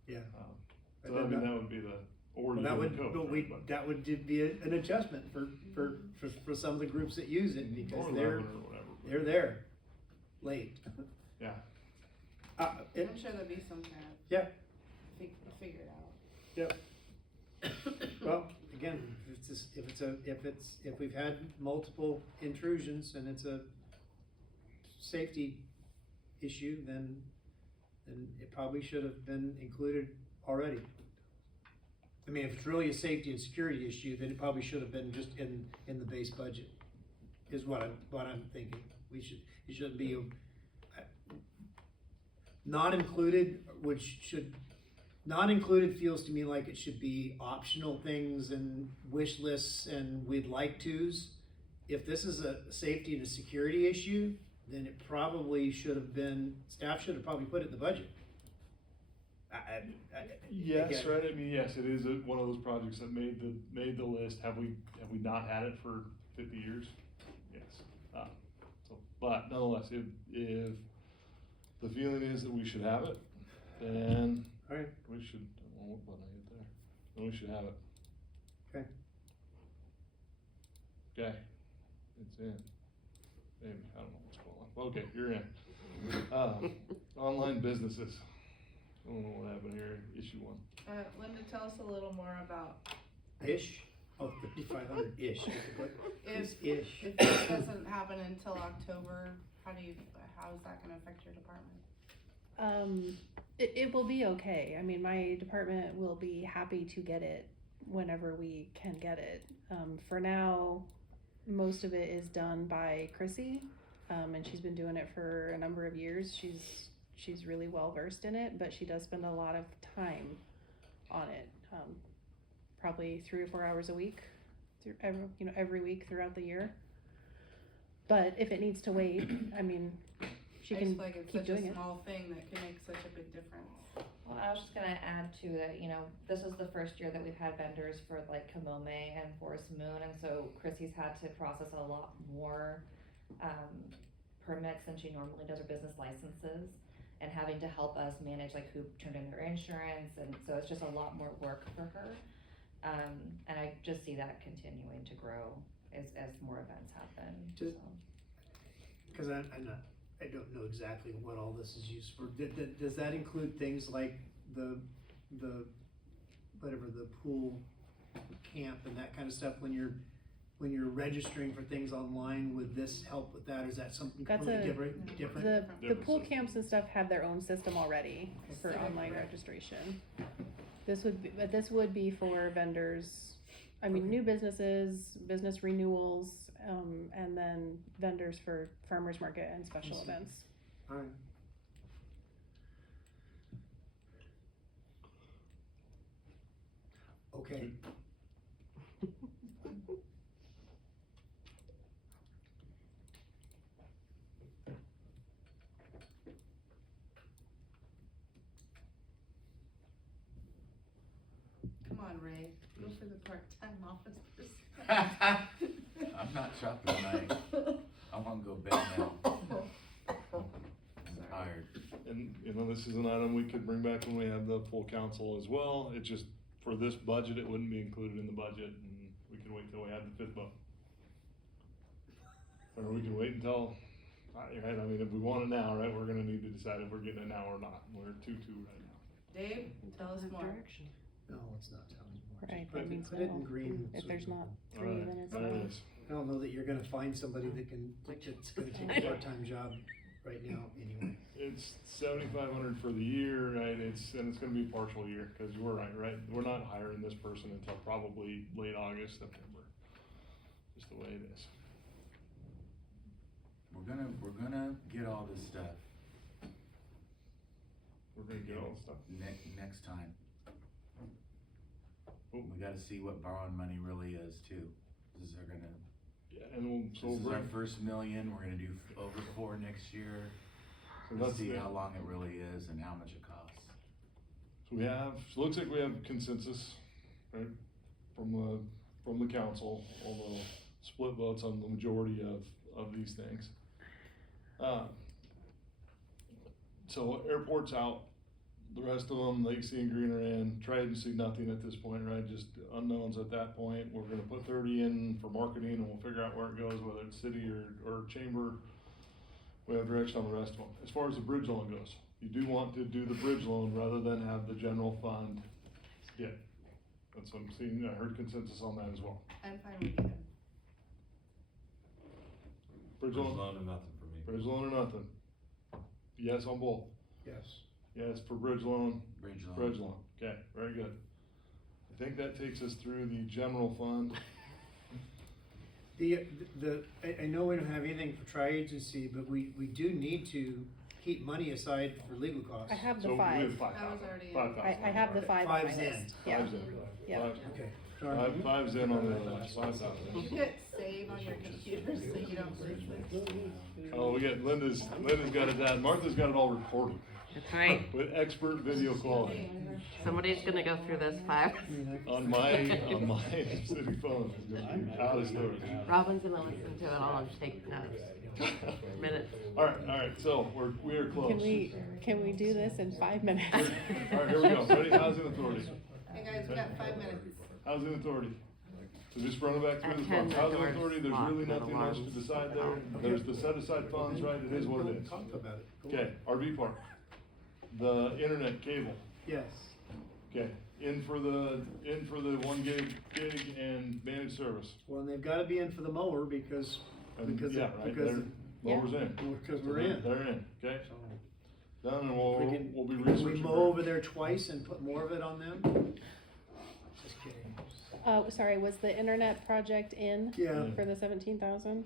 yeah. So I mean, that would be the, or Well, the that would, code, but right? that would be an adjustment for some of the groups that use it, because Or they're 11 or whatever. but- they're there, late. Yeah, I'm sure there'll be some kind of. Yeah. Figure it out. Well, again, if we've had multiple intrusions and it's a safety issue, then it probably should have been included already. I mean, if it's really a safety and security issue, then it probably should have been just in the base budget, is what I'm thinking. It shouldn't be not included, not included feels to me like it should be optional things and wish lists and we'd like tos. If this is a safety and a security issue, then it probably should have been, staff should have probably put it in the budget. yes, again, right, I mean, yes, it is one of those projects that made the list. Have we not had it for 50 years? Yes. So, but nonetheless, if the feeling is that we should have it, then Alright, we should, well, what button I hit there? Then we should have it. okay. Okay, it's in. Maybe, I don't know what's going on. Okay, you're in. Online businesses. I don't know what happened here, issue 1. Linda, tell us a little more about Ish? Oh, 5,500-ish. if this doesn't happen until October, how is that gonna affect your department? It will be okay. I mean, my department will be happy to get it whenever we can get it. For now, most of it is done by Chrissy, and she's been doing it for a number of years. She's really well versed in it, but she does spend a lot of time on it. Probably 3 or 4 hours a week, every week throughout the year. But if it needs to wait, I mean, she I can just feel like it's keep such a doing it. small thing that can make such a big difference. Well, I was just gonna add to that, this is the first year that we've had vendors for like Kamome and Forest Moon, and so Chrissy's had to process a lot more permits than she normally does, or business licenses, and having to help us manage like who turned in their insurance, and so it's just a lot more work for her. And I just see that continuing to grow as more events happen, so. Because I don't know exactly what all this is used for. Does that include things like the pool camp and that kind of stuff when you're registering for things online? Would this help with that, or is that something That's completely a- different? The Different pool system. camps and stuff have their own system already for online registration. This would be for vendors, I mean, new businesses, business renewals, and then vendors for farmers market and special events. Alright. Okay. Come on, Ray, go for the part-time office person. I'm not shopping tonight. I wanna go bed now. I'm tired. And, this is an item we could bring back when we have the full council as well. It just, for this budget, it wouldn't be included in the budget, and we can wait till we have the 5th vote. Or we can wait until, right, I mean, if we want it now, right, we're gonna need to decide if we're getting it now or not. We're 2-2 right now. Dave, tell us more. No, it's not telling you. Right, Put that it- means Put it no. in green. If so there's you not know. three, Alright, then it's there it no. is. I don't know that you're gonna find somebody that's gonna take a part-time job right now anyway. It's 7,500 for the year, right, and it's gonna be a partial year, cause you were right, we're not hiring this person until probably late August, September. Just the way it is. We're gonna get all this stuff We're gonna get all the stuff. next time. Oh. We gotta see what borrowing money really is too. This is Yeah, and this we'll is our bring, first million, we're gonna do over 4 next year. so Let's that's see the, how long it really is and how much it costs. so we have, so it looks like we have consensus, right, from the council, although split votes on the majority of these things. So airport's out, the rest of them, Lake C and Green are in, Trident see nothing at this point, right, just unknowns at that point. We're gonna put 30 in for marketing and we'll figure out where it goes, whether it's city or chamber. We have direction on the rest of them. As far as the bridge loan goes, you do want to do the bridge loan rather than have the general fund get. That's what I'm seeing, I heard consensus on that as well. I'm fine with either. Bridge Bridge loan, loan or nothing for me. bridge loan or nothing. Yes on both. Yes. Yes for bridge loan, Bridge loan. bridge loan. Okay, very good. I think that takes us through the general fund. I know we don't have anything for tri-agency, but we do need to keep money aside for legal costs. I have So the we five. have 5,000. That was already in. 5,000. I have the five on my Five's in. list. Yeah, Five's in. yeah. Five- Okay. Five's in on the other list, 5,000. You hit save on your computer so you don't lose this. Oh, we got Linda's got it down. Martha's got it all recorded That's right. with expert video quality. Somebody's gonna go through this five. On my city phone, it's gonna be out of storage. Robin's gonna listen to it all and take notes. Minutes. All right, so we are close. Can we do this in 5 minutes? All right, here we go. Ready? Housing authority. Hey guys, we got 5 minutes. Housing authority. So just run it back through the At 10, funds. the Housing doors authority, there's locked really with nothing much to alarms. decide there. There's the set aside funds, right? It is what it is. Talk about it. Go on. Okay, RV park. The internet cable. Yes. Okay, in for the 1 gig and managed service. Well, and they've gotta be in for the mower because, And because, yeah, right, because, they're, mowers in. because we're in. They're in, okay? So, Done, and if we can- we'll be Can we researching. mow over there twice and put more of it on them? Just kidding. Sorry, was the internet project in Yeah. for the 17,000?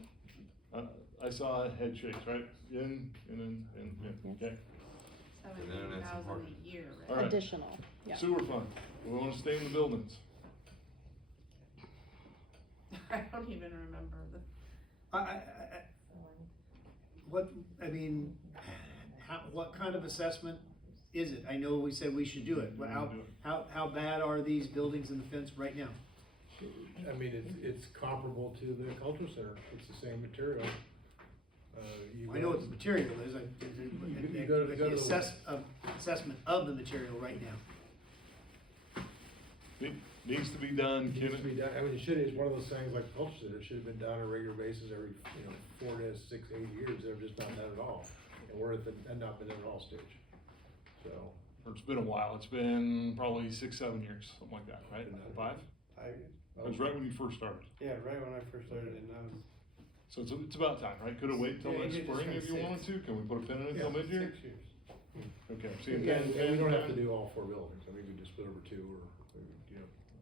I saw a head shakes, right? In, okay? 17,000 a year, All right? right. Additional, yeah. Sewer fund, we wanna stay in the buildings. I don't even remember the. What kind of assessment is it? I know we said we should do it, but We do it. how bad are these buildings and the fence right now? I mean, it's comparable to the cultural center, it's the same material. I know what the material is, You go to the- assessment of the material right now. Needs to be done, Needs to be done, I mean, it's one of those things like the culture center, it should have been done on a regular basis every, 4 to 6, 8 years, they're just not done at all. And we're at the, and not been done at all stage, so. It's been a while, it's been probably 6, 7 years, something like that, right? 5? It was right when you first started. Yeah, right when I first started, and I was So it's about time, right? Could it wait till Yeah, next you just spring turned if you 6. wanted to? Can we put a pin in it till mid-year? 6 years. Okay, see, And we don't have to do all 4 buildings, I mean, we just split over 2 or,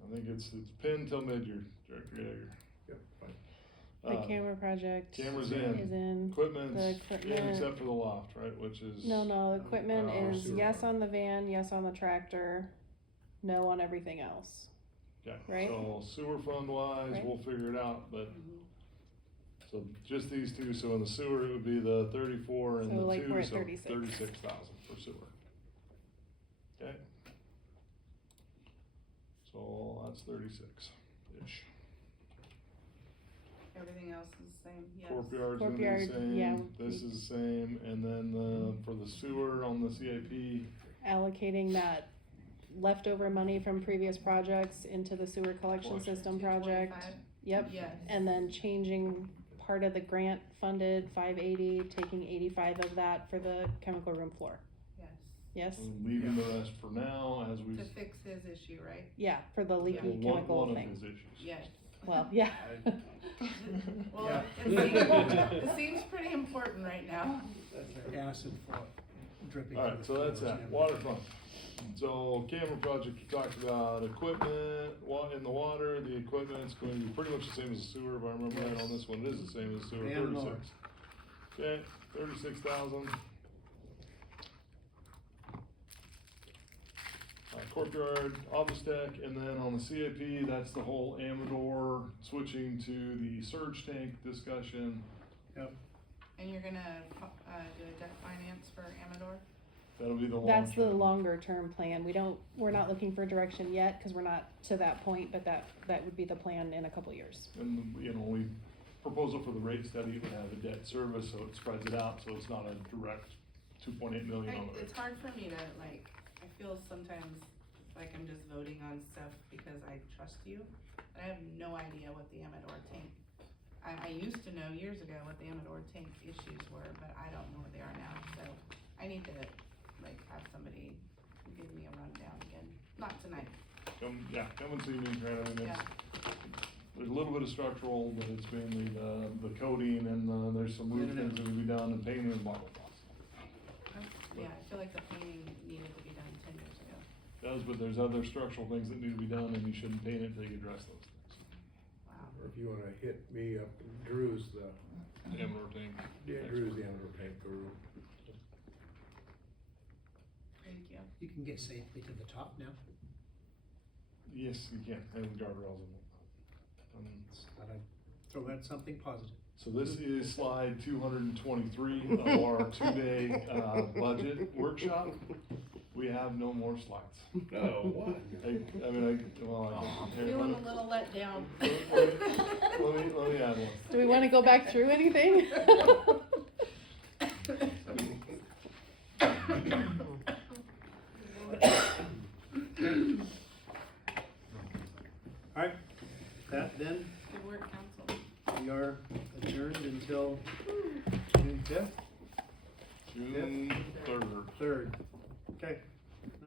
I think it's pin till mid-year, Director Yeager. yeah, fine. The camera project Camera's is in. Equipment's The in equipment- except for the loft, right, which is. No, equipment is sewer yes fund. on the van, yes on the tractor, no on everything else. Okay, right? so sewer fund wise, Right. we'll figure it out, but, so just these two, so in the sewer, it would be the 34 and So, the like, we're two, at so 36. 36,000 for sewer. Okay? So that's 36-ish. Everything else is the same, yes. Courtyard's gonna be the Courtyard, yeah. same, this is the same, and then for the sewer on the CIP, Allocating that leftover money from previous projects into the sewer collection system project. 225? Yep, Yes. and then changing part of the grant funded 580, taking 85 of that for the chemical room floor. Yes. Yes, And leaving the rest for now as we. To fix his issue, right? yeah, for the leaky One chemical of thing. his issues. Yes. Well, yeah. Well, it seems pretty important right now. Acid fall dripping. Alright, from so the that's floors that, and water everything. fund. So camera project, you talked about equipment, in the water, the equipment's going to be pretty much the same as the sewer, if I remember right on this one, it is the same as the sewer, And more. 36. Okay, 36,000. Courtyard, office deck, and then on the CIP, that's the whole Amador switching to the surge tank discussion. And you're gonna, do a debt finance for Amador? That'll be the long That's the term. longer term plan. We're not looking for direction yet, cause we're not to that point, but that would be the plan in a couple years. And, you know, we, proposal for the rate study would have a debt service, so it spreads it out, so it's not a direct 2.8 million on the rate. It's hard for me to, like, I feel sometimes like I'm just voting on stuff because I trust you, but I have no idea what the Amador tank, I used to know years ago what the Amador tank issues were, but I don't know what they are now, so I need to, like, have somebody give me a rundown again, not tonight. Come and see me, right, I mean, Yeah. there's a little bit of structural, but it's mainly the coating and, there's some roof things that will be done and painting and blah, blah, blah. Yeah, I feel like the painting needed to be done 10 years ago. Does, but there's other structural things that need to be done and you shouldn't paint it until you address those things. Wow. Or if you wanna hit me up, Drew's the Amador tank. Drew's the Amador tank guru. Thank you. You can get safely to the top now. Yes, you can, and guardrails and Thought I'd throw that something positive. so this is slide 223 of our 2-day, budget workshop. We have no more slides. Oh, what? I mean, here, Feeling a little let down. let me add one. Do we wanna go back through anything? Alright, that then, Good work, council. we are adjourned until June fifth, June 3rd. 3rd. Okay.